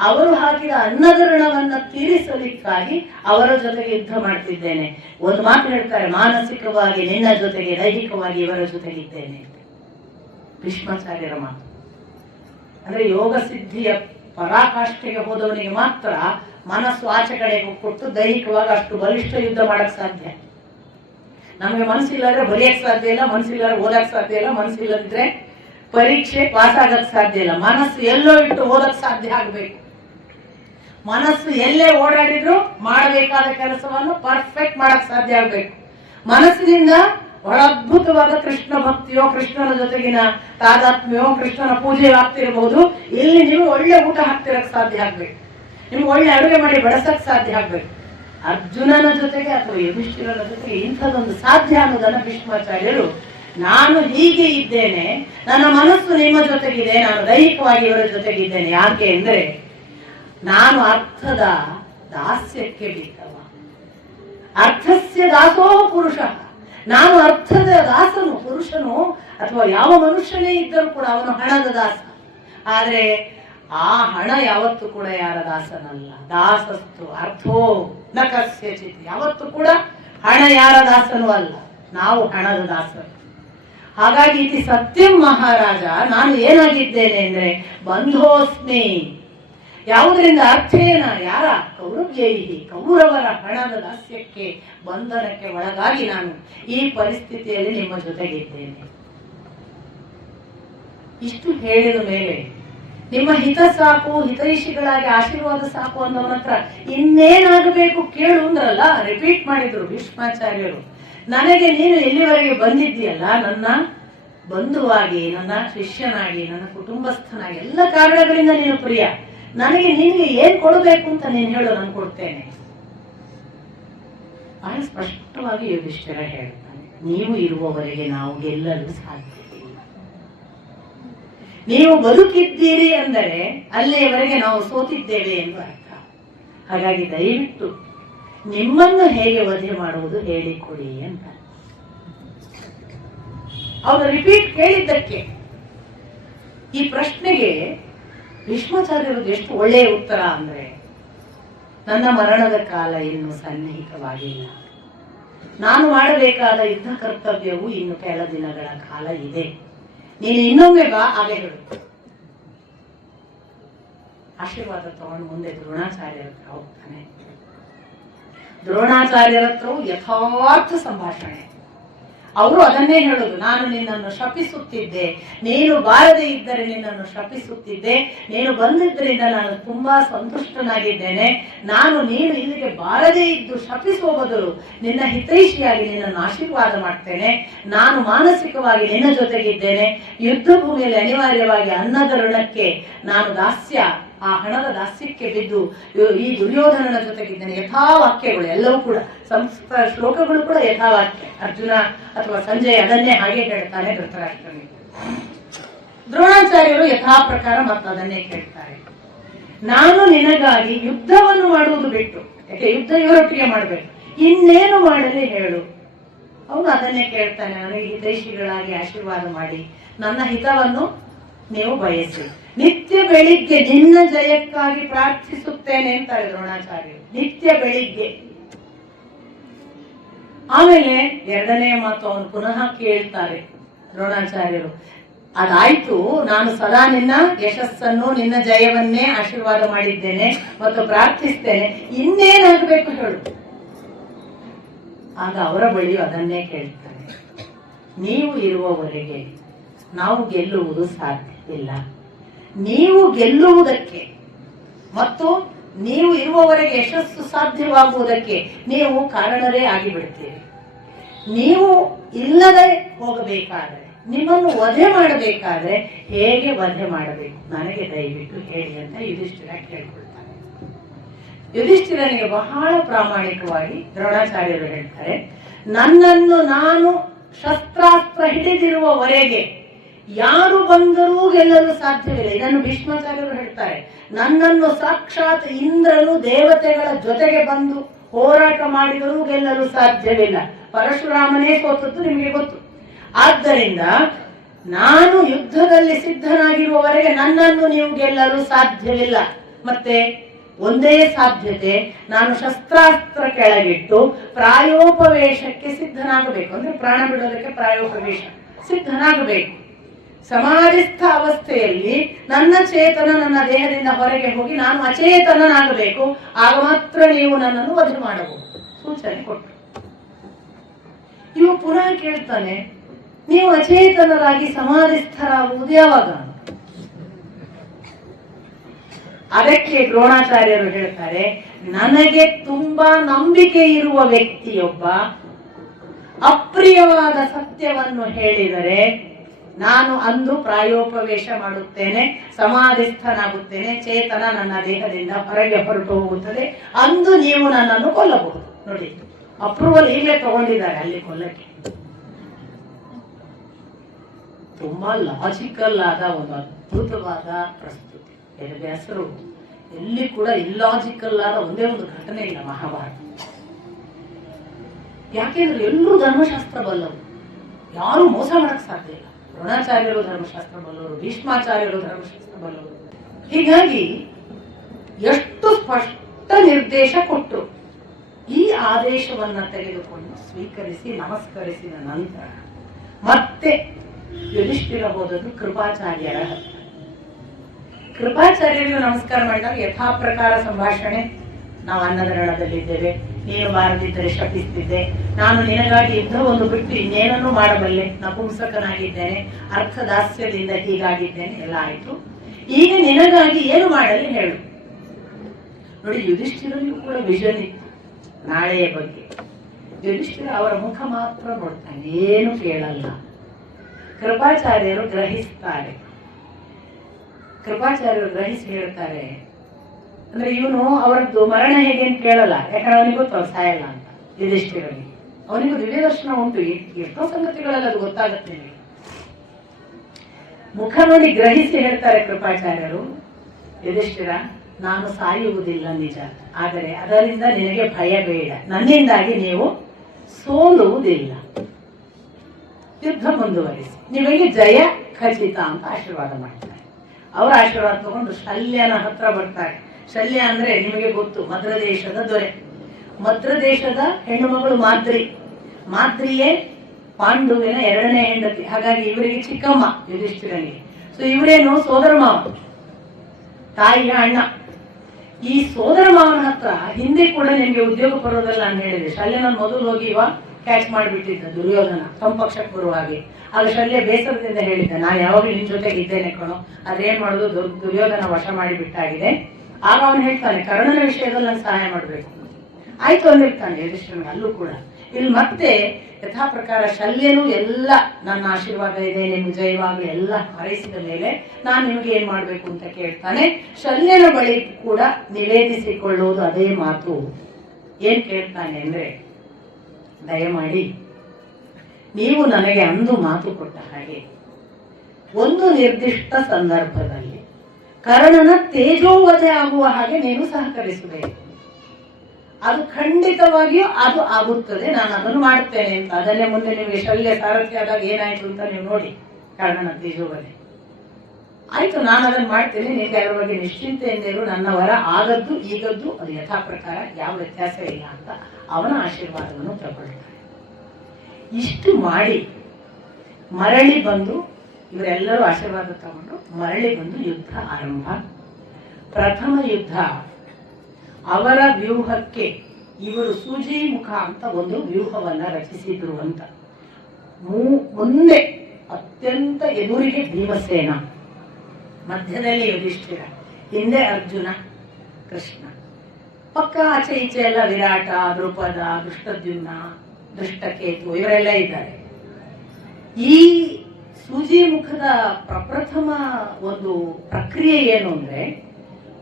ಅವರು ಹಾಕಿದ ಅನ್ನದ ಋಣವನ್ನ ತೀರಿಸಲಿಕ್ಕಾಗಿ ಅವರ ಜೊತೆಗೆ ಯುದ್ಧ ಮಾಡ್ತಿದ್ದೇನೆ. ಒಂದು ಮಾತು ಹೇಳ್ತಾರೆ, ಮಾನಸಿಕವಾಗಿ ನಿನ್ನ ಜೊತೆಗೆ, ದೈಹಿಕವಾಗಿ ಇವರ ಜೊತೆಗಿದ್ದೇನೆ. ಭೀಷ್ಮಾಚಾರ್ಯರ ಮಾತು ಅಂದ್ರೆ ಯೋಗ ಸಿದ್ಧಿಯ ಪರಾಕಾಷ್ಠೆಗೆ ಹೋದವನಿಗೆ ಮಾತ್ರ ಮನಸ್ಸು ಆಚೆ ಕಡೆಗೆ ಕೊಟ್ಟು ದೈಹಿಕವಾಗಿ ಅಷ್ಟು ಬಲಿಷ್ಠ ಯುದ್ಧ ಮಾಡಕ್ ಸಾಧ್ಯ. ನಮಗೆ ಮನಸ್ಸಿಲ್ಲಾದ್ರೆ ಬರೆಯಕ್ ಸಾಧ್ಯ ಇಲ್ಲ, ಮನಸ್ಸಿಲ್ಲಾದ್ರೆ ಓದಕ್ ಸಾಧ್ಯ ಇಲ್ಲ, ಮನಸ್ಸಿಲ್ಲದಿದ್ರೆ ಪರೀಕ್ಷೆ ಪಾಸ್ ಆಗಕ್ ಸಾಧ್ಯ ಇಲ್ಲ. ಮನಸ್ಸು ಎಲ್ಲೋ ಇಟ್ಟು ಓದಕ್ ಸಾಧ್ಯ ಆಗ್ಬೇಕು. ಮನಸ್ಸು ಎಲ್ಲೇ ಓಡಾಡಿದ್ರು ಮಾಡಬೇಕಾದ ಕೆಲಸವನ್ನು ಪರ್ಫೆಕ್ಟ್ ಮಾಡಕ್ ಸಾಧ್ಯ ಆಗ್ಬೇಕು. ಮನಸ್ಸಿನಿಂದ ಬಹಳ ಅದ್ಭುತವಾದ ಕೃಷ್ಣ ಭಕ್ತಿಯೋ, ಕೃಷ್ಣನ ಜೊತೆಗಿನ ತಾದಾತ್ಮ್ಯವೋ, ಕೃಷ್ಣನ ಪೂಜೆ ಆಗ್ತಿರಬಹುದು. ಇಲ್ಲಿ ನೀವು ಒಳ್ಳೆ ಊಟ ಹಾಕ್ತಿರಕ್ ಸಾಧ್ಯ ಆಗ್ಬೇಕು, ನಿಮ್ಗೆ ಒಳ್ಳೆ ಅಡುಗೆ ಮಾಡಿ ಬಡಸಕ್ ಸಾಧ್ಯ ಆಗ್ಬೇಕು. ಅರ್ಜುನನ ಜೊತೆಗೆ ಅಥವಾ ಯುಧಿಷ್ಠಿರನ ಜೊತೆಗೆ ಇಂಥದೊಂದು ಸಾಧ್ಯ ಅನ್ನೋದನ್ನ ಭೀಷ್ಮಾಚಾರ್ಯರು, ನಾನು ಹೀಗೆ ಇದ್ದೇನೆ, ನನ್ನ ಮನಸ್ಸು ನಿಮ್ಮ ಜೊತೆಗಿದೆ, ನಾನು ದೈಹಿಕವಾಗಿ ಇವರ ಜೊತೆಗಿದ್ದೇನೆ. ಯಾಕೆ ಅಂದ್ರೆ ನಾನು ಅರ್ಥದ ದಾಸ್ಯಕ್ಕೆ ಬಿದ್ದವ. ಅರ್ಥಸ್ಯ ದಾಸೋ ಪುರುಷ, ನಾನು ಅರ್ಥದ ದಾಸನು. ಪುರುಷನು ಅಥವಾ ಯಾವ ಮನುಷ್ಯನೇ ಇದ್ದರೂ ಕೂಡ ಅವನು ಹಣದ ದಾಸ. ಆದ್ರೆ ಆ ಹಣ ಯಾವತ್ತೂ ಕೂಡ ಯಾರ ದಾಸನಲ್ಲ. ದಾಸಸ್ತು ಅರ್ಥೋ ನ ಕಸ್ಯಚಿತ್, ಯಾವತ್ತೂ ಕೂಡ ಹಣ ಯಾರ ದಾಸನೂ ಅಲ್ಲ, ನಾವು ಹಣದ ದಾಸರು. ಹಾಗಾಗಿ ಇತಿ ಸತ್ಯಂ ಮಹಾರಾಜ, ನಾನು ಏನಾಗಿದ್ದೇನೆ ಅಂದ್ರೆ ಬಂಧೋಸ್ಮಿ. ಯಾವುದರಿಂದ? ಅರ್ಥೇನ, ಯಾರ? ಕೌರವ್ಯೈಹಿ, ಕೌರವರ ಹಣದ ದಾಸ್ಯಕ್ಕೆ, ಬಂಧನಕ್ಕೆ ಒಳಗಾಗಿ ನಾನು ಈ ಪರಿಸ್ಥಿತಿಯಲ್ಲಿ ನಿಮ್ಮ ಜೊತೆಗಿದ್ದೇನೆ. ಇಷ್ಟು ಹೇಳಿದ ಮೇಲೆ ನಿಮ್ಮ ಹಿತ ಸಾಕು, ಹಿತೈಷಿಗಳಾಗಿ ಆಶೀರ್ವಾದ ಸಾಕು ಅನ್ನೋನ ಹತ್ರ ಇನ್ನೇನಾಗಬೇಕು ಕೇಳು ಅಂದ್ರಲ್ಲ, ರಿಪೀಟ್ ಮಾಡಿದ್ರು ಭೀಷ್ಮಾಚಾರ್ಯರು. ನನಗೆ ನೀನು ಎಲ್ಲಿವರೆಗೆ ಬಂದಿದ್ದೀಯಲ್ಲ, ನನ್ನ ಬಂಧುವಾಗಿ, ನನ್ನ ಶಿಷ್ಯನಾಗಿ, ನನ್ನ ಕುಟುಂಬಸ್ಥನಾಗಿ, ಎಲ್ಲ ಕಾರಣಗಳಿಂದ ನೀನು ಪ್ರಿಯ. ನನಗೆ ನಿನಗೆ ಏನ್ ಕೊಡಬೇಕು ಅಂತ ನೀನು ಹೇಳು, ನಾನು ಕೊಡ್ತೇನೆ. ಬಹಳ ಸ್ಪಷ್ಟವಾಗಿ ಯುಧಿಷ್ಠಿರ ಹೇಳ್ತಾನೆ, ನೀವು ಇರುವವರೆಗೆ ನಾವು ಗೆಲ್ಲಲು ಸಾಧ್ಯವಿಲ್ಲ. ನೀವು ಬದುಕಿದ್ದೀರಿ ಅಂದರೆ ಅಲ್ಲಿಯವರೆಗೆ ನಾವು ಸೋತಿದ್ದೇವೆ ಎಂದು ಅರ್ಥ. ಹಾಗಾಗಿ ದಯವಿಟ್ಟು ನಿಮ್ಮನ್ನು ಹೇಗೆ ವಧೆ ಮಾಡುವುದು ಹೇಳಿಕೊಡಿ ಅಂತ. ಅವರು ರಿಪೀಟ್ ಕೇಳಿದ್ದಕ್ಕೆ ಈ ಪ್ರಶ್ನೆಗೆ ಭೀಷ್ಮಾಚಾರ್ಯರದ್ದು ಎಷ್ಟು ಒಳ್ಳೆಯ ಉತ್ತರ ಅಂದ್ರೆ, ನನ್ನ ಮರಣದ ಕಾಲ ಇನ್ನು ಸನ್ನಿಹಿತವಾಗಿಲ್ಲ, ನಾನು ಮಾಡಬೇಕಾದ ಯುದ್ಧ ಕರ್ತವ್ಯವು ಇನ್ನು ಕೆಲ ದಿನಗಳ ಕಾಲ ಇದೆ, ನೀನು ಇನ್ನೊಮ್ಮೆ ಬಾ, ಹಾಗೆ ಹೇಳು. ಆಶೀರ್ವಾದ ತಗೊಂಡು ಮುಂದೆ ದ್ರೋಣಾಚಾರ್ಯರ ಹತ್ರ ಹೋಗ್ತಾನೆ. ದ್ರೋಣಾಚಾರ್ಯರ ಹತ್ರವು ಯಥಾರ್ಥ ಸಂಭಾಷಣೆ. ಅವರು ಅದನ್ನೇ ಹೇಳೋದು, ನಾನು ನಿನ್ನನ್ನು ಶಪಿಸುತ್ತಿದ್ದೆ, ನೀನು ಬಾರದೇ ಇದ್ದರೆ ನಿನ್ನನ್ನು ಶಪಿಸುತ್ತಿದ್ದೆ, ನೀನು ಬಂದಿದ್ದರಿಂದ ನಾನು ತುಂಬಾ ಸಂತುಷ್ಟನಾಗಿದ್ದೇನೆ, ನೀನು ಇಲ್ಲಿಗೆ ಬಾರದೇ ಇದ್ದು ಶಪಿಸುವ ಬದಲು ನಿನ್ನ ಹಿತೈಷಿಯಾಗಿ ನಿನ್ನನ್ನು ಆಶೀರ್ವಾದ ಮಾಡ್ತೇನೆ, ನಾನು ಮಾನಸಿಕವಾಗಿ ನಿನ್ನ ಜೊತೆಗಿದ್ದೇನೆ, ಯುದ್ಧ ಭೂಮಿಯಲ್ಲಿ ಅನಿವಾರ್ಯವಾಗಿ ಅನ್ನದ ಋಣಕ್ಕೆ ನಾನು ದಾಸ್ಯ, ಆ ಹಣದ ದಾಸ್ಯಕ್ಕೆ ಬಿದ್ದು ಈ ದುರ್ಯೋಧನನ ಜೊತೆಗಿದ್ದೇನೆ. ಯಥಾವಾಕ್ಯಗಳು ಎಲ್ಲವೂ ಕೂಡ, ಸಂಸ್ಕೃತ ಶ್ಲೋಕಗಳು ಕೂಡ ಯಥಾವಾಕ್ಯ. ಅರ್ಜುನ ಅಥವಾ ಸಂಜಯ್ ಅದನ್ನೇ ಹಾಗೆ ಹೇಳ್ತಾನೆ ಧೃತರಾಷ್ಟ್ರನಿಗೆ. ದ್ರೋಣಾಚಾರ್ಯರು ಯಥಾ ಪ್ರಕಾರ ಮತ್ತು ಅದನ್ನೇ ಕೇಳ್ತಾರೆ, ನಾನು ನಿನಗಾಗಿ ಯುದ್ಧವನ್ನು ಮಾಡುವುದು ಬಿಟ್ಟು, ಯಾಕೆ ಯುದ್ಧ ಇವರೊಟ್ಟಿಗೆ ಮಾಡಬೇಕು, ಇನ್ನೇನು ಮಾಡಲಿ ಹೇಳು. ಅವನು ಅದನ್ನೇ ಕೇಳ್ತಾನೆ, ನನಗೆ ಹಿತೈಷಿಗಳಾಗಿ ಆಶೀರ್ವಾದ ಮಾಡಿ ನನ್ನ ಹಿತವನ್ನು ನೀವು ಬಯಸಿ, ನಿತ್ಯ ಬೆಳಿಗ್ಗೆ ನಿನ್ನ ಜಯಕ್ಕಾಗಿ ಪ್ರಾರ್ಥಿಸುತ್ತೇನೆ ಅಂತಾರೆ ದ್ರೋಣಾಚಾರ್ಯರು. ನಿತ್ಯ ಬೆಳಿಗ್ಗೆ. ಆಮೇಲೆ ಎರಡನೇ ಮಾತು ಅವನು ಪುನಃ ಕೇಳ್ತಾರೆ ದ್ರೋಣಾಚಾರ್ಯರು, ಅದಾಯ್ತು, ನಾನು ಸದಾ ನಿನ್ನ ಯಶಸ್ಸನ್ನು ನಿನ್ನ ಜಯವನ್ನೇ ಆಶೀರ್ವಾದ ಮಾಡಿದ್ದೇನೆ ಮತ್ತು ಪ್ರಾರ್ಥಿಸ್ತೇನೆ, ಇನ್ನೇನಾಗಬೇಕು ಹೇಳು. ಆಗ ಅವರ ಬಳಿಯೂ ಅದನ್ನೇ ಕೇಳ್ತಾರೆ, ನೀವು ಇರುವವರೆಗೆ ನಾವು ಗೆಲ್ಲುವುದು ಸಾಧ್ಯವಿಲ್ಲ, ನೀವು ಗೆಲ್ಲುವುದಕ್ಕೆ ಮತ್ತು ನೀವು ಇರುವವರೆಗೆ ಯಶಸ್ಸು ಸಾಧ್ಯವಾಗುವುದಕ್ಕೆ ನೀವು ಕಾರಣರೇ ಆಗಿಬಿಡ್ತೀರಿ. ನೀವು ಇಲ್ಲದೆ ಹೋಗಬೇಕಾದ್ರೆ, ನಿಮ್ಮನ್ನು ವಧೆ ಮಾಡಬೇಕಾದ್ರೆ ಹೇಗೆ ವಧೆ ಮಾಡಬೇಕು ನನಗೆ ದಯವಿಟ್ಟು ಹೇಳಿ ಅಂತ ಯುಧಿಷ್ಠಿರ ಕೇಳ್ಕೊಳ್ತಾರೆ. ಯುಧಿಷ್ಠಿರನಿಗೆ ಬಹಳ ಪ್ರಾಮಾಣಿಕವಾಗಿ ದ್ರೋಣಾಚಾರ್ಯರು ಹೇಳ್ತಾರೆ, ನನ್ನನ್ನು ನಾನು ಶಸ್ತ್ರಾಸ್ತ್ರ ಹಿಡಿದಿರುವವರೆಗೆ ಯಾರು ಬಂದರೂ ಗೆಲ್ಲಲು ಸಾಧ್ಯವಿಲ್ಲ. ಇದನ್ನು ಭೀಷ್ಮಾಚಾರ್ಯರು ಹೇಳ್ತಾರೆ, ನನ್ನನ್ನು ಸಾಕ್ಷಾತ್ ಇಂದ್ರನು ದೇವತೆಗಳ ಜೊತೆಗೆ ಬಂದು ಹೋರಾಟ ಮಾಡಿದರೂ ಗೆಲ್ಲಲು ಸಾಧ್ಯವಿಲ್ಲ. ಪರಶುರಾಮನೇ ಸೋತದ್ದು ನಿಮಗೆ ಗೊತ್ತು. ಆದ್ದರಿಂದ ನಾನು ಯುದ್ಧದಲ್ಲಿ ಸಿದ್ಧನಾಗಿರುವವರೆಗೆ ನನ್ನನ್ನು ನೀವು ಗೆಲ್ಲಲು ಸಾಧ್ಯವಿಲ್ಲ. ಮತ್ತೆ ಒಂದೇ ಸಾಧ್ಯತೆ, ನಾನು ಶಸ್ತ್ರಾಸ್ತ್ರ ಕೆಳಗಿಟ್ಟು ಪ್ರಾಯೋಪವೇಶಕ್ಕೆ ಸಿದ್ಧನಾಗಬೇಕು. ಅಂದ್ರೆ ಪ್ರಾಣ ಬಿಡೋದಕ್ಕೆ ಪ್ರಾಯೋಪವೇಶ ಸಿದ್ಧನಾಗಬೇಕು. ಸಮಾಧಿಸ್ಥ ಅವಸ್ಥೆಯಲ್ಲಿ ನನ್ನ ಚೇತನ ನನ್ನ ದೇಹದಿಂದ ಹೊರಗೆ ಹೋಗಿ ನಾನು ಅಚೇತನನಾಗಬೇಕು. ಆಗ ಮಾತ್ರ ನೀವು ನನ್ನನ್ನು ವಧೆ ಮಾಡಬಹುದು ಸೂಚನೆ ಕೊಟ್ಟು. ಇವು ಪುನಃ ಕೇಳ್ತಾನೆ, ನೀವು ಅಚೇತನರಾಗಿ ಸಮಾಧಿಸ್ಥರಾಗುವುದು ಯಾವಾಗ? ಅದಕ್ಕೆ ದ್ರೋಣಾಚಾರ್ಯರು ಹೇಳ್ತಾರೆ, ನನಗೆ ತುಂಬಾ ನಂಬಿಕೆ ಇರುವ ವ್ಯಕ್ತಿಯೊಬ್ಬ ಅಪ್ರಿಯವಾದ ಸತ್ಯವನ್ನು ಹೇಳಿದರೆ ನಾನು ಅಂದು ಪ್ರಾಯೋಪವೇಶ ಮಾಡುತ್ತೇನೆ, ಸಮಾಧಿಸ್ಥನಾಗುತ್ತೇನೆ, ಚೇತನ ನನ್ನ ದೇಹದಿಂದ ಹೊರಗೆ ಹೊರಟು ಹೋಗುತ್ತದೆ, ಅಂದು ನೀವು ನನ್ನನ್ನು ಕೊಲ್ಲಬಹುದು. ನೋಡಿ, ಅಪ್ರೂವಲ್ ಈಗಲೇ ತಗೊಂಡಿದ್ದಾರೆ ಅಲ್ಲಿ ಕೊಲ್ಲಕ್ಕೆ. ತುಂಬಾ ಲಾಜಿಕಲ್ ಆದ ಒಂದು ಅದ್ಭುತವಾದ ಪ್ರಸ್ತುತಿ. ವೇದವ್ಯಾಸರು ಎಲ್ಲಿ ಕೂಡ ಇಲ್ಲಾಜಿಕಲ್ ಆದ ಒಂದೇ ಒಂದು ಘಟನೆ ಇಲ್ಲ ಮಹಾಭಾರತ. ಯಾಕೆಂದ್ರೆ ಎಲ್ಲರೂ ಧರ್ಮಶಾಸ್ತ್ರ ಬಲ್ಲವರು, ಯಾರು ಮೋಸ ಮಾಡಕ್ ಸಾಧ್ಯ ಇಲ್ಲ. ದ್ರೋಣಾಚಾರ್ಯರು ಧರ್ಮಶಾಸ್ತ್ರ ಬಲ್ಲವರು, ಭೀಷ್ಮಾಚಾರ್ಯರು ಧರ್ಮಶಾಸ್ತ್ರ ಬಲ್ಲವರು. ಹೀಗಾಗಿ ಎಷ್ಟು ಸ್ಪಷ್ಟ ನಿರ್ದೇಶ ಕೊಟ್ಟರು. ಈ ಆದೇಶವನ್ನ ತೆಗೆದುಕೊಂಡು ಸ್ವೀಕರಿಸಿ ನಮಸ್ಕರಿಸಿದ ನಂತರ ಮತ್ತೆ ಯುಧಿಷ್ಠಿರ ಹೋದದ್ದು ಕೃಪಾಚಾರ್ಯರ ಹತ್ರ. ಕೃಪಾಚಾರ್ಯರಿಗೂ ನಮಸ್ಕಾರ ಮಾಡಿದಾಗ ಯಥಾ ಪ್ರಕಾರ ಸಂಭಾಷಣೆ, ನಾವು ಅನ್ನದ ರಣದಲ್ಲಿದ್ದೇವೆ, ನೀನು ಬಾರದಿದ್ದರೆ ಶಪಿಸ್ತಿದ್ದೆ, ನಾನು ನಿನಗಾಗಿ ಯುದ್ಧವನ್ನು ಬಿಟ್ಟು ಇನ್ನೇನನ್ನು ಮಾಡಬಲ್ಲೆ, ನಪುಂಸಕನಾಗಿದ್ದೇನೆ, ಅರ್ಥದಾಸ್ಯದಿಂದ ಹೀಗಾಗಿದ್ದೇನೆ, ಎಲ್ಲ ಆಯ್ತು, ಈಗ ನಿನಗಾಗಿ ಏನು ಮಾಡಲಿ ಹೇಳು. ನೋಡಿ, ಯುಧಿಷ್ಠಿರನಿಗೂ ಕೂಡ ವಿಷನ್ ಇತ್ತು ನಾಳೆಯ ಬಗ್ಗೆ. ಯುಧಿಷ್ಠಿರ ಅವರ ಮುಖ ಮಾತ್ರ ನೋಡ್ತಾನೆ, ಏನು ಕೇಳಲ್ಲ. ಕೃಪಾಚಾರ್ಯರು ಗ್ರಹಿಸ್ತಾರೆ. ಕೃಪಾಚಾರ್ಯರು ಗ್ರಹಿಸಿ ಹೇಳ್ತಾರೆ, ಅಂದ್ರೆ ಇವನು ಅವರದ್ದು ಮರಣ ಹೇಗೆ ಅಂತ ಕೇಳಲ್ಲ, ಯಾಕಂದ್ರೆ ಅವನಿಗೆ ಗೊತ್ತು ಅವ್ರು ಸಾಯಲ್ಲ ಅಂತ. ಯುಧಿಷ್ಠಿರನಿಗೆ ಅವನಿಗೂ ದಿವ್ಯ ದರ್ಶನ ಉಂಟು, ಎಷ್ಟೋ ಸಂಗತಿಗಳೆಲ್ಲ ಅದು ಗೊತ್ತಾಗುತ್ತೆ ನಿಮಗೆ. ಮುಖ ನೋಡಿ ಗ್ರಹಿಸಿ ಹೇಳ್ತಾರೆ ಕೃಪಾಚಾರ್ಯರು, ಯುಧಿಷ್ಠಿರ, ನಾನು ಸಾಯುವುದಿಲ್ಲ ನಿಜ, ಆದರೆ ಅದರಿಂದ ನಿನಗೆ ಭಯ ಬೇಡ, ನನ್ನಿಂದಾಗಿ ನೀವು ಸೋಲುವುದಿಲ್ಲ, ಯುದ್ಧ ಮುಂದುವರಿಸಿ, ನಿಮಗೆ ಜಯ ಖಚಿತ ಅಂತ ಆಶೀರ್ವಾದ ಮಾಡ್ತಾರೆ. ಅವರ ಆಶೀರ್ವಾದ ತಗೊಂಡು ಶಲ್ಯನ ಹತ್ರ ಬರ್ತಾರೆ. ಶಲ್ಯ ಅಂದ್ರೆ ನಿಮಗೆ ಗೊತ್ತು, ಮದ್ರ ದೇಶದ ದೊರೆ. ಮದ್ರ ದೇಶದ ಹೆಣ್ಣು ಮಗಳು ಮಾದ್ರಿಯೇ ಪಾಂಡುವಿನ 2ನೇ ಹೆಂಡತಿ. ಹಾಗಾಗಿ ಇವರಿಗೆ ಚಿಕ್ಕಮ್ಮ ಯುಧಿಷ್ಠಿರನಿಗೆ. ಸೊ ಇವರೇನು ಸೋದರ ಮಾವ, ತಾಯಿಯ ಅಣ್ಣ. ಈ ಸೋದರ ಮಾವನ ಹತ್ರ ಹಿಂದೆ ಕೂಡ ನಿಮ್ಗೆ ಉದ್ಯೋಗ ಪರ್ವದಲ್ಲಿ ನಾನು ಹೇಳಿದೆ, ಶಲ್ಯನ ಮೊದಲು ಹೋಗಿ ಕ್ಯಾಚ್ ಮಾಡಿಬಿಟ್ಟಿದ್ದ ದುರ್ಯೋಧನ ಸಂಪಕ್ಷಕ್ಕೆ ಬರುವಾಗೆ. ಆಗ ಶಲ್ಯ ಬೇಸರದಿಂದ ಹೇಳಿದ್ದ, ನಾನು ಯಾವಾಗಲೂ ನಿನ್ ಜೊತೆಗೆ ಇದ್ದೇನೆ ಕಣೋ, ಅದೇನ್ ಮಾಡೋದು, ದುರ್ಯೋಧನ ವಶ ಮಾಡಿಬಿಟ್ಟಾಗಿದೆ. ಆಗ ಅವನು ಹೇಳ್ತಾನೆ, ಕರ್ಣನ ವಿಷಯದಲ್ಲಿ ನಾನು ಸಹಾಯ ಮಾಡ್ಬೇಕು. ಆಯ್ತು ಅಂದಿರ್ತಾನೆ ಯುಧಿಷ್ಠಿರನಿಗೆ. ಅಲ್ಲೂ ಕೂಡ ಇಲ್ಲಿ ಮತ್ತೆ ಯಥಾ ಪ್ರಕಾರ ಶಲ್ಯನು ಎಲ್ಲ ನನ್ನ ಆಶೀರ್ವಾದ ಇದೆ, ನಿಮ್ಗೆ ಜಯವಾಗಲಿ ಎಲ್ಲ ಹಾರೈಸಿದ ಮೇಲೆ ನಾನು ನಿಮ್ಗೆ ಏನ್ ಮಾಡ್ಬೇಕು ಅಂತ ಕೇಳ್ತಾನೆ. ಶಲ್ಯನ ಬಳಿ ಕೂಡ ನಿವೇದಿಸಿಕೊಳ್ಳುವುದು ಅದೇ ಮಾತು. ಏನ್ ಕೇಳ್ತಾನೆ ಅಂದ್ರೆ, ದಯಮಾಡಿ ನೀವು ನನಗೆ ಅಂದು ಮಾತು ಕೊಟ್ಟ ಹಾಗೆ ಒಂದು ನಿರ್ದಿಷ್ಟ ಸಂದರ್ಭದಲ್ಲಿ ಕರ್ಣನ ತೇಜೋವಧೆ ಆಗುವ ಹಾಗೆ ನೀನು ಸಹಕರಿಸಬೇಕು. ಅದು ಖಂಡಿತವಾಗಿಯೂ ಅದು ಆಗುತ್ತದೆ, ನಾನು ಅದನ್ನು ಮಾಡುತ್ತೇನೆ ಅಂತ. ಅದನ್ನೇ ಮುಂದೆ ನಿಮಗೆ ಶಲ್ಯ ಸಾರಥಿ ಆದಾಗ ಏನಾಯ್ತು ಅಂತ ನೀವು ನೋಡಿ, ಕರ್ಣನ ತೇಜೋವಧೆ ಆಯ್ತು, ನಾನು ಅದನ್ನು ಮಾಡ್ತೇನೆ, ನಿಮಗೆ ಅದರ ಬಗ್ಗೆ ನಿಶ್ಚಿಂತೆಯಿಂದ ಇರು, ನನ್ನ ವರ ಆಗದ್ದು ಈಗದ್ದು ಅದು ಯಥಾ ಪ್ರಕಾರ, ಯಾವ ವ್ಯತ್ಯಾಸ ಇಲ್ಲ ಅಂತ ಅವನ ಆಶೀರ್ವಾದವನ್ನು ತಗೊಳ್ತಾರೆ. ಇಷ್ಟು ಮಾಡಿ ಮರಳಿ ಬಂದು ಇವರೆಲ್ಲರೂ ಆಶೀರ್ವಾದ ತಗೊಂಡು ಮರಳಿ ಬಂದು ಯುದ್ಧ ಆರಂಭ. ಪ್ರಥಮ ಯುದ್ಧ ಅವರ ವ್ಯೂಹಕ್ಕೆ ಇವರು ಸೂಜಿ ಮುಖ ಅಂತ ಒಂದು ವ್ಯೂಹವನ್ನ ರಚಿಸಿದ್ರು ಅಂತ. ಮುಂದೆ ಅತ್ಯಂತ ಎದುರಿಗೆ ಭೀಮಸೇನ, ಮಧ್ಯದಲ್ಲಿ ಯುಧಿಷ್ಠಿರ, ಹಿಂದೆ ಅರ್ಜುನ, ಕೃಷ್ಣ, ಪಕ್ಕ ಆಚೆ ಈಚೆ ಎಲ್ಲ ವಿರಾಟ, ದ್ರುಪದ, ದುಷ್ಟದ್ಯುಮ್ನ, ದುಷ್ಟಕೇತು ಇವರೆಲ್ಲ ಇದ್ದಾರೆ. ಈ ಸೂಜಿ ಮುಖದ ಪ್ರಪ್ರಥಮ ಒಂದು ಪ್ರಕ್ರಿಯೆ ಏನು ಅಂದ್ರೆ,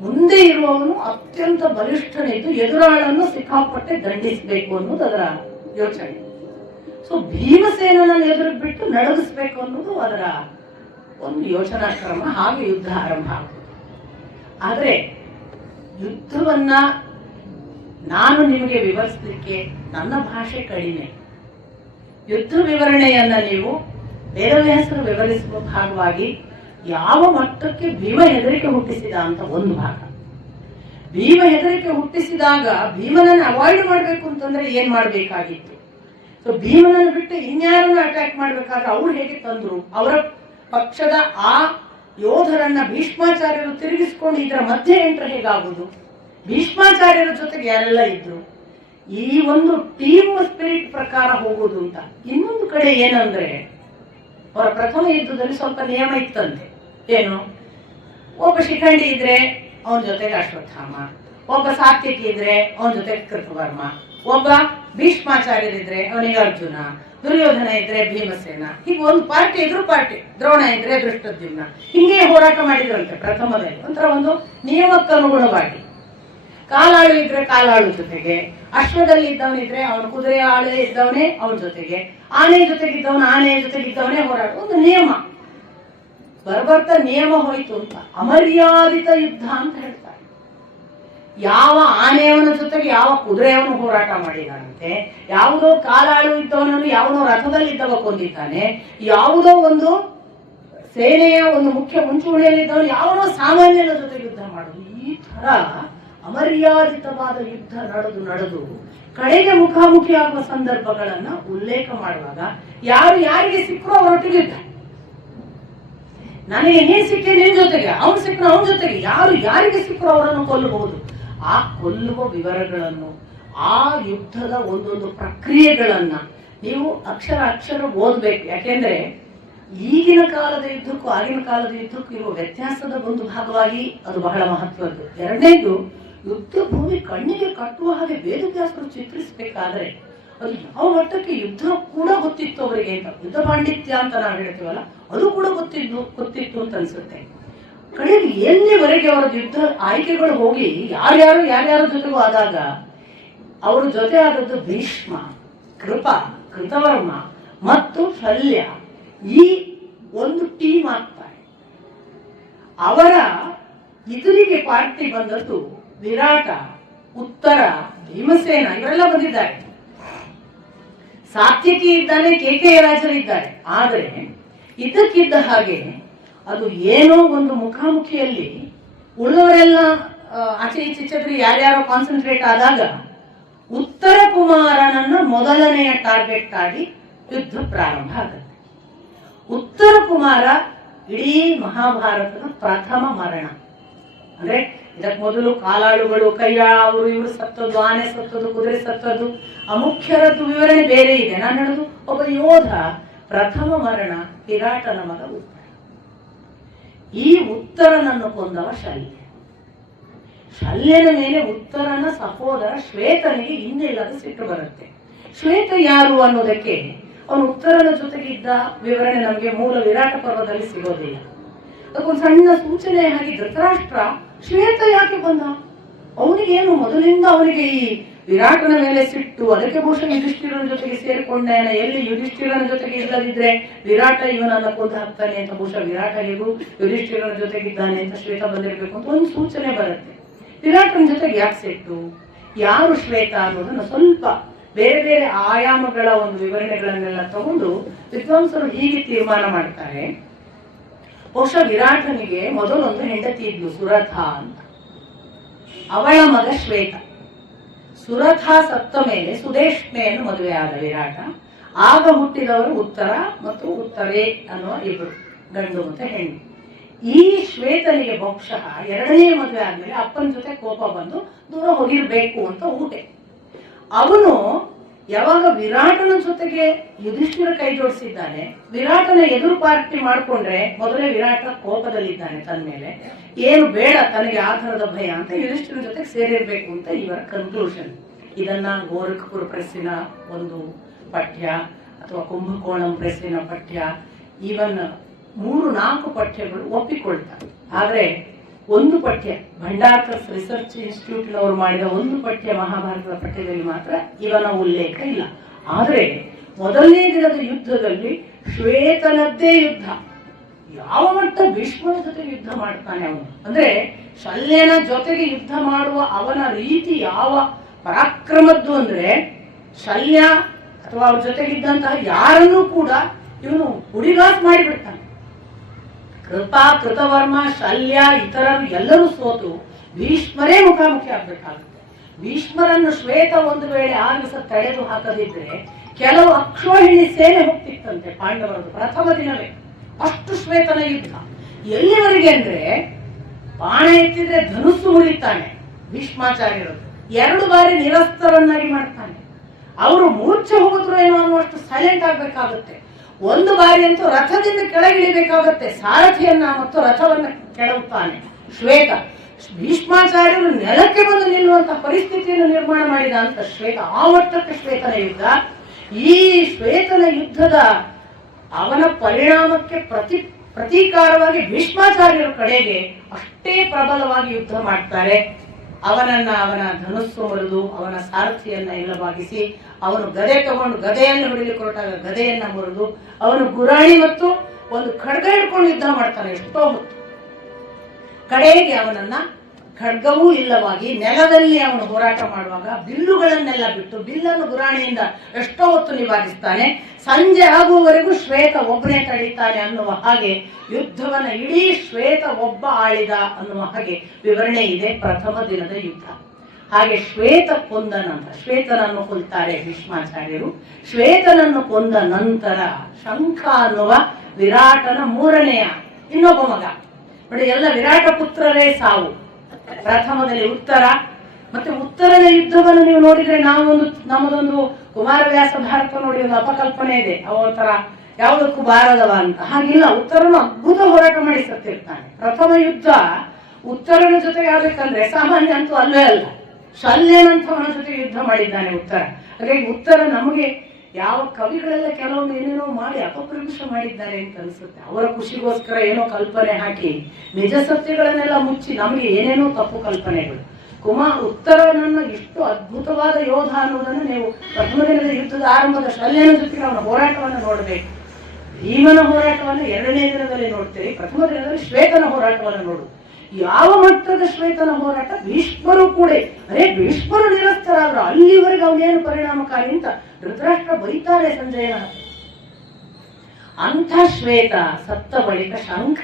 ಮುಂದೆ ಇರುವವನು ಅತ್ಯಂತ ಬಲಿಷ್ಠನಿದ್ದು ಎದುರಾಳನ್ನು ಸಿಕ್ಕಾಪಟ್ಟೆ ದಂಡಿಸಬೇಕು ಅನ್ನೋದು ಅದರ ಯೋಚನೆ. ಸೊ ಭೀಮಸೇನನ್ನು ಎದುರು ಬಿಟ್ಟು ನಡಗಿಸ್ಬೇಕು ಅನ್ನೋದು ಅದರ ಒಂದು ಯೋಚನಾ ಕ್ರಮ. ಹಾಗೆ ಯುದ್ಧ ಆರಂಭ ಆಗುವುದು. ಆದ್ರೆ ಯುದ್ಧವನ್ನ ನಾನು ನಿಮಗೆ ವಿವರಿಸಲಿಕ್ಕೆ ನನ್ನ ಭಾಷೆ ಕಡಿಮೆ. ಯುದ್ಧ ವಿವರಣೆಯನ್ನ ನೀವು ವೇದವ್ಯಾಸರು ವಿವರಿಸುವ ಭಾಗವಾಗಿ ಯಾವ ಮಟ್ಟಕ್ಕೆ ಭೀಮ ಹೆದರಿಕೆ ಹುಟ್ಟಿಸಿದ ಅಂತ ಒಂದು ಭಾಗ. ಭೀಮ ಹೆದರಿಕೆ ಹುಟ್ಟಿಸಿದಾಗ ಭೀಮನನ್ನು ಅವಾಯ್ಡ್ ಮಾಡ್ಬೇಕು ಅಂತಂದ್ರೆ ಏನ್ ಮಾಡ್ಬೇಕಾಗಿತ್ತು. ಸೊ ಭೀಮನನ್ನು ಬಿಟ್ಟು ಇನ್ಯಾರನ್ನ ಅಟ್ಯಾಕ್ ಮಾಡ್ಬೇಕಾದ್ರೆ ಅವ್ರು ಹೇಗೆ ತಂದ್ರು, ಅವರ ಪಕ್ಷದ ಆ ಯೋಧರನ್ನ ಭೀಷ್ಮಾಚಾರ್ಯರು ತಿರುಗಿಸ್ಕೊಂಡು ಇದರ ಮಧ್ಯೆ ಎಂಟ್ರೆ ಹೇಗಾಗುದು, ಭೀಷ್ಮಾಚಾರ್ಯರ ಜೊತೆಗೆ ಯಾರೆಲ್ಲ ಇದ್ರು, ಈ ಒಂದು ಟೀಮ್ ಸ್ಪಿರಿಟ್ ಪ್ರಕಾರ ಹೋಗುದು ಅಂತ. ಇನ್ನೊಂದು ಕಡೆ ಏನಂದ್ರೆ, ಅವರ ಪ್ರಥಮ ಯುದ್ಧದಲ್ಲಿ ಸ್ವಲ್ಪ ನಿಯಮ ಇತ್ತಂತೆ. ಏನು, ಒಬ್ಬ ಶಿಖಂಡಿ ಇದ್ರೆ ಅವನ ಜೊತೆಗೆ ಅಶ್ವತ್ಥಾಮ, ಒಬ್ಬ ಸಾತ್ವಿಕಿ ಇದ್ರೆ ಅವನ ಜೊತೆಗೆ ಕೃತವರ್ಮ, ಒಬ್ಬ ಭೀಷ್ಮಾಚಾರ್ಯರಿದ್ರೆ ಅವನಿಗೆ ಅರ್ಜುನ, ದುರ್ಯೋಧನ ಇದ್ರೆ ಭೀಮಸೇನ, ಹೀಗೆ ಒಂದು ಪಾರ್ಟಿ ಎದುರು ಪಾರ್ಟಿ, ದ್ರೋಣ ಇದ್ರೆ ದೃಷ್ಟದ್ಯುಮ್ನ, ಹಿಂಗೆ ಹೋರಾಟ ಮಾಡಿದ್ರಂತೆ ಪ್ರಥಮದಲ್ಲಿ. ಒಂಥರ ಒಂದು ನಿಯಮಕ್ಕನುಗುಣವಾಗಿ. ಕಾಲಾಳು ಇದ್ರೆ ಕಾಲಾಳು ಜೊತೆಗೆ, ಅಶ್ವದಲ್ಲಿ ಇದ್ದವನಿದ್ರೆ ಅವನ ಕುದುರೆ ಆಳು ಇದ್ದವನೇ ಅವನ ಜೊತೆಗೆ, ಆನೆ ಜೊತೆಗಿದ್ದವನು ಆನೆಯ ಜೊತೆಗಿದ್ದವನೇ ಹೋರಾಟ, ಒಂದು ನಿಯಮ. ಬರ್ಬರ್ತಾ ನಿಯಮ ಹೋಯ್ತು ಅಂತ ಅಮರ್ಯಾದಿತ ಯುದ್ಧ ಅಂತ ಹೇಳ್ತಾರೆ. ಯಾವ ಆನೆಯವನ ಜೊತೆಗೆ ಯಾವ ಕುದುರೆಯವನು ಹೋರಾಟ ಮಾಡಿದಾನಂತೆ, ಯಾವುದೋ ಕಾಲಾಳು ಇದ್ದವನನ್ನು ಯಾವುದೋ ರಥದಲ್ಲಿ ಇದ್ದವ ಕೊಂದಿದ್ದಾನೆ, ಯಾವುದೋ ಒಂದು ಸೇನೆಯ ಒಂದು ಮುಖ್ಯ ಮುಂಚೂಣಿಯಲ್ಲಿದ್ದವನು ಯಾವನೋ ಸಾಮಾನ್ಯನ ಜೊತೆಗೆ ಯುದ್ಧ ಮಾಡುದು. ಈ ತರ ಅಮರ್ಯಾದಿತವಾದ ಯುದ್ಧ ನಡೆದು ಕಡೆಗೆ ಮುಖಾಮುಖಿ ಆಗುವ ಸಂದರ್ಭಗಳನ್ನ ಉಲ್ಲೇಖ ಮಾಡುವಾಗ ಯಾರು ಯಾರಿಗೆ ಸಿಕ್ಕರೋ ಅವರೊಟ್ಟಿಗೆ ಯುದ್ಧ. ನನಗೆ ನೀನ್ ಸಿಕ್ಕೇ ನಿನ್ ಜೊತೆಗೆ, ಅವನು ಸಿಕ್ಕರು ಅವನ ಜೊತೆಗೆ, ಯಾರು ಯಾರಿಗೆ ಸಿಕ್ಕರೋ ಅವರನ್ನು ಕೊಲ್ಲಬಹುದು. ಆ ಕೊಲ್ಲುವ ವಿವರಗಳನ್ನು, ಆ ಯುದ್ಧದ ಒಂದೊಂದು ಪ್ರಕ್ರಿಯೆಗಳನ್ನ ನೀವು ಅಕ್ಷರ ಓದ್ಬೇಕು. ಯಾಕೆಂದ್ರೆ ಈಗಿನ ಕಾಲದ ಯುದ್ಧಕ್ಕೂ ಆಗಿನ ಕಾಲದ ಯುದ್ಧಕ್ಕೂ ಇರುವ ವ್ಯತ್ಯಾಸದ ಒಂದು ಭಾಗವಾಗಿ ಅದು ಬಹಳ ಮಹತ್ವದ್ದು. ಎರಡನೇದು, ಯುದ್ಧ ಭೂಮಿ ಕಣ್ಣಿಗೆ ಕಟ್ಟುವ ಹಾಗೆ ವೇದವ್ಯಾಸರು ಚಿತ್ರಿಸಬೇಕಾದ್ರೆ ಅದು ಯಾವ ಮಟ್ಟಕ್ಕೆ ಯುದ್ಧ ಕೂಡ ಗೊತ್ತಿತ್ತು ಅವರಿಗೆ ಅಂತ, ಯುದ್ಧ ಪಾಂಡಿತ್ಯ ಅಂತ ನಾವು ಹೇಳ್ತೀವಲ್ಲ, ಅದು ಕೂಡ ಗೊತ್ತಿತ್ತು ಅಂತ ಅನ್ಸುತ್ತೆ. ಕಡೆಗೆ ಎಲ್ಲಿವರೆಗೆ ಅವರ ಯುದ್ಧ ಆಯ್ಕೆಗಳು ಹೋಗಿ ಯಾರ್ಯಾರ ಜೊತೆಗೂ ಆದಾಗ ಅವರು ಜೊತೆ ಆದದ್ದು ಭೀಷ್ಮ, ಕೃತವರ್ಮ ಮತ್ತು ಶಲ್ಯ. ಈ ಒಂದು ಟೀಮ್ ಆಗ್ತಾರೆ. ಅವರ ಎದುರಿಗೆ ಪಾರ್ಟಿ ಬಂದದ್ದು ವಿರಾಟ, ಉತ್ತರ, ಭೀಮಸೇನ ಇವರೆಲ್ಲ ಬಂದಿದ್ದಾರೆ. ಸಾತ್ಯಕಿ ಇದ್ದಾನೆ, ಕೇಕೆಯ ರಾಜರು ಇದ್ದಾರೆ. ಆದರೆ ಇದಕ್ಕಿದ್ದ ಹಾಗೆ ಅದು ಏನೋ ಒಂದು ಮುಖಾಮುಖಿಯಲ್ಲಿ ಉಳಿದವರೆಲ್ಲ ಆಚೆ ಈಚೆ ಚದ್ರಿ ಯಾರ್ಯಾರೋ ಕಾನ್ಸಂಟ್ರೇಟ್ ಆದಾಗ ಉತ್ತರ ಕುಮಾರನನ್ನ ಮೊದಲನೆಯ ಟಾರ್ಗೆಟ್ ಆಗಿ ಯುದ್ಧ ಪ್ರಾರಂಭ ಆಗುತ್ತೆ. ಉತ್ತರ ಕುಮಾರ ಇಡೀ ಮಹಾಭಾರತದ ಪ್ರಥಮ ಮರಣ. ಅಂದ್ರೆ ಇದಕ್ಕೆ ಮೊದಲು ಕಾಲಾಳುಗಳು, ಕೈಯ ಅವರು ಇವರು ಸತ್ತದ್ದು, ಆನೆ ಸತ್ತದ್ದು, ಕುದುರೆ ಸತ್ತದ್ದು, ಅಮುಖ್ಯರದ್ದು ವಿವರಣೆ ಬೇರೆ ಇದೆ. ನಾನು ಹೇಳುದು ಒಬ್ಬ ಯೋಧ ಪ್ರಥಮ ಮರಣ ವಿರಾಟನ ಮಗ ಉತ್ತರ. ಈ ಉತ್ತರನನ್ನು ಕೊಂದವ ಶಲ್ಯ. ಶಲ್ಯನ ಮೇಲೆ ಉತ್ತರನ ಸಹೋದರ ಶ್ವೇತನಿಗೆ ಇನ್ನಿಲ್ಲದ ಸಿಟ್ಟು ಬರುತ್ತೆ. ಶ್ವೇತ ಯಾರು ಅನ್ನೋದಕ್ಕೆ ಅವನು ಉತ್ತರನ ಜೊತೆಗಿದ್ದ ವಿವರಣೆ ನಮಗೆ ಮೂಲ ವಿರಾಟ ಪರ್ವದಲ್ಲಿ ಸಿಗೋದಿಲ್ಲ. ಅದಕ್ಕೊಂದು ಸಣ್ಣ ಸೂಚನೆ ಹಾಗೆ ಧೃತರಾಷ್ಟ್ರ ಶ್ವೇತ ಯಾಕೆ ಬಂದ, ಅವನಿಗೇನು ಮೊದಲಿಂದ ಅವನಿಗೆ ಈ ವಿರಾಟನ ಮೇಲೆ ಸಿಟ್ಟು, ಅದಕ್ಕೆ ಬಹುಶಃ ಯುಧಿಷ್ಠಿರನ ಜೊತೆಗೆ ಸೇರಿಕೊಂಡೇನೆ, ಎಲ್ಲಿ ಯುಧಿಷ್ಠಿರನ ಜೊತೆಗೆ ಇಲ್ಲದಿದ್ರೆ ವಿರಾಟ ಇವನನ್ನ ಕೊಂದು ಹಾಕ್ತಾನೆ ಅಂತ, ಬಹುಶಃ ವಿರಾಟ ಹೇಗೂ ಯುಧಿಷ್ಠಿರನ ಜೊತೆಗಿದ್ದಾನೆ ಅಂತ ಶ್ವೇತ ಬಂದಿರಬೇಕು ಅಂತ ಒಂದು ಸೂಚನೆ ಬರುತ್ತೆ. ವಿರಾಟನ ಜೊತೆಗೆ ಯಾಕೆ ಸಿಟ್ಟು, ಯಾರು ಶ್ವೇತ ಅನ್ನೋದನ್ನ ಸ್ವಲ್ಪ ಬೇರೆ ಬೇರೆ ಆಯಾಮಗಳ ಒಂದು ವಿವರಣೆಗಳನ್ನೆಲ್ಲ ತಗೊಂಡು ವಿದ್ವಾಂಸರು ಹೀಗೆ ತೀರ್ಮಾನ ಮಾಡ್ತಾರೆ. ಬಹುಶಃ ವಿರಾಟನಿಗೆ ಮೊದಲೊಂದು ಹೆಂಡತಿ ಇದ್ಲು, ಸುರಥ ಅಂತ. ಅವಳ ಮಗ ಶ್ವೇತ. ಸುರಥ ಸತ್ತ ಮೇಲೆ ಸುದೇಶ್ಮೆಯನ್ನು ಮದುವೆ ಆದ ವಿರಾಟ. ಆಗ ಹುಟ್ಟಿದವರು ಉತ್ತರ ಮತ್ತು ಉತ್ತರೇ ಅನ್ನುವ ಇಬ್ಬರು, ಗಂಡು ಮತ್ತೆ ಹೆಣ್ಣು. ಈ ಶ್ವೇತನಿಗೆ ಬಹುಶಃ ಎರಡನೇ ಮದುವೆ ಆದ್ಮೇಲೆ ಅಪ್ಪನ ಜೊತೆ ಕೋಪ ಬಂದು ದೂರ ಹೋಗಿರ್ಬೇಕು ಅಂತ ಊಟೆ. ಅವನು ಯಾವಾಗ ವಿರಾಟನ ಜೊತೆಗೆ ಯುಧಿಷ್ಠಿರ ಕೈ ಜೋಡಿಸಿದ್ದಾನೆ, ವಿರಾಟನ ಎದುರು ಪಾರ್ಟಿ ಮಾಡ್ಕೊಂಡ್ರೆ ಮೊದಲೇ ವಿರಾಟ ಕೋಪದಲ್ಲಿದ್ದಾನೆ ತನ್ನ ಮೇಲೆ, ಏನು ಬೇಡ ತನಗೆ ಆ ಥರದ ಭಯ ಅಂತ ಯುಧಿಷ್ಠಿರ ಜೊತೆಗೆ ಸೇರಿರ್ಬೇಕು ಅಂತ ಇವರ ಕನ್ಕ್ಲೂಷನ್. ಇದನ್ನ ಗೋರಖ್ಪುರ ಪ್ರೆಸ್ಸಿನ ಒಂದು ಪಠ್ಯ ಅಥವಾ ಕುಂಭಕೋಣಂ ಪ್ರೆಸ್ಸಿನ ಪಠ್ಯ, ಈವನ್ 3-4 ಪಠ್ಯಗಳು ಒಪ್ಪಿಕೊಳ್ತಾರೆ. ಆದ್ರೆ ಒಂದು ಪಠ್ಯ ಭಂಡಾರ್ಕರ್ಸ್ ರಿಸರ್ಚ್ ಇನ್ಸ್ಟಿಟ್ಯೂಟ್ ನವರು ಮಾಡಿದ ಒಂದು ಪಠ್ಯ ಮಹಾಭಾರತದ ಪಠ್ಯದಲ್ಲಿ ಮಾತ್ರ ಇವನ ಉಲ್ಲೇಖ ಇಲ್ಲ. ಆದ್ರೆ ಮೊದಲನೇ ದಿನದ ಯುದ್ಧದಲ್ಲಿ ಶ್ವೇತನದ್ದೇ ಯುದ್ಧ. ಯಾವ ಮಟ್ಟ ಭೀಷ್ಮನ ಜೊತೆಗೆ ಯುದ್ಧ ಮಾಡ್ತಾನೆ ಅವನು ಅಂದ್ರೆ, ಶಲ್ಯನ ಜೊತೆಗೆ ಯುದ್ಧ ಮಾಡುವ ಅವನ ರೀತಿ ಯಾವ ಪರಾಕ್ರಮದ್ದು ಅಂದ್ರೆ, ಶಲ್ಯ ಅಥವಾ ಅವ್ರ ಜೊತೆಗಿದ್ದಂತಹ ಯಾರನ್ನೂ ಕೂಡ ಇವನು ಹುಡಿಗಾಸ್ ಮಾಡಿಬಿಡ್ತಾನೆ. ಕೃಪಾ, ಕೃತವರ್ಮ, ಶಲ್ಯ ಇತರರು ಎಲ್ಲರೂ ಸೋತು ಭೀಷ್ಮರೇ ಮುಖಾಮುಖಿ ಆಗ್ಬೇಕಾಗುತ್ತೆ. ಭೀಷ್ಮರನ್ನು ಶ್ವೇತ ಒಂದು ವೇಳೆ ಆ ದಿವಸ ತಡೆದು ಹಾಕದಿದ್ರೆ ಕೆಲವು ಅಕ್ಷೋಹಿಣಿ ಸೇನೆ ಹೋಗ್ತಿತ್ತಂತೆ ಪಾಂಡವರದು ಪ್ರಥಮ ದಿನವೇ. ಅಷ್ಟು ಶ್ವೇತನ ಯುದ್ಧ. ಎಲ್ಲಿವರೆಗೆ ಅಂದ್ರೆ, ಬಾಣ ಎತ್ತಿದ್ರೆ ಧನುಸ್ಸು ಮುರಿತಾನೆ ಭೀಷ್ಮಾಚಾರ್ಯರು, 2 ಬಾರಿ ನಿರಸ್ತರನ್ನಾಗಿ ಮಾಡ್ತಾನೆ. ಅವರು ಮೂರ್ಛೆ ಹೋಗಿದ್ರು ಏನೋ ಅನ್ನುವಷ್ಟು ಸೈಲೆಂಟ್ ಆಗ್ಬೇಕಾಗುತ್ತೆ. 1 ಬಾರಿ ಅಂತೂ ರಥದಿಂದ ಕೆಳಗಿಳಿಬೇಕಾಗತ್ತೆ, ಸಾರಥಿಯನ್ನ ಮತ್ತು ರಥವನ್ನ ಕೆಡವುತ್ತಾನೆ ಶ್ವೇತ. ಭೀಷ್ಮಾಚಾರ್ಯರು ನೆಲಕ್ಕೆ ಬಂದು ನಿಲ್ಲುವಂತ ಪರಿಸ್ಥಿತಿಯನ್ನು ನಿರ್ಮಾಣ ಮಾಡಿದ ಅಂತ ಶ್ವೇತ. ಆ ಮಟ್ಟಕ್ಕೆ ಶ್ವೇತನ ಯುದ್ಧ. ಈ ಶ್ವೇತನ ಯುದ್ಧದ ಅವನ ಪರಿಣಾಮಕ್ಕೆ ಪ್ರತೀಕಾರವಾಗಿ ಭೀಷ್ಮಾಚಾರ್ಯರ ಕಡೆಗೆ ಅಷ್ಟೇ ಪ್ರಬಲವಾಗಿ ಯುದ್ಧ ಮಾಡ್ತಾರೆ. ಅವನ ಧನುಸ್ಸು ಮುರಿದು ಅವನ ಸಾರಥಿಯನ್ನ ಇಲ್ಲವಾಗಿಸಿ, ಅವನು ಗದೆ ತಗೊಂಡು ಗದೆಯನ್ನು ಹೊಡಿಲಿಕ್ಕೆ ಹೊರಟಾಗ ಗದೆಯನ್ನ ಮುರಿದು, ಅವನು ಗುರಾಣಿ ಮತ್ತು ಒಂದು ಖಡ್ಗ ಹಿಡ್ಕೊಂಡು ಯುದ್ಧ ಮಾಡ್ತಾನೆ ಎಷ್ಟೋ ಹೊತ್ತು. ಕಡೆಗೆ ಅವನನ್ನ ಖಡ್ಗವೂ ಇಲ್ಲವಾಗಿ ನೆಲದಲ್ಲಿ ಅವನು ಹೋರಾಟ ಮಾಡುವಾಗ ಬಿಲ್ಲುಗಳನ್ನೆಲ್ಲ ಬಿಟ್ಟು ಬಿಲ್ಲನ್ನು ಗುರಾಣಿಯಿಂದ ಎಷ್ಟೋ ಹೊತ್ತು ನಿವಾರಿಸ್ತಾನೆ. ಸಂಜೆ ಆಗುವವರೆಗೂ ಶ್ವೇತ ಒಬ್ಬನೇ ತಡೀತಾನೆ ಅನ್ನುವ ಹಾಗೆ ಯುದ್ಧವನ್ನ ಇಡೀ ಶ್ವೇತ ಒಬ್ಬ ಆಳಿದ ಅನ್ನುವ ಹಾಗೆ ವಿವರಣೆ ಇದೆ ಪ್ರಥಮ ದಿನದ ಯುದ್ಧ. ಹಾಗೆ ಶ್ವೇತ ಕೊಂದ ನಂತರ, ಶ್ವೇತನನ್ನು ಕೊಲ್ತಾರೆ ಭೀಷ್ಮಾಚಾರ್ಯರು. ಶ್ವೇತನನ್ನು ಕೊಂದ ನಂತರ ಶಂಖ ಅನ್ನುವ ವಿರಾಟನ 3ನೆಯ ಇನ್ನೊಬ್ಬ ಮಗ ನೋಡಿ, ಎಲ್ಲ ವಿರಾಟ ಪುತ್ರರೇ ಸಾವು. ಪ್ರಥಮದಲ್ಲಿ ಉತ್ತರ, ಮತ್ತೆ ಉತ್ತರದ ಯುದ್ಧವನ್ನು ನೀವು ನೋಡಿದ್ರೆ ನಮ್ಮದೊಂದು ಕುಮಾರವ್ಯಾಸ ಭಾರತ ನೋಡಿ ಒಂದು ಅಪಕಲ್ಪನೆ ಇದೆ, ಅವತರ ಯಾವುದಕ್ಕೂ ಬಾರದವ ಅಂತ. ಹಾಗಿಲ್ಲ, ಉತ್ತರನು ಅದ್ಭುತ ಹೋರಾಟ ಮಾಡಿ ಸತ್ತಿರ್ತಾನೆ. ಪ್ರಥಮ ಯುದ್ಧ ಉತ್ತರನ ಜೊತೆಗೆ ಆಗ್ಬೇಕಂದ್ರೆ ಸಾಮಾನ್ಯ ಅಂತೂ ಅಲ್ಲೇ ಅಲ್ಲ, ಶಲ್ಯನಂತವನ ಜೊತೆ ಯುದ್ಧ ಮಾಡಿದ್ದಾನೆ ಉತ್ತರ. ಹಾಗಾಗಿ ಉತ್ತರ ನಮಗೆ ಯಾವ ಕವಿಗಳೆಲ್ಲ ಕೆಲವೊಂದು ಏನೇನೋ ಮಾಡಿ ಅಪಪ್ರವೇಶ ಮಾಡಿದ್ದಾರೆ ಅಂತ ಅನ್ಸುತ್ತೆ. ಅವರ ಖುಷಿಗೋಸ್ಕರ ಏನೋ ಕಲ್ಪನೆ ಹಾಕಿ ನಿಜ ಸತ್ಯಗಳನ್ನೆಲ್ಲ ಮುಚ್ಚಿ ನಮಗೆ ಏನೇನೋ ತಪ್ಪು ಕಲ್ಪನೆಗಳು. ಉತ್ತರನನ್ನ ಇಷ್ಟು ಅದ್ಭುತವಾದ ಯೋಧ ಅನ್ನೋದನ್ನು ನೀವು ಪ್ರಥಮ ದಿನದ ಯುದ್ಧದ ಆರಂಭದ ಶಲ್ಯನ ಜೊತೆಗೆ ಅವನ ಹೋರಾಟವನ್ನು ನೋಡಬೇಕು. ಭೀಮನ ಹೋರಾಟವನ್ನು 2ನೇ ದಿನದಲ್ಲಿ ನೋಡ್ತೀರಿ, ಪ್ರಥಮ ದಿನದಲ್ಲಿ ಶ್ವೇತನ ಹೋರಾಟವನ್ನು ನೋಡು. ಯಾವ ಮಟ್ಟದ ಶ್ವೇತನ ಹೋರಾಟ. ಭೀಷ್ಮರು ಕೂಡ ಭೀಷ್ಮರು ನಿರಸ್ತರಾದ್ರು, ಅಲ್ಲಿವರೆಗೆ ಅವನೇನು ಪರಿಣಾಮಕಾರಿ ಅಂತ ಧೃತರಾಷ್ಟ್ರ ಬೈತಾರೆ ಸಂಜಯನ. ಅಂಥ ಶ್ವೇತ ಸತ್ತ ಬಳಿಕ ಶಂಖ,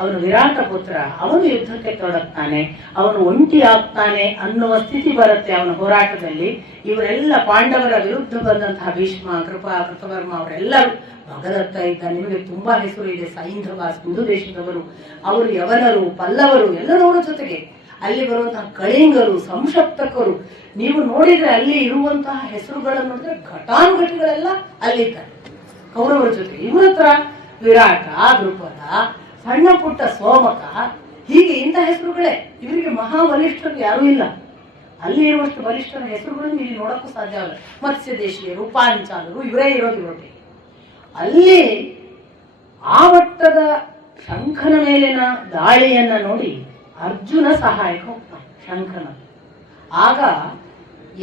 ಅವನು ವಿರಾಟ ಪುತ್ರ, ಅವನು ಯುದ್ಧಕ್ಕೆ ತೊಡಗ್ತಾನೆ, ಅವನು ಒಂಟಿ ಆಗ್ತಾನೆ ಅನ್ನುವ ಸ್ಥಿತಿ ಬರುತ್ತೆ ಅವನ ಹೋರಾಟದಲ್ಲಿ. ಇವರೆಲ್ಲ ಪಾಂಡವರ ವಿರುದ್ಧ ಬಂದಂತಹ ಭೀಷ್ಮ, ಕೃಪಾ, ಕೃತವರ್ಮ ಅವರೆಲ್ಲರೂ, ಭಗದತ್ತ ಇದ್ದ, ನಿಮಗೆ ತುಂಬಾ ಹೆಸರು ಇದೆ, ಸೈಂಧವ, ಸಿಂಧು ದೇಶದವರು, ಅವರು ಯವನರು, ಪಲ್ಲವರು ಎಲ್ಲರವರ ಜೊತೆಗೆ ಅಲ್ಲಿ ಬರುವಂತಹ ಕಳಿಂಗರು, ಸಂಶಪ್ತಕರು, ನೀವು ನೋಡಿದ್ರೆ ಅಲ್ಲಿ ಇರುವಂತಹ ಹೆಸರುಗಳನ್ನು ನೋಡಿದ್ರೆ ಘಟಾನುಘಟಿಗಳೆಲ್ಲ ಅಲ್ಲಿದ್ದಾರೆ ಕೌರವರ ಜೊತೆ. ಇವರ ಹತ್ರ ವಿರಾಟ, ದೃಪದ, ಸಣ್ಣ ಪುಟ್ಟ ಸೋಮಕ, ಹೀಗೆ ಇಂಥ ಹೆಸರುಗಳೇ. ಇವರಿಗೆ ಮಹಾಬಲಿಷ್ಠರು ಯಾರೂ ಇಲ್ಲ. ಅಲ್ಲಿ ಇರುವಷ್ಟು ಬಲಿಷ್ಠರ ಹೆಸರುಗಳನ್ನು ಇಲ್ಲಿ ನೋಡಕ್ಕೂ ಸಾಧ್ಯ ಆಗಲ್ಲ. ಮತ್ಸ್ಯ ದೇಶೀಯರು, ಪಾಂಚಾಲರು, ಇವರೇ ಇರೋದು ಇವರೊಟ್ಟಿಗೆ. ಅಲ್ಲಿ ಆ ಮಟ್ಟದ ಶಂಖನ ಮೇಲಿನ ದಾಳಿಯನ್ನ ನೋಡಿ ಅರ್ಜುನ ಸಹಾಯಕ್ಕೆ ಹೋಗ್ತಾನೆ ಶಂಖನ. ಆಗ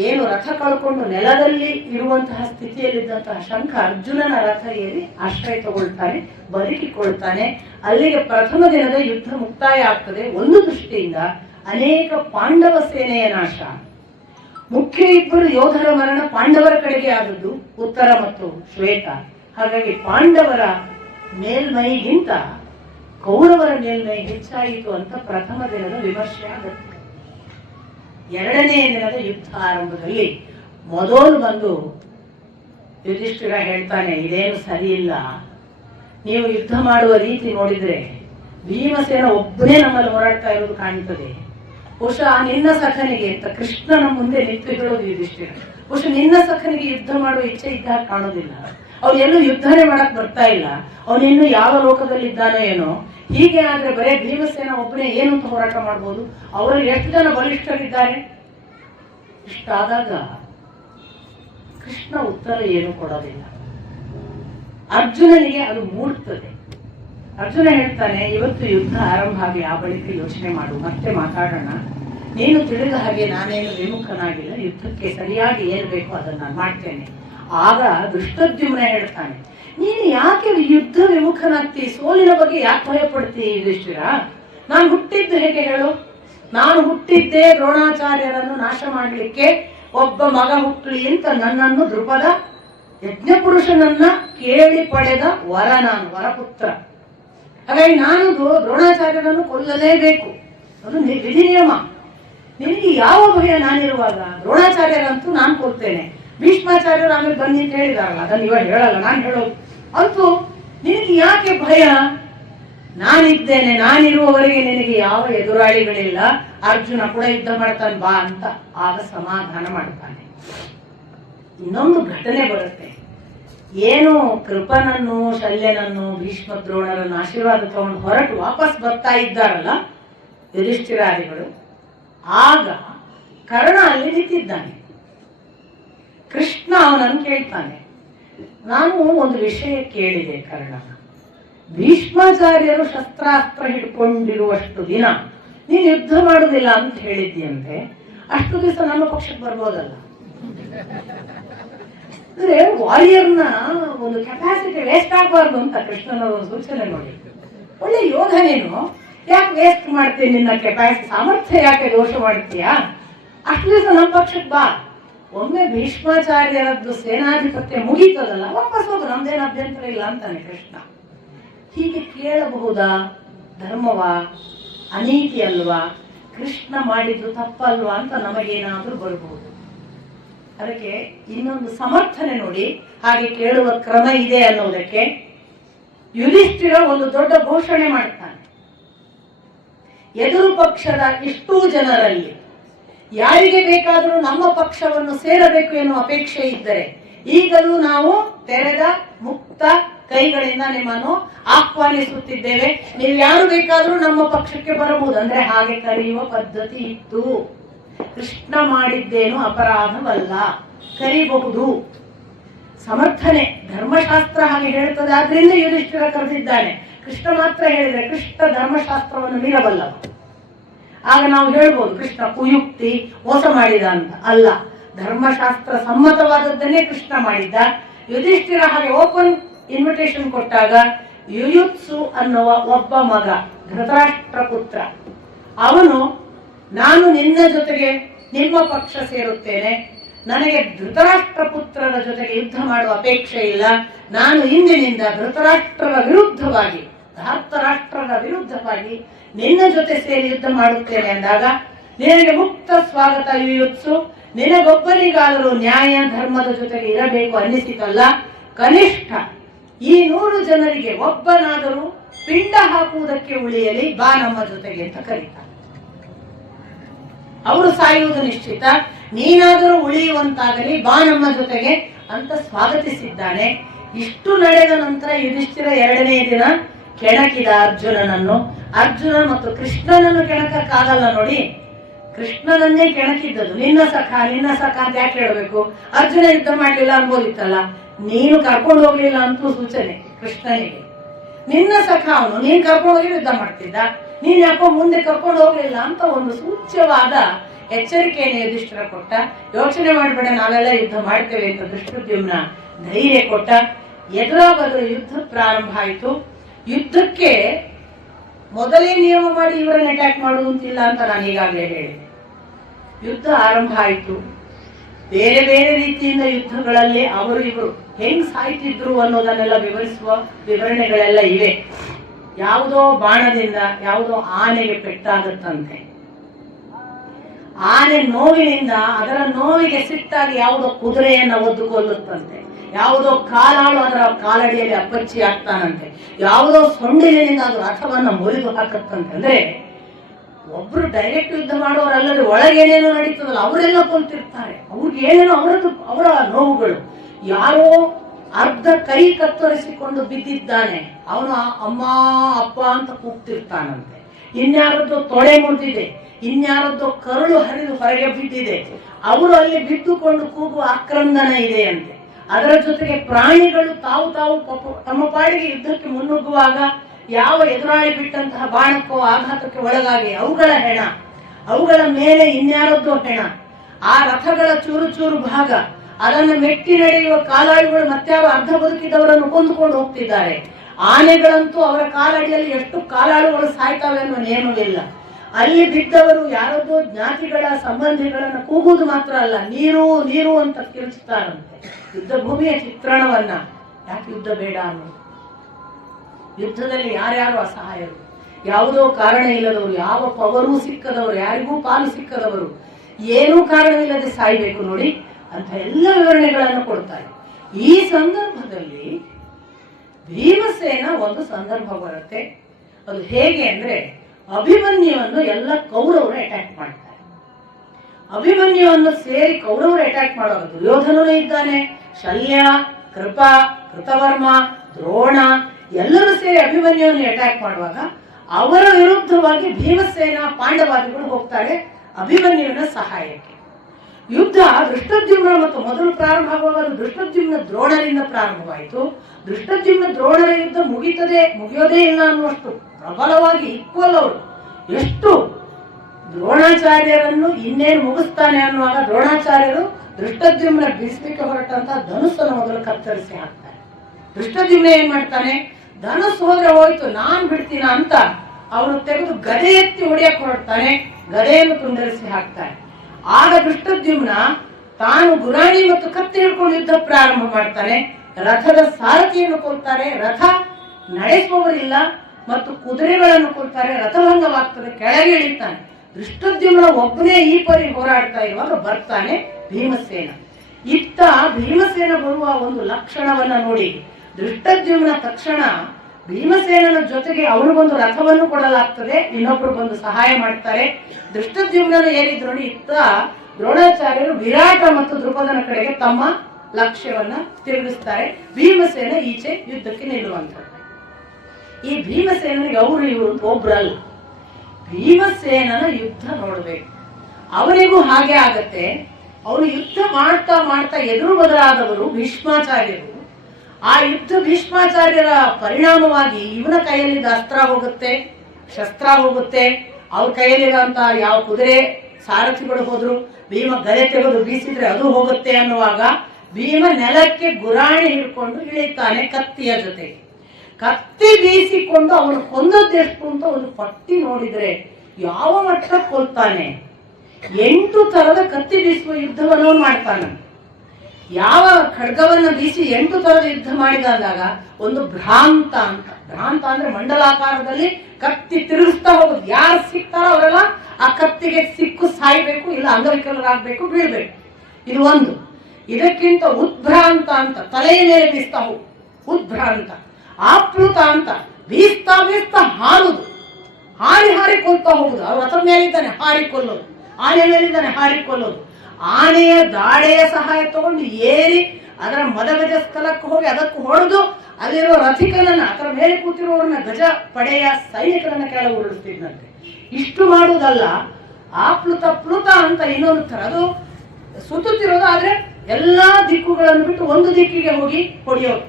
ಏನು ರಥ ಕಳ್ಕೊಂಡು ನೆಲದಲ್ಲಿ ಇರುವಂತಹ ಸ್ಥಿತಿಯಲ್ಲಿದ್ದಂತಹ ಶಂಖ ಅರ್ಜುನನ ರಥ ಏರಿ ಆಶ್ರಯ ತಗೊಳ್ತಾನೆ, ಬದುಕಿಕೊಳ್ತಾನೆ. ಅಲ್ಲಿಗೆ ಪ್ರಥಮ ದಿನದ ಯುದ್ಧ ಮುಕ್ತಾಯ ಆಗ್ತದೆ. ಒಂದು ದೃಷ್ಟಿಯಿಂದ ಅನೇಕ ಪಾಂಡವ ಸೇನೆಯ ನಾಶ, ಮುಖ್ಯ ಇಬ್ಬರು ಯೋಧರ ಮರಣ ಪಾಂಡವರ ಕಡೆಗೆ ಆದದ್ದು, ಉತ್ತರ ಮತ್ತು ಶ್ವೇತ. ಹಾಗಾಗಿ ಪಾಂಡವರ ಮೇಲ್ಮೈಗಿಂತ ಕೌರವರ ಮೇಲ್ಮೈ ಹೆಚ್ಚಾಯಿತು ಅಂತ ಪ್ರಥಮ ದಿನದ ವಿಮರ್ಶೆ ಆಗುತ್ತೆ. ಎರಡನೇ ದಿನದ ಯುದ್ಧ ಆರಂಭದಲ್ಲಿ ಮೊದಲು ಬಂದು ಯುಧಿಷ್ಠಿರ ಹೇಳ್ತಾನೆ, ಇದೇನು ಸರಿ ಇಲ್ಲ, ನೀವು ಯುದ್ಧ ಮಾಡುವ ರೀತಿ ನೋಡಿದ್ರೆ ಭೀಮಸೇನ ಒಬ್ಬನೇ ನಮ್ಮಲ್ಲಿ ಹೋರಾಡ್ತಾ ಇರೋದು ಕಾಣ್ತದೆ. ಬಹುಶಃ ನಿನ್ನ ಸಖನಿಗೆ ಅಂತ ಕೃಷ್ಣನ ಮುಂದೆ ನಿಂತು ಹೇಳೋದು ಯುಧಿಷ್ಠಿರ, ಬಹುಶಃ ನಿನ್ನ ಸಖನಿಗೆ ಯುದ್ಧ ಮಾಡುವ ಇಚ್ಛೆ ಇದ್ದಾಗ ಕಾಣೋದಿಲ್ಲ, ಅವನೆಲ್ಲೂ ಯುದ್ಧನೇ ಮಾಡಕ್ ಬರ್ತಾ ಇಲ್ಲ, ಅವನಿನ್ನು ಯಾವ ಲೋಕದಲ್ಲಿ ಇದ್ದಾನೋ ಏನೋ. ಹೀಗೆ ಆದ್ರೆ ಬರೇ ಭೀಮಸೇನ ಒಬ್ಬನೇ ಏನು ಅಂತ ಹೋರಾಟ ಮಾಡ್ಬೋದು, ಅವರಲ್ಲಿ ಎಷ್ಟು ಜನ ಬಲಿಷ್ಠರಿದ್ದಾರೆ. ಇಷ್ಟಾದಾಗ ಕೃಷ್ಣ ಉತ್ತರ ಏನು ಕೊಡೋದಿಲ್ಲ. ಅರ್ಜುನನಿಗೆ ಅದು ಮೂಡ್ತದೆ. ಅರ್ಜುನ ಹೇಳ್ತಾನೆ, ಇವತ್ತು ಯುದ್ಧ ಆರಂಭ ಆಗಿ ಆ ಬಳಿಕ ಯೋಚನೆ ಮಾಡು, ಮತ್ತೆ ಮಾತಾಡೋಣ. ನೀನು ತಿಳಿದ ಹಾಗೆ ನಾನೇನು ವಿಮುಖನಾಗಿಲ್ಲ, ಯುದ್ಧಕ್ಕೆ ಸರಿಯಾಗಿ ಏನ್ ಬೇಕೋ ಅದನ್ನ ನಾನು ಮಾಡ್ತೇನೆ. ಆಗ ದುಷ್ಟದ್ಯುಮ್ನ ಹೇಳ್ತಾನೆ, ನೀನು ಯಾಕೆ ಯುದ್ಧ ವಿಮುಖನಾಗ್ತಿ, ಸೋಲಿನ ಬಗ್ಗೆ ಯಾಕೆ ಭಯ ಪಡ್ತಿ ಯುಧಿಷ್ಠಿರ? ನಾನು ಹುಟ್ಟಿದ್ದು ಹೇಗೆ ಹೇಳು? ನಾನು ಹುಟ್ಟಿದ್ದೇ ದ್ರೋಣಾಚಾರ್ಯರನ್ನು ನಾಶ ಮಾಡಲಿಕ್ಕೆ, ಒಬ್ಬ ಮಗ ಹುಟ್ಟಲಿ ಅಂತ ನನ್ನನ್ನು ದೃಪದ ಯಜ್ಞಪುರುಷನನ್ನ ಕೇಳಿ ಪಡೆದ ವರ, ನಾನು ವರಪುತ್ರ. ಹಾಗಾಗಿ ನಾನು ದ್ರೋಣಾಚಾರ್ಯರನ್ನು ಕೊಲ್ಲಲೇಬೇಕು, ಅದು ವಿಧಿ ನಿಯಮ. ನಿನಗೆ ಯಾವ ಭಯ? ನಾನಿರುವಾಗ ದ್ರೋಣಾಚಾರ್ಯರಂತೂ ನಾನು ಕೊಲ್ತೇನೆ, ಭೀಷ್ಮಾಚಾರ್ಯರು ಆಮೇಲೆ ಬನ್ನಿ ಅಂತ ಹೇಳಿದಾರಲ್ಲ, ಅದನ್ನ ಇವಾಗ ಹೇಳಲ್ಲ, ನಾನು ಹೇಳೋದು. ಅಂತೂ ನಿನಗೆ ಯಾಕೆ ಭಯ? ನಾನಿದ್ದೇನೆ, ನಾನಿರುವವರೆಗೆ ನಿನಗೆ ಯಾವ ಎದುರಾಳಿಗಳಿಲ್ಲ, ಅರ್ಜುನ ಕೂಡ ಯುದ್ಧ ಮಾಡ್ತಾನೆ ಬಾ ಅಂತ ಆಗ ಸಮಾಧಾನ ಮಾಡ್ತಾನೆ. ಇನ್ನೊಂದು ಘಟನೆ ಬರುತ್ತೆ. ಏನು ಕೃಪನನ್ನು, ಶಲ್ಯನನ್ನು, ಭೀಷ್ಮ ದ್ರೋಣರನ್ನು ಆಶೀರ್ವಾದ ತಗೊಂಡು ಹೊರಟು ವಾಪಸ್ ಬರ್ತಾ ಇದ್ದಾರಲ್ಲ ಯುಧಿಷ್ಠಿರಾದಿಗಳು, ಆಗ ಕರ್ಣ ಅಲ್ಲಿ ನಿಂತಿದ್ದಾನೆ. ಕೃಷ್ಣ ಅವನನ್ನು ಕೇಳ್ತಾನೆ, ನಾನು ಒಂದು ವಿಷಯ ಕೇಳಿದೆ ಕರ್ಣ, ಭೀಷ್ಮಾಚಾರ್ಯರು ಶಸ್ತ್ರಾಸ್ತ್ರ ಹಿಡ್ಕೊಂಡಿರುವಷ್ಟು ದಿನ ನೀನು ಯುದ್ಧ ಮಾಡುದಿಲ್ಲ ಅಂತ ಹೇಳಿದ್ಯಂತೆ, ಅಷ್ಟು ದಿವಸ ನಮ್ಮ ಪಕ್ಷಕ್ಕೆ ಬರ್ಬೋದಲ್ಲ? ಅಂದ್ರೆ ವಾರಿಯರ್ನ ಒಂದು ಕೆಪಾಸಿಟಿ ವೇಸ್ಟ್ ಆಗಬಾರ್ದು ಅಂತ ಕೃಷ್ಣನ ಸೂಚನೆ ನೋಡಿ. ಒಳ್ಳೆ ಯೋಧ ನೀನು, ಯಾಕೆ ವೇಸ್ಟ್ ಮಾಡ್ತೀನಿ ನಿನ್ನ ಕೆಪಾಸಿಟಿ, ಸಾಮರ್ಥ್ಯ ಯಾಕೆ ದೋಷ ಮಾಡ್ತೀಯಾ? ಅಷ್ಟು ದಿವಸ ನಮ್ಮ ಪಕ್ಷಕ್ಕೆ ಬಾ. ಒಮ್ಮೆ ಭೀಷ್ಮಾಚಾರ್ಯರದ್ದು ಸೇನಾಧಿಪತ್ಯ ಮುಗೀತದಲ್ಲ, ವಾಪಸ್ ಹೋಗು, ನಮ್ದೇನು ಅಭ್ಯಂತರ ಇಲ್ಲ ಅಂತಾನೆ ಕೃಷ್ಣ. ಹೀಗೆ ಕೇಳಬಹುದಾ? ಧರ್ಮವಾ, ಅನೀತಿ ಅಲ್ವಾ, ಕೃಷ್ಣ ಮಾಡಿದ್ದು ತಪ್ಪಲ್ವಾ ಅಂತ ನಮಗೇನಾದ್ರೂ ಬರಬಹುದು. ಅದಕ್ಕೆ ಇನ್ನೊಂದು ಸಮರ್ಥನೆ ನೋಡಿ, ಹಾಗೆ ಕೇಳುವ ಕ್ರಮ ಇದೆ ಅನ್ನೋದಕ್ಕೆ ಯುಧಿಷ್ಠಿರ ಒಂದು ದೊಡ್ಡ ಘೋಷಣೆ ಮಾಡ್ತಾನೆ. ಎದುರು ಪಕ್ಷದ ಇಷ್ಟೂ ಜನರಲ್ಲಿ ಯಾರಿಗೆ ಬೇಕಾದರೂ ನಮ್ಮ ಪಕ್ಷವನ್ನು ಸೇರಬೇಕು ಎನ್ನುವ ಅಪೇಕ್ಷೆ ಇದ್ದರೆ ಈಗಲೂ ನಾವು ತೆರೆದ ಮುಕ್ತ ಕೈಗಳಿಂದ ನಿಮ್ಮನ್ನು ಆಹ್ವಾನಿಸುತ್ತಿದ್ದೇವೆ, ನೀವು ಯಾರು ಬೇಕಾದರೂ ನಮ್ಮ ಪಕ್ಷಕ್ಕೆ ಬರಬಹುದು. ಅಂದ್ರೆ ಹಾಗೆ ಕರೆಯುವ ಪದ್ಧತಿ ಇತ್ತು. ಕೃಷ್ಣ ಮಾಡಿದ್ದೇನು ಅಪರಾಧವಲ್ಲ, ಕರೀಬಹುದು. ಸಮರ್ಥನೆ, ಧರ್ಮಶಾಸ್ತ್ರ ಹಾಗೆ ಹೇಳ್ತದೆ, ಆದ್ರಿಂದ ಯುಧಿಷ್ಠಿರ ಕರೆದಿದ್ದಾನೆ. ಕೃಷ್ಣ ಮಾತ್ರ ಹೇಳಿದ್ರೆ ಕೃಷ್ಣ ಧರ್ಮಶಾಸ್ತ್ರವನ್ನು ಮೀರಬಲ್ಲವ. ಆಗ ನಾವು ಹೇಳ್ಬೋದು ಕೃಷ್ಣ ಕುಯುಕ್ತಿ, ಮೋಸ ಮಾಡಿದ ಅಂತ. ಅಲ್ಲ, ಧರ್ಮಶಾಸ್ತ್ರ ಸಮ್ಮತವಾದದ್ದನ್ನೇ ಕೃಷ್ಣ ಮಾಡಿದ್ದ. ಯುಧಿಷ್ಠಿರ ಹಾಗೆ ಓಪನ್ ಇನ್ವಿಟೇಷನ್ ಕೊಟ್ಟಾಗ ಯುಯುತ್ಸು ಅನ್ನುವ ಒಬ್ಬ ಮಗ, ಧೃತರಾಷ್ಟ್ರ ಪುತ್ರ, ಅವನು ನಾನು ನಿನ್ನ ಜೊತೆಗೆ ನಿಮ್ಮ ಪಕ್ಷ ಸೇರುತ್ತೇನೆ, ನನಗೆ ಧೃತರಾಷ್ಟ್ರ ಪುತ್ರರ ಜೊತೆಗೆ ಯುದ್ಧ ಮಾಡುವ ಅಪೇಕ್ಷೆ ಇಲ್ಲ. ನಾನು ಇಂದಿನಿಂದ ಧೃತರಾಷ್ಟ್ರರ ವಿರುದ್ಧವಾಗಿ, ಧಾರ್ತರಾಷ್ಟ್ರರ ವಿರುದ್ಧವಾಗಿ ನಿನ್ನ ಜೊತೆ ಸೇರಿ ಯುದ್ಧ ಮಾಡುತ್ತೇನೆ ಅಂದಾಗ ನಿನಗೆ ಮುಕ್ತ ಸ್ವಾಗತ ಯುಯುತ್ಸು. ನಿನಗೊಬ್ಬನಿಗಾದರೂ ನ್ಯಾಯ ಧರ್ಮದ ಜೊತೆಗೆ ಇರಬೇಕು ಅನ್ನಿಸಿತಲ್ಲ. ಕನಿಷ್ಠ ಈ 100 ಜನರಿಗೆ ಒಬ್ಬನಾದರೂ ಪಿಂಡ ಹಾಕುವುದಕ್ಕೆ ಉಳಿಯಲಿ, ಬಾ ನಮ್ಮ ಜೊತೆಗೆ ಅಂತ ಕರೀತಾರೆ. ಅವರು ಸಾಯುವುದು ನಿಶ್ಚಿತ, ನೀನಾದರೂ ಉಳಿಯುವಂತಾಗಲಿ, ಬಾ ನಮ್ಮ ಜೊತೆಗೆ ಅಂತ ಸ್ವಾಗತಿಸಿದ್ದಾನೆ. ಇಷ್ಟು ನಡೆದ ನಂತರ ಯುಧಿಷ್ಠಿರ 2ನೇ ದಿನ ಕೆಣಕಿದ ಅರ್ಜುನನನ್ನು. ಅರ್ಜುನ ಮತ್ತು ಕೃಷ್ಣನನ್ನು ಕೆಣಕಕ್ಕಾಗಲ್ಲ ನೋಡಿ, ಕೃಷ್ಣನನ್ನೇ ಕೆಣಕಿದ್ದದು. ನಿನ್ನ ಸಖ ಅಂತ ಯಾಕೆ ಹೇಳಬೇಕು? ಅರ್ಜುನ ಯುದ್ಧ ಮಾಡ್ಲಿಲ್ಲ ಅನ್ಬೋದಿತ್ತಲ್ಲ, ನೀನು ಕರ್ಕೊಂಡು ಹೋಗ್ಲಿಲ್ಲ ಅಂತೂ ಸೂಚನೆ ಕೃಷ್ಣನಿಗೆ. ನಿನ್ನ ಸಖ ಅವನು, ನೀನ್ ಕರ್ಕೊಂಡು ಹೋಗಿ ಯುದ್ಧ ಮಾಡ್ತಿದ್ದ, ನೀನ್ ಯಾಕೋ ಮುಂದೆ ಕರ್ಕೊಂಡು ಹೋಗ್ಲಿಲ್ಲ ಅಂತ ಒಂದು ಸೂಚ್ಯವಾದ ಎಚ್ಚರಿಕೆಯನ್ನು ಯುಧಿಷ್ಠಿರ ಕೊಟ್ಟ. ಯೋಚನೆ ಮಾಡಬೇಡ, ನಾವೆಲ್ಲ ಯುದ್ಧ ಮಾಡ್ತೇವೆ ಅಂತ ಧೃಷ್ಟದ್ಯುಮ್ನ ಧೈರ್ಯ ಕೊಟ್ಟ. ಎದುರಾಬದುರು ಯುದ್ಧ ಪ್ರಾರಂಭ ಆಯಿತು. ಯುದ್ಧಕ್ಕೆ ಮೊದಲೇ ನಿಯಮ ಮಾಡಿ ಇವರನ್ನ ಅಟ್ಯಾಕ್ ಮಾಡುವಂತಿಲ್ಲ ಅಂತ ನಾನು ಈಗಾಗಲೇ ಹೇಳಿದೆ. ಯುದ್ಧ ಆರಂಭ ಆಯಿತು. ಬೇರೆ ಬೇರೆ ರೀತಿಯಿಂದ ಯುದ್ಧಗಳಲ್ಲಿ ಅವರು ಇವರು ಹೆಂಗ್ ಸಾಯ್ತಿದ್ರು ಅನ್ನೋದನ್ನೆಲ್ಲ ವಿವರಿಸುವ ವಿವರಣೆಗಳೆಲ್ಲ ಇವೆ. ಯಾವುದೋ ಬಾಣದಿಂದ ಯಾವುದೋ ಆನೆಗೆ ಪೆಟ್ಟಾಗತ್ತಂತೆ. ಆನೆ ನೋವಿನಿಂದ ಅದರ ನೋವಿಗೆ ಸಿಟ್ಟಾಗಿ ಯಾವುದೋ ಕುದುರೆಯನ್ನ ಒದ್ದು ಕೊಲ್ಲುತ್ತಂತೆ. ಯಾವುದೋ ಕಾಲಾಳು ಅದರ ಕಾಲಡಿಯಲ್ಲಿ ಅಪ್ಪಚ್ಚಿ ಆಗ್ತಾನಂತೆ. ಯಾವುದೋ ಸೊಂಡಿಲಿನಿಂದ ಅದು ರಥವನ್ನ ಮುರಿದು ಹಾಕತ್ತಂತೆ. ಅಂದ್ರೆ ಒಬ್ರು ಡೈರೆಕ್ಟ್ ಯುದ್ಧ ಮಾಡೋರಲ್ಲದೆ ಒಳಗೇನೇನೋ ನಡೀತದಲ್ಲ, ಅವರೆಲ್ಲ ಕೊಲ್ತಿರ್ತಾರೆ. ಅವ್ರಿಗೆ ಏನೇನೋ ಅವರ ನೋವುಗಳು. ಯಾರೋ ಅರ್ಧ ಕೈ ಕತ್ತರಿಸಿಕೊಂಡು ಬಿದ್ದಿದ್ದಾನೆ, ಅವನು ಅಮ್ಮ ಅಪ್ಪ ಅಂತ ಕೂಗ್ತಿರ್ತಾನಂತೆ. ಇನ್ಯಾರದ್ದು ತೊಡೆ ಮುರಿದಿದೆ, ಇನ್ಯಾರದ್ದು ಕರುಳು ಹರಿದು ಹೊರಗೆ ಬಿದ್ದಿದೆ, ಅವರು ಅಲ್ಲಿ ಬಿದ್ದುಕೊಂಡು ಕೂಗುವ ಆಕ್ರಂದನ ಇದೆ ಅಂತೆ. ಅದರ ಜೊತೆಗೆ ಪ್ರಾಣಿಗಳು ತಾವು ತಮ್ಮ ಪಾಡಿಗೆ ಯುದ್ಧಕ್ಕೆ ಮುನ್ನುಗ್ಗುವಾಗ ಯಾವ ಎದುರಾಳಿ ಬಿಟ್ಟಂತಹ ಬಾಣಕ್ಕೋ ಆಘಾತಕ್ಕೆ ಒಳಗಾಗಿ ಅವುಗಳ ಹೆಣ, ಅವುಗಳ ಮೇಲೆ ಇನ್ಯಾರದ್ದೋ ಹೆಣ, ಆ ರಥಗಳ ಚೂರು ಚೂರು ಭಾಗ, ಅದನ್ನು ಮೆಟ್ಟಿ ನಡೆಯುವ ಕಾಲಾಳುಗಳು ಮತ್ತಾವ ಅರ್ಧ ಬದುಕಿದವರನ್ನು ಕೊಂದುಕೊಂಡು ಹೋಗ್ತಿದ್ದಾರೆ. ಆನೆಗಳಂತೂ ಅವರ ಕಾಲಡಿಯಲ್ಲಿ ಎಷ್ಟು ಕಾಲಾಳುಗಳು ಸಾಯ್ತಾವೆ ಅನ್ನೋ ನಿಯಮವಿಲ್ಲ. ಅಲ್ಲಿ ಬಿದ್ದವರು ಯಾರದ್ದೋ ಜ್ಞಾತಿಗಳ ಸಂಬಂಧಿಗಳನ್ನ ಕೂಗುವುದು ಮಾತ್ರ ಅಲ್ಲ, ನೀರು ನೀರು ಅಂತ ಕಿರುಚುತ್ತಾರಂತೆ. ಯುದ್ಧ ಭೂಮಿಯ ಚಿತ್ರಣವನ್ನ. ಯಾಕೆ ಯುದ್ಧ ಬೇಡ ಅನ್ನೋದು? ಯುದ್ಧದಲ್ಲಿ ಯಾರ್ಯಾರು ಅಸಹಾಯರು, ಯಾವುದೋ ಕಾರಣ ಇಲ್ಲದವರು, ಯಾವ ಪವರೂ ಸಿಕ್ಕದವರು, ಯಾರಿಗೂ ಪಾಲು ಸಿಕ್ಕದವರು, ಏನೂ ಕಾರಣವಿಲ್ಲದೆ ಸಾಯ್ಬೇಕು ನೋಡಿ ಅಂತ ಎಲ್ಲ ವಿವರಣೆಗಳನ್ನು ಕೊಡ್ತಾರೆ. ಈ ಸಂದರ್ಭದಲ್ಲಿ ಭೀಮಸೇನ ಒಂದು ಸಂದರ್ಭ ಬರುತ್ತೆ. ಅದು ಹೇಗೆ ಅಂದ್ರೆ, ಅಭಿಮನ್ಯುವನ್ನು ಎಲ್ಲ ಕೌರವರು ಅಟ್ಯಾಕ್ ಮಾಡ್ತಾರೆ. ಅಭಿಮನ್ಯುವನ್ನು ಸೇರಿ ಕೌರವರು ಅಟ್ಯಾಕ್ ಮಾಡುವಾಗ ದುರ್ಯೋಧನೂ ಇದ್ದಾನೆ, ಶಲ್ಯ, ಕೃಪ, ಕೃತವರ್ಮ, ದ್ರೋಣ ಎಲ್ಲರೂ ಸೇರಿ ಅಭಿಮನ್ಯುವನ್ನು ಅಟ್ಯಾಕ್ ಮಾಡುವಾಗ ಅವರ ವಿರುದ್ಧವಾಗಿ ಭೀಮಸೇನ ಪಾಂಡವಾದಿಗಳು ಹೋಗ್ತಾರೆ ಅಭಿಮನ್ಯುವಿನ ಸಹಾಯಕ್ಕೆ. ಯುದ್ಧ ದೃಷ್ಟದ್ಯುಮ್ನ ಮತ್ತು ಮೊದಲು ಪ್ರಾರಂಭ ಆಗುವಾಗ ದೃಷ್ಟದ್ಯುಮ್ನ ದ್ರೋಣರಿಂದ ಪ್ರಾರಂಭವಾಯಿತು. ದೃಷ್ಟದ್ಯುಮ್ನ ದ್ರೋಣರ ಯುದ್ಧ ಮುಗಿಯೋದೇ ಇಲ್ಲ ಅನ್ನುವಷ್ಟು ಪ್ರಬಲವಾಗಿ ಈಕ್ವಲ್ ಅವರು. ಎಷ್ಟು ದ್ರೋಣಾಚಾರ್ಯರನ್ನು ಇನ್ನೇನು ಮುಗಿಸ್ತಾನೆ ಅನ್ನುವಾಗ ದ್ರೋಣಾಚಾರ್ಯರು ದೃಷ್ಟದ್ಯುಮ್ನ ಬೀಸಲಿಕ್ಕೆ ಹೊರಟಂತಹ ಧನುಸ್ಸನ್ನು ಮೊದಲು ಕತ್ತರಿಸಿ ಹಾಕ್ತಾರೆ. ದೃಷ್ಟದ್ಯುಮ್ನ ಏನ್ ಮಾಡ್ತಾನೆ, ಧನುಸ್ ಹೋದ್ರೆ ಹೋಯ್ತು ನಾನ್ ಬಿಡ್ತೀನ ಅಂತ ಅವನು ತೆಗೆದು ಗದೆ ಎತ್ತಿ ಹೊಡೆಯಕ್ಕೆ ಹೊರಡ್ತಾನೆ, ಗದೆಯನ್ನು ತುಂಡರಿಸಿ ಹಾಕ್ತಾನೆ. ಆಗ ದೃಷ್ಟದ್ಯುಮ್ನ ತಾನು ಗುರಾಣಿ ಮತ್ತು ಕತ್ತಿ ಹಿಡ್ಕೊಂಡು ಯುದ್ಧ ಪ್ರಾರಂಭ ಮಾಡ್ತಾನೆ. ರಥದ ಸಾರಥಿಯನ್ನು ಕೊಲ್ತಾರೆ, ರಥ ನಡೆಸುವವರಿಲ್ಲ ಮತ್ತು ಕುದುರೆಗಳನ್ನು ಕೊಲ್ತಾರೆ, ರಥಭಂಗವಾಗ್ತದೆ, ಕೆಳಗೆ ಇಳಿತಾನೆ. ದೃಷ್ಟದ್ಯುಮ್ನ ಒಬ್ಬನೇ ಈ ಪರಿ ಹೋರಾಡ್ತಾ ಇರುವಾಗ ಬರ್ತಾನೆ ಭೀಮಸೇನ. ಇತ್ತ ಭೀಮಸೇನ ಬರುವ ಒಂದು ಲಕ್ಷಣವನ್ನ ನೋಡಿ ದೃಷ್ಟದ್ಯುಮ್ನ ತಕ್ಷಣ ಭೀಮಸೇನನ ಜೊತೆಗೆ ಅವನಿಗೊಂದು ರಥವನ್ನು ಕೊಡಲಾಗ್ತದೆ, ಇನ್ನೊಬ್ರು ಬಂದು ಸಹಾಯ ಮಾಡ್ತಾರೆ. ದೃಷ್ಟದ್ಯುಮ್ನನ್ನು ಏರಿದ್ರು ನೋಡಿ, ಇತ್ತ ದ್ರೋಣಾಚಾರ್ಯರು ವಿರಾಟ ಮತ್ತು ದ್ರುಪದನ ಕಡೆಗೆ ತಮ್ಮ ಲಕ್ಷ್ಯವನ್ನ ತಿರುಗಿಸ್ತಾರೆ. ಭೀಮಸೇನ ಈಚೆ ಯುದ್ಧಕ್ಕೆ ನಿಲ್ಲುವಂಥದ್ದು. ಈ ಭೀಮಸೇನಿಗೆ ಅವರು ಇವರು ಒಬ್ರಲ್ಲ, ಭೀಮಸೇನನ ಯುದ್ಧ ನೋಡ್ಬೇಕು. ಅವನಿಗೂ ಹಾಗೆ ಆಗತ್ತೆ. ಅವನು ಯುದ್ಧ ಮಾಡ್ತಾ ಮಾಡ್ತಾ ಎದುರು ಬದಲಾದವರು ಭೀಷ್ಮಾಚಾರ್ಯರು. ಆ ಯುದ್ಧ ಭೀಷ್ಮಾಚಾರ್ಯರ ಪರಿಣಾಮವಾಗಿ ಇವನ ಕೈಯಲ್ಲಿದ್ದ ಅಸ್ತ್ರ ಹೋಗುತ್ತೆ, ಶಸ್ತ್ರ ಹೋಗುತ್ತೆ, ಅವ್ರ ಕೈಯಲ್ಲಿರುವಂತ ಯಾವ ಕುದುರೆ ಸಾರಥಿಗಳು ಹೋದ್ರು, ಭೀಮ ಗದೆ ತೆಗೆದು ಬೀಸಿದ್ರೆ ಅದು ಹೋಗುತ್ತೆ ಅನ್ನುವಾಗ ಭೀಮ ನೆಲಕ್ಕೆ ಗುರಾಣಿ ಹಿಡ್ಕೊಂಡು ಇಳಿತಾನೆ ಕತ್ತಿಯ ಜೊತೆಗೆ. ಕತ್ತಿ ಬೀಸಿಕೊಂಡು ಅವನು ಕೊಂದದ್ದೆಷ್ಟು ಅಂತ ಒಂದು ಪಟ್ಟಿ ನೋಡಿದ್ರೆ ಯಾವ ಮಟ್ಟ ಕೊಲ್ತಾನೆ. 8 ತರದ ಕತ್ತಿ ಬೀಸುವ ಯುದ್ಧವನ್ನು ಮಾಡ್ತಾನೆ. ಯಾವ ಖಡ್ಗವನ್ನ ಬೀಸಿ 8 ತರದ ಯುದ್ಧ ಮಾಡಿದ ಅಂದಾಗ ಒಂದು ಭ್ರಾಂತ ಅಂತ. ಭ್ರಾಂತ ಅಂದ್ರೆ ಮಂಡಲಾಕಾರದಲ್ಲಿ ಕತ್ತಿ ತಿರುಗಿಸ್ತಾ ಹೋಗುದು. ಯಾರು ಸಿಗ್ತಾರೋ ಅವರೆಲ್ಲ ಆ ಕತ್ತಿಗೆ ಸಿಕ್ಕು ಸಾಯ್ಬೇಕು, ಇಲ್ಲ ಅಂಗವಿಕಲರಾಗಬೇಕು, ಬೀಳ್ಬೇಕು. ಇದು ಒಂದು. ಇದಕ್ಕಿಂತ ಉದ್ಭ್ರಾಂತ ಅಂತ, ತಲೆಯ ಮೇಲೆ ಬೀಸ್ತಾ ಹೋಗು, ಉದ್ಭ್ರಾಂತ. ಆಪ್ಲುತ ಅಂತ, ಬೀಸ್ತಾ ಬೀಸ್ತಾ ಹಾರುದು, ಹಾರಿ ಹಾರಿ ಕೊಲ್ತಾ ಹೋಗುದು. ಅವ್ರ ರಥದ ಮೇಲಿದ್ದಾನೆ ಹಾರಿ ಕೊಲ್ಲೋದು, ಆನೆ ಮೇಲಿದ್ದಾನೆ ಹಾರಿ ಕೊಲ್ಲೋದು. ಆನೆಯ ದಾಡೆಯ ಸಹಾಯ ತಗೊಂಡು ಏರಿ ಅದರ ಮದಗಜ ಸ್ಥಳಕ್ಕೆ ಹೋಗಿ ಅದಕ್ಕೆ ಹೊಡೆದು ಅಲ್ಲಿರೋ ರಥಿಕನನ್ನ, ಅದರ ಮೇಲೆ ಕೂತಿರೋರನ್ನ, ಗಜ ಪಡೆಯ ಸೈನಿಕರನ್ನ ಕೆಳಗೆ ಉರುಳಿಸ್ತಿದ್ದಂತೆ. ಇಷ್ಟು ಮಾಡುವುದಲ್ಲ, ಆಪ್ಲುತ ಪ್ಲುತ ಅಂತ ಇನ್ನೊಂದು ತರ, ಅದು ಸುತ್ತುತ್ತಿರೋದು. ಆದ್ರೆ ಎಲ್ಲಾ ದಿಕ್ಕುಗಳನ್ನು ಬಿಟ್ಟು ಒಂದು ದಿಕ್ಕಿಗೆ ಹೋಗಿ ಹೊಡೆಯೋದು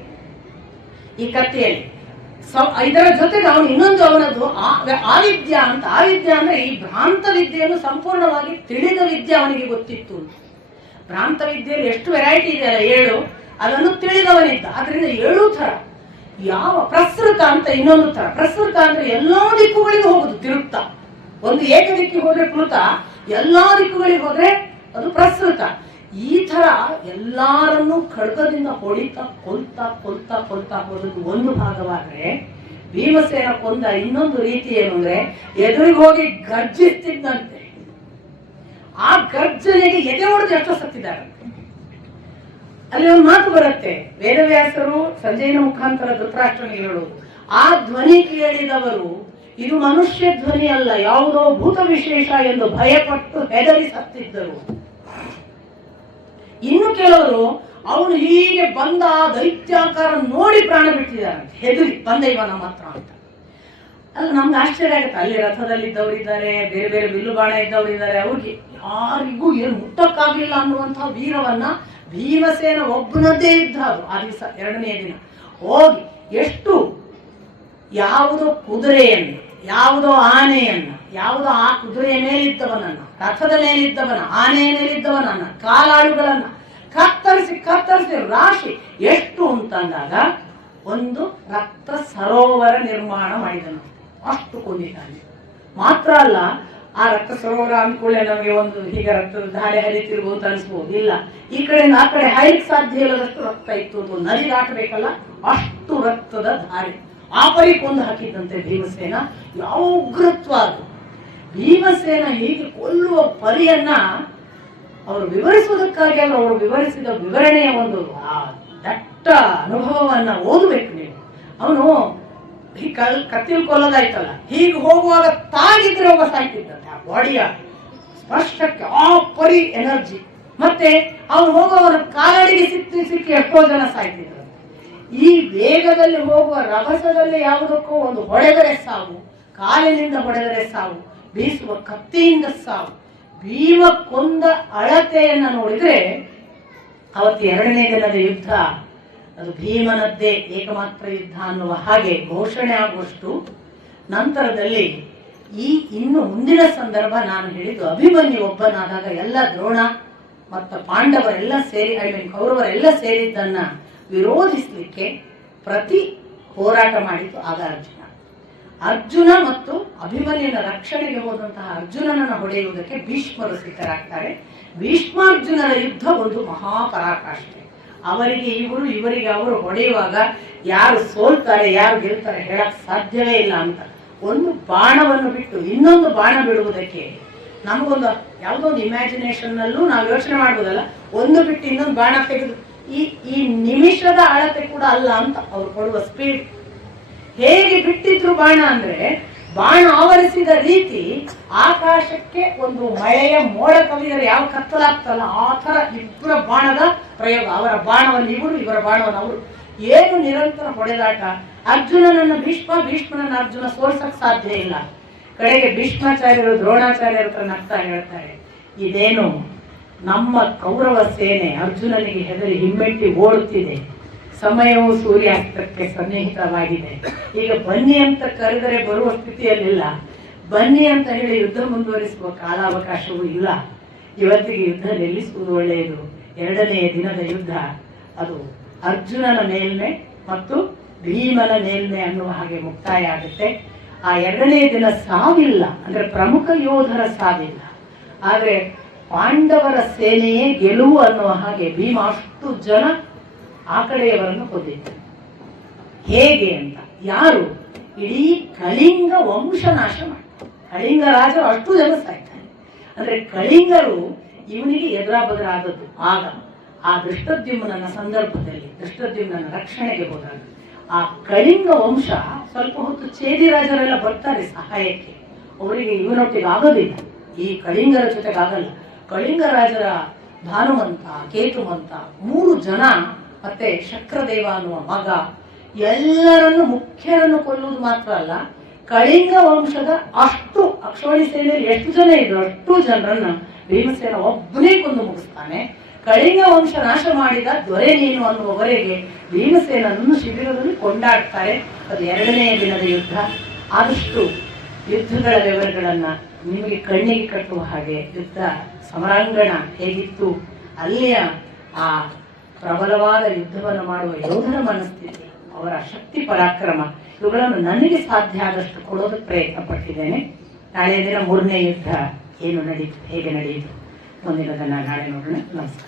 ಈ ಕತ್ತಿಯಲ್ಲಿ. ಇದರ ಜೊತೆಗೆ ಅವನು ಇನ್ನೊಂದು, ಅವನದ್ದು ಆವಿದ್ಯ ಅಂತ. ಆವಿದ್ಯ ಅಂದ್ರೆ ಈ ಭ್ರಾಂತ ವಿದ್ಯೆಯನ್ನು ಸಂಪೂರ್ಣವಾಗಿ ತಿಳಿದ ವಿದ್ಯೆ ಅವನಿಗೆ ಗೊತ್ತಿತ್ತು. ಭ್ರಾಂತ ವಿದ್ಯೆಯಲ್ಲಿ ಎಷ್ಟು ವೆರೈಟಿ ಇದೆಯಲ್ಲ, 7, ಅದನ್ನು ತಿಳಿದವನಿದ್ದ. ಆದ್ರಿಂದ 7 ತರ. ಯಾವ ಪ್ರಸೃತ ಅಂತ ಇನ್ನೊಂದು ತರ. ಪ್ರಸೃತ ಅಂದ್ರೆ ಎಲ್ಲಾ ದಿಕ್ಕುಗಳಿಗೂ ಹೋಗುದು ತಿರುಗ್ತಾ. ಒಂದು ಏಕ ದಿಕ್ಕಿಗೆ ಹೋದ್ರೆ ಪ್ಲುತ, ಎಲ್ಲಾ ದಿಕ್ಕುಗಳಿಗೆ ಹೋದ್ರೆ ಅದು ಪ್ರಸೃತ. ಈ ತರ ಎಲ್ಲಾರನ್ನೂ ಖಡ್ಗದಿಂದ ಹೊಡಿತಾ ಕೊಲ್ತಾ ಕೊಲ್ತಾ ಕೊಲ್ತಾ ಹೋದದ್ದು ಒಂದು ಭಾಗವಾದ್ರೆ, ಭೀಮಸೇನ ಕೊಂದ ಇನ್ನೊಂದು ರೀತಿ ಏನು ಅಂದ್ರೆ, ಎದುರಿಗೆ ಹೋಗಿ ಗರ್ಜಿಸ್ತಿದ್ದಂತೆ. ಆ ಗರ್ಜನೆಗೆ ಎದೆ ಹೊಡೆದು ಎಷ್ಟೋ ಸತ್ತಿದ್ದಾರೆ. ಅಲ್ಲಿ ಒಂದು ಮಾತು ಬರುತ್ತೆ, ವೇದವ್ಯಾಸರು ಸಂಜಯನ ಮುಖಾಂತರ ಧೃತರಾಷ್ಟ್ರನಿಗೆ ಹೇಳುವುದು, ಆ ಧ್ವನಿ ಕೇಳಿದವರು ಇದು ಮನುಷ್ಯ ಧ್ವನಿ ಅಲ್ಲ, ಯಾವುದೋ ಭೂತ ವಿಶೇಷ ಎಂದು ಭಯಪಟ್ಟು ಹೆದರಿ ಸತ್ತಿದ್ದರು. ಇನ್ನು ಕೆಲವರು ಅವನು ಹೀಗೆ ಬಂದ ದೈತ್ಯಾಕಾರ ನೋಡಿ ಪ್ರಾಣ ಬಿಟ್ಟಿದ್ದಾರೆ, ಹೆದರಿ ಬಂದ ಇವ ನಮ್ಮ ಹತ್ರ ಅಂತ. ಅಲ್ಲ, ನಮ್ಗೆ ಆಶ್ಚರ್ಯ ಆಗುತ್ತೆ. ಅಲ್ಲಿ ರಥದಲ್ಲಿದ್ದವರು ಇದ್ದಾರೆ, ಬೇರೆ ಬೇರೆ ಬಿಲ್ಲು ಬಾಣ ಇದ್ದವರು ಇದ್ದಾರೆ, ಅವ್ರಿಗೆ ಯಾರಿಗೂ ಏನು ಮುಟ್ಟಕ್ಕಾಗಲಿಲ್ಲ ಅನ್ನುವಂತಹ ವೀರವನ್ನ ಭೀಮಸೇನ ಒಬ್ಬನದ್ದೇ ಯುದ್ಧ. ಅದು ಆ ದಿವಸ 2ನೇ ದಿನ ಹೋಗಿ ಎಷ್ಟು, ಯಾವುದೋ ಕುದುರೆಯನ್ನು, ಯಾವುದೋ ಆನೆಯನ್ನ, ಯಾವುದೋ ಆ ಕುದುರೆಯ ಮೇಲಿದ್ದವನನ್ನ, ರಥದ ಮೇಲಿದ್ದವನ, ಆನೆಯ ಮೇಲಿದ್ದವನನ್ನ, ಕಾಲಾಳುಗಳನ್ನ ಕತ್ತರಿಸಿ ಕತ್ತರಿಸಿ ರಾಶಿ. ಎಷ್ಟು ಅಂತಂದಾಗ ಒಂದು ರಕ್ತ ಸರೋವರ ನಿರ್ಮಾಣ ಮಾಡಿದನು. ಅಷ್ಟು ಕೊಂದಿದ್ದಾನೆ. ಮಾತ್ರ ಅಲ್ಲ, ಆ ರಕ್ತ ಸರೋವರ ಅಂದ್ಕೊಳ್ಳೆ ನಮಗೆ ಒಂದು ಹೀಗೆ ರಕ್ತದ ಧಾರೆ ಹರಿತಿರ್ಬೋದು ಅನ್ಸ್ಬೋದು. ಇಲ್ಲ, ಈ ಕಡೆಯಿಂದ ಆ ಕಡೆ ಹಾಯ್ಲಿಕ್ಕೆ ಸಾಧ್ಯ ಇಲ್ಲದಷ್ಟು ರಕ್ತ ಇತ್ತು. ಅದು ನದಿ ದಾಟಬೇಕಲ್ಲ, ಅಷ್ಟು ರಕ್ತದ ಧಾರೆ. ಆ ಪರಿ ಕೊಂದು ಹಾಕಿದ್ದಂತೆ ಭೀಮಸೇನ. ಯಾವ ಉಗ್ರತ್ವ ಅದು! ಭೀಮಸೇನ ಹೀಗೆ ಕೊಲ್ಲುವ ಪರಿಯನ್ನ ಅವರು ವಿವರಿಸುವುದಕ್ಕಾಗಿ ಅವರು ವಿವರಿಸಿದ ವಿವರಣೆಯ ಒಂದು ಆ ದಟ್ಟ ಅನುಭವವನ್ನ ಓದಬೇಕು ನೀವು. ಅವನು ಈ ಕತ್ತಿಲ್ ಕೊಲ್ಲೋದಾಯ್ತಲ್ಲ, ಹೀಗೆ ಹೋಗುವಾಗ ತಾಗಿದ್ರೆ ಒಬ್ಬ ಸಾಯ್ತಿದ್ದಂತೆ. ಆ ಬಾಡಿಯ ಸ್ಪರ್ಶಕ್ಕೆ ಆ ಪರಿ ಎನರ್ಜಿ. ಮತ್ತೆ ಅವನು ಹೋಗುವವರ ಕಾಲಡಿಗೆ ಸಿಕ್ಕಿ ಎಷ್ಟೋ ಜನ ಸಾಯ್ತಿದ್ರು. ಈ ವೇಗದಲ್ಲಿ ಹೋಗುವ ರಭಸದಲ್ಲಿ ಯಾವುದಕ್ಕೂ ಒಂದು ಹೊಡೆದರೆ ಸಾವು, ಕಾಲಿನಿಂದ ಹೊಡೆದರೆ ಸಾವು, ಬೀಸುವ ಕತ್ತಿಯಿಂದ ಸಾವು. ಭೀಮ ಕೊಂದ ಅಳತೆಯನ್ನ ನೋಡಿದ್ರೆ ಅವತ್ತು 2ನೇ ದಿನದ ಯುದ್ಧ ಅದು ಭೀಮನದ್ದೇ ಏಕಮಾತ್ರ ಯುದ್ಧ ಅನ್ನುವ ಹಾಗೆ ಘೋಷಣೆ ಆಗುವಷ್ಟು ನಂತರದಲ್ಲಿ ಈ ಇನ್ನು ಮುಂದಿನ ಸಂದರ್ಭ ನಾನು ಹೇಳಿದ್ದು, ಅಭಿಮನ್ಯು ಒಬ್ಬನಾದಾಗ ಎಲ್ಲ ದ್ರೋಣ ಮತ್ತು ಪಾಂಡವರೆಲ್ಲ ಸೇರಿ ಕೌರವರೆಲ್ಲ ಸೇರಿದ್ದನ್ನ ವಿರೋಧಿಸಲಿಕ್ಕೆ ಪ್ರತಿ ಹೋರಾಟ ಮಾಡಿದ್ದು ಆಗ ಅರ್ಜುನ ಮತ್ತು ಅಭಿಮನ್ಯುನ ರಕ್ಷಣೆಗೆ ಹೋದಂತಹ ಅರ್ಜುನನನ್ನು ಹೊಡೆಯುವುದಕ್ಕೆ ಭೀಷ್ಮರು ಸಿದ್ಧರಾಗ್ತಾರೆ. ಭೀಷ್ಮಾರ್ಜುನರ ಯುದ್ಧ ಒಂದು ಮಹಾಪರಾಕಾಷ್ಠೆ. ಅವರಿಗೆ ಇವರು, ಇವರಿಗೆ ಅವರು ಹೊಡೆಯುವಾಗ ಯಾರು ಸೋಲ್ತಾರೆ ಯಾರು ಗೆಲ್ತಾರೆ ಹೇಳಕ್ ಸಾಧ್ಯವೇ ಇಲ್ಲ ಅಂತ. ಒಂದು ಬಾಣವನ್ನು ಬಿಟ್ಟು ಇನ್ನೊಂದು ಬಾಣ ಬಿಡುವುದಕ್ಕೆ ನಮಗೊಂದು ಯಾವುದೋ ಒಂದು ಇಮ್ಯಾಜಿನೇಷನ್ ನಲ್ಲೂ ನಾವು ಯೋಚನೆ ಮಾಡ್ಬೋದಲ್ಲ. ಒಂದು ಬಿಟ್ಟು ಇನ್ನೊಂದು ಬಾಣ ತೆಗೆದು ಈ ನಿಮಿಷದ ಅಳತೆ ಕೂಡ ಅಲ್ಲ ಅಂತ ಅವ್ರು ಕೊಡುವ ಸ್ಪೀಡ್. ಹೇಗೆ ಬಿಟ್ಟಿದ್ರು ಬಾಣ ಅಂದ್ರೆ, ಬಾಣ ಆವರಿಸಿದ ರೀತಿ ಆಕಾಶಕ್ಕೆ ಒಂದು ಮಳೆಯ ಮೋಡ ಕವಿದರೆ ಯಾವ ಕತ್ತಲಾಗ್ತಲ್ಲ ಆ ತರ ಇಬ್ಬರ ಬಾಣದ ಪ್ರಯೋಗ. ಅವರ ಬಾಣವನ್ನು ಇವರು, ಇವರ ಬಾಣವನ್ನು ಅವರು. ಏನು ನಿರಂತರ ಹೊಡೆದಾಟ. ಅರ್ಜುನನನ್ನ ಭೀಷ್ಮ, ಭೀಷ್ಮನನ್ನ ಅರ್ಜುನ ಸೋಲ್ಸಕ್ ಸಾಧ್ಯ ಇಲ್ಲ. ಕಡೆಗೆ ಭೀಷ್ಮಾಚಾರ್ಯರು ದ್ರೋಣಾಚಾರ್ಯರ ಹತ್ರ ನಗ್ತಾ ಹೇಳ್ತಾರೆ, ಇದೇನು ನಮ್ಮ ಕೌರವ ಸೇನೆ ಅರ್ಜುನನಿಗೆ ಹೆದರಿ ಹಿಮ್ಮೆಟ್ಟಿ ಓಡುತ್ತಿದೆ, ಸಮಯವು ಸೂರ್ಯಾಸ್ತಕ್ಕೆ ಸನ್ನಿಹಿತವಾಗಿದೆ, ಈಗ ಬನ್ನಿ ಅಂತ ಕರೆದರೆ ಬರುವ ಸ್ಥಿತಿಯಲ್ಲಿಲ್ಲ, ಬನ್ನಿ ಅಂತ ಹೇಳಿ ಯುದ್ಧ ಮುಂದುವರಿಸುವ ಕಾಲಾವಕಾಶವೂ ಇಲ್ಲ, ಇವತ್ತಿಗೆ ಯುದ್ಧ ನಿಲ್ಲಿಸುವುದು ಒಳ್ಳೆಯದು. 2ನೇ ದಿನದ ಯುದ್ಧ ಅದು ಅರ್ಜುನನ ಮೇಲ್ಮೆ ಮತ್ತು ಭೀಮನ ಮೇಲ್ಮೆ ಅನ್ನುವ ಹಾಗೆ ಮುಕ್ತಾಯ ಆಗುತ್ತೆ. ಆ 2ನೇ ದಿನ ಸಾವಿಲ್ಲ, ಅಂದ್ರೆ ಪ್ರಮುಖ ಯೋಧರ ಸಾವಿಲ್ಲ, ಆದ್ರೆ ಪಾಂಡವರ ಸೇನೆಯೇ ಗೆಲುವು ಅನ್ನುವ ಹಾಗೆ ಭೀಮ ಅಷ್ಟು ಜನ ಆ ಕಡೆಯವರನ್ನು ಕೊಂದಿದ್ದರು. ಹೇಗೆ ಅಂತ, ಯಾರು? ಇಡೀ ಕಳಿಂಗ ವಂಶನಾಶ ಮಾಡ್ತಾರೆ. ಕಳಿಂಗ ರಾಜರು ಅಷ್ಟು ಜನ ಸಾಯ್ತಾರೆ. ಅಂದ್ರೆ ಕಳಿಂಗರು ಇವನಿಗೆ ಎದುರಾಬದರಾದದ್ದು. ಆಗ ಆ ದೃಷ್ಟದ್ಯುಮ್ನನ ಸಂದರ್ಭದಲ್ಲಿ ದೃಷ್ಟದ್ಯುಮ್ನನ ರಕ್ಷಣೆಗೆ ಹೋದಾಗ ಆ ಕಳಿಂಗ ವಂಶ ಸ್ವಲ್ಪ ಹೊತ್ತು ಚೇದಿ ರಾಜರೆಲ್ಲ ಬರ್ತಾರೆ ಸಹಾಯಕ್ಕೆ. ಅವರಿಗೆ ಇವನೊಟ್ಟಿಗೆ ಆಗೋದಿಲ್ಲ, ಈ ಕಳಿಂಗರ ಜೊತೆಗೆ ಆಗಲ್ಲ. ಕಳಿಂಗ ರಾಜರ ಭಾನುಮಂತ, ಕೇತುಮಂತ 3 ಜನ ಮತ್ತೆ ಶಕ್ರದೇವ ಅನ್ನುವ ಮಗ ಎಲ್ಲರನ್ನು ಮುಖ್ಯರನ್ನು ಕೊಲ್ಲುವುದು ಮಾತ್ರ ಅಲ್ಲ, ಕಳಿಂಗ ವಂಶದ ಅಷ್ಟು ಅಕ್ಷೋಣಿ ಸೇನೆಯಲ್ಲಿ ಎಷ್ಟು ಜನ ಇದ್ರು ಅಷ್ಟು ಜನರನ್ನ ಭೀಮಸೇನ ಒಬ್ಬನೇ ಕೊಂದು ಮುಗಿಸ್ತಾನೆ. ಕಳಿಂಗ ವಂಶ ನಾಶ ಮಾಡಿದ ದೊರೆ ನೀನು ಅನ್ನುವವರೆಗೆ ಭೀಮಸೇನನ್ನು ಶಿಬಿರದಲ್ಲಿ ಕೊಂಡಾಡ್ತಾರೆ. ಅದು 2ನೇ ದಿನದ ಯುದ್ಧ. ಆದಷ್ಟು ಯುದ್ಧಗಳ ವಿವರಗಳನ್ನ ನಿಮಗೆ ಕಣ್ಣಿಗೆ ಕಟ್ಟುವ ಹಾಗೆ ಯುದ್ಧ ಸಮರಾಂಗಣ ಹೇಗಿತ್ತು, ಅಲ್ಲಿಯ ಆ ಪ್ರಬಲವಾದ ಯುದ್ಧವನ್ನು ಮಾಡುವ ಯೋಧರ ಮನಸ್ಥಿತಿ, ಅವರ ಶಕ್ತಿ ಪರಾಕ್ರಮ, ಇವುಗಳನ್ನು ನನಗೆ ಸಾಧ್ಯ ಆದಷ್ಟು ಕೊಡೋದಕ್ಕೆ ಪ್ರಯತ್ನ ಪಟ್ಟಿದ್ದೇನೆ. ನಾಳೆ ದಿನ 3ನೇ ಯುದ್ಧ ಏನು ನಡೀತು, ಹೇಗೆ ನಡೆಯಿತು ಮುಂದಿನದನ್ನ ನಾಳೆ ನೋಡೋಣ. ನಮಸ್ಕಾರ.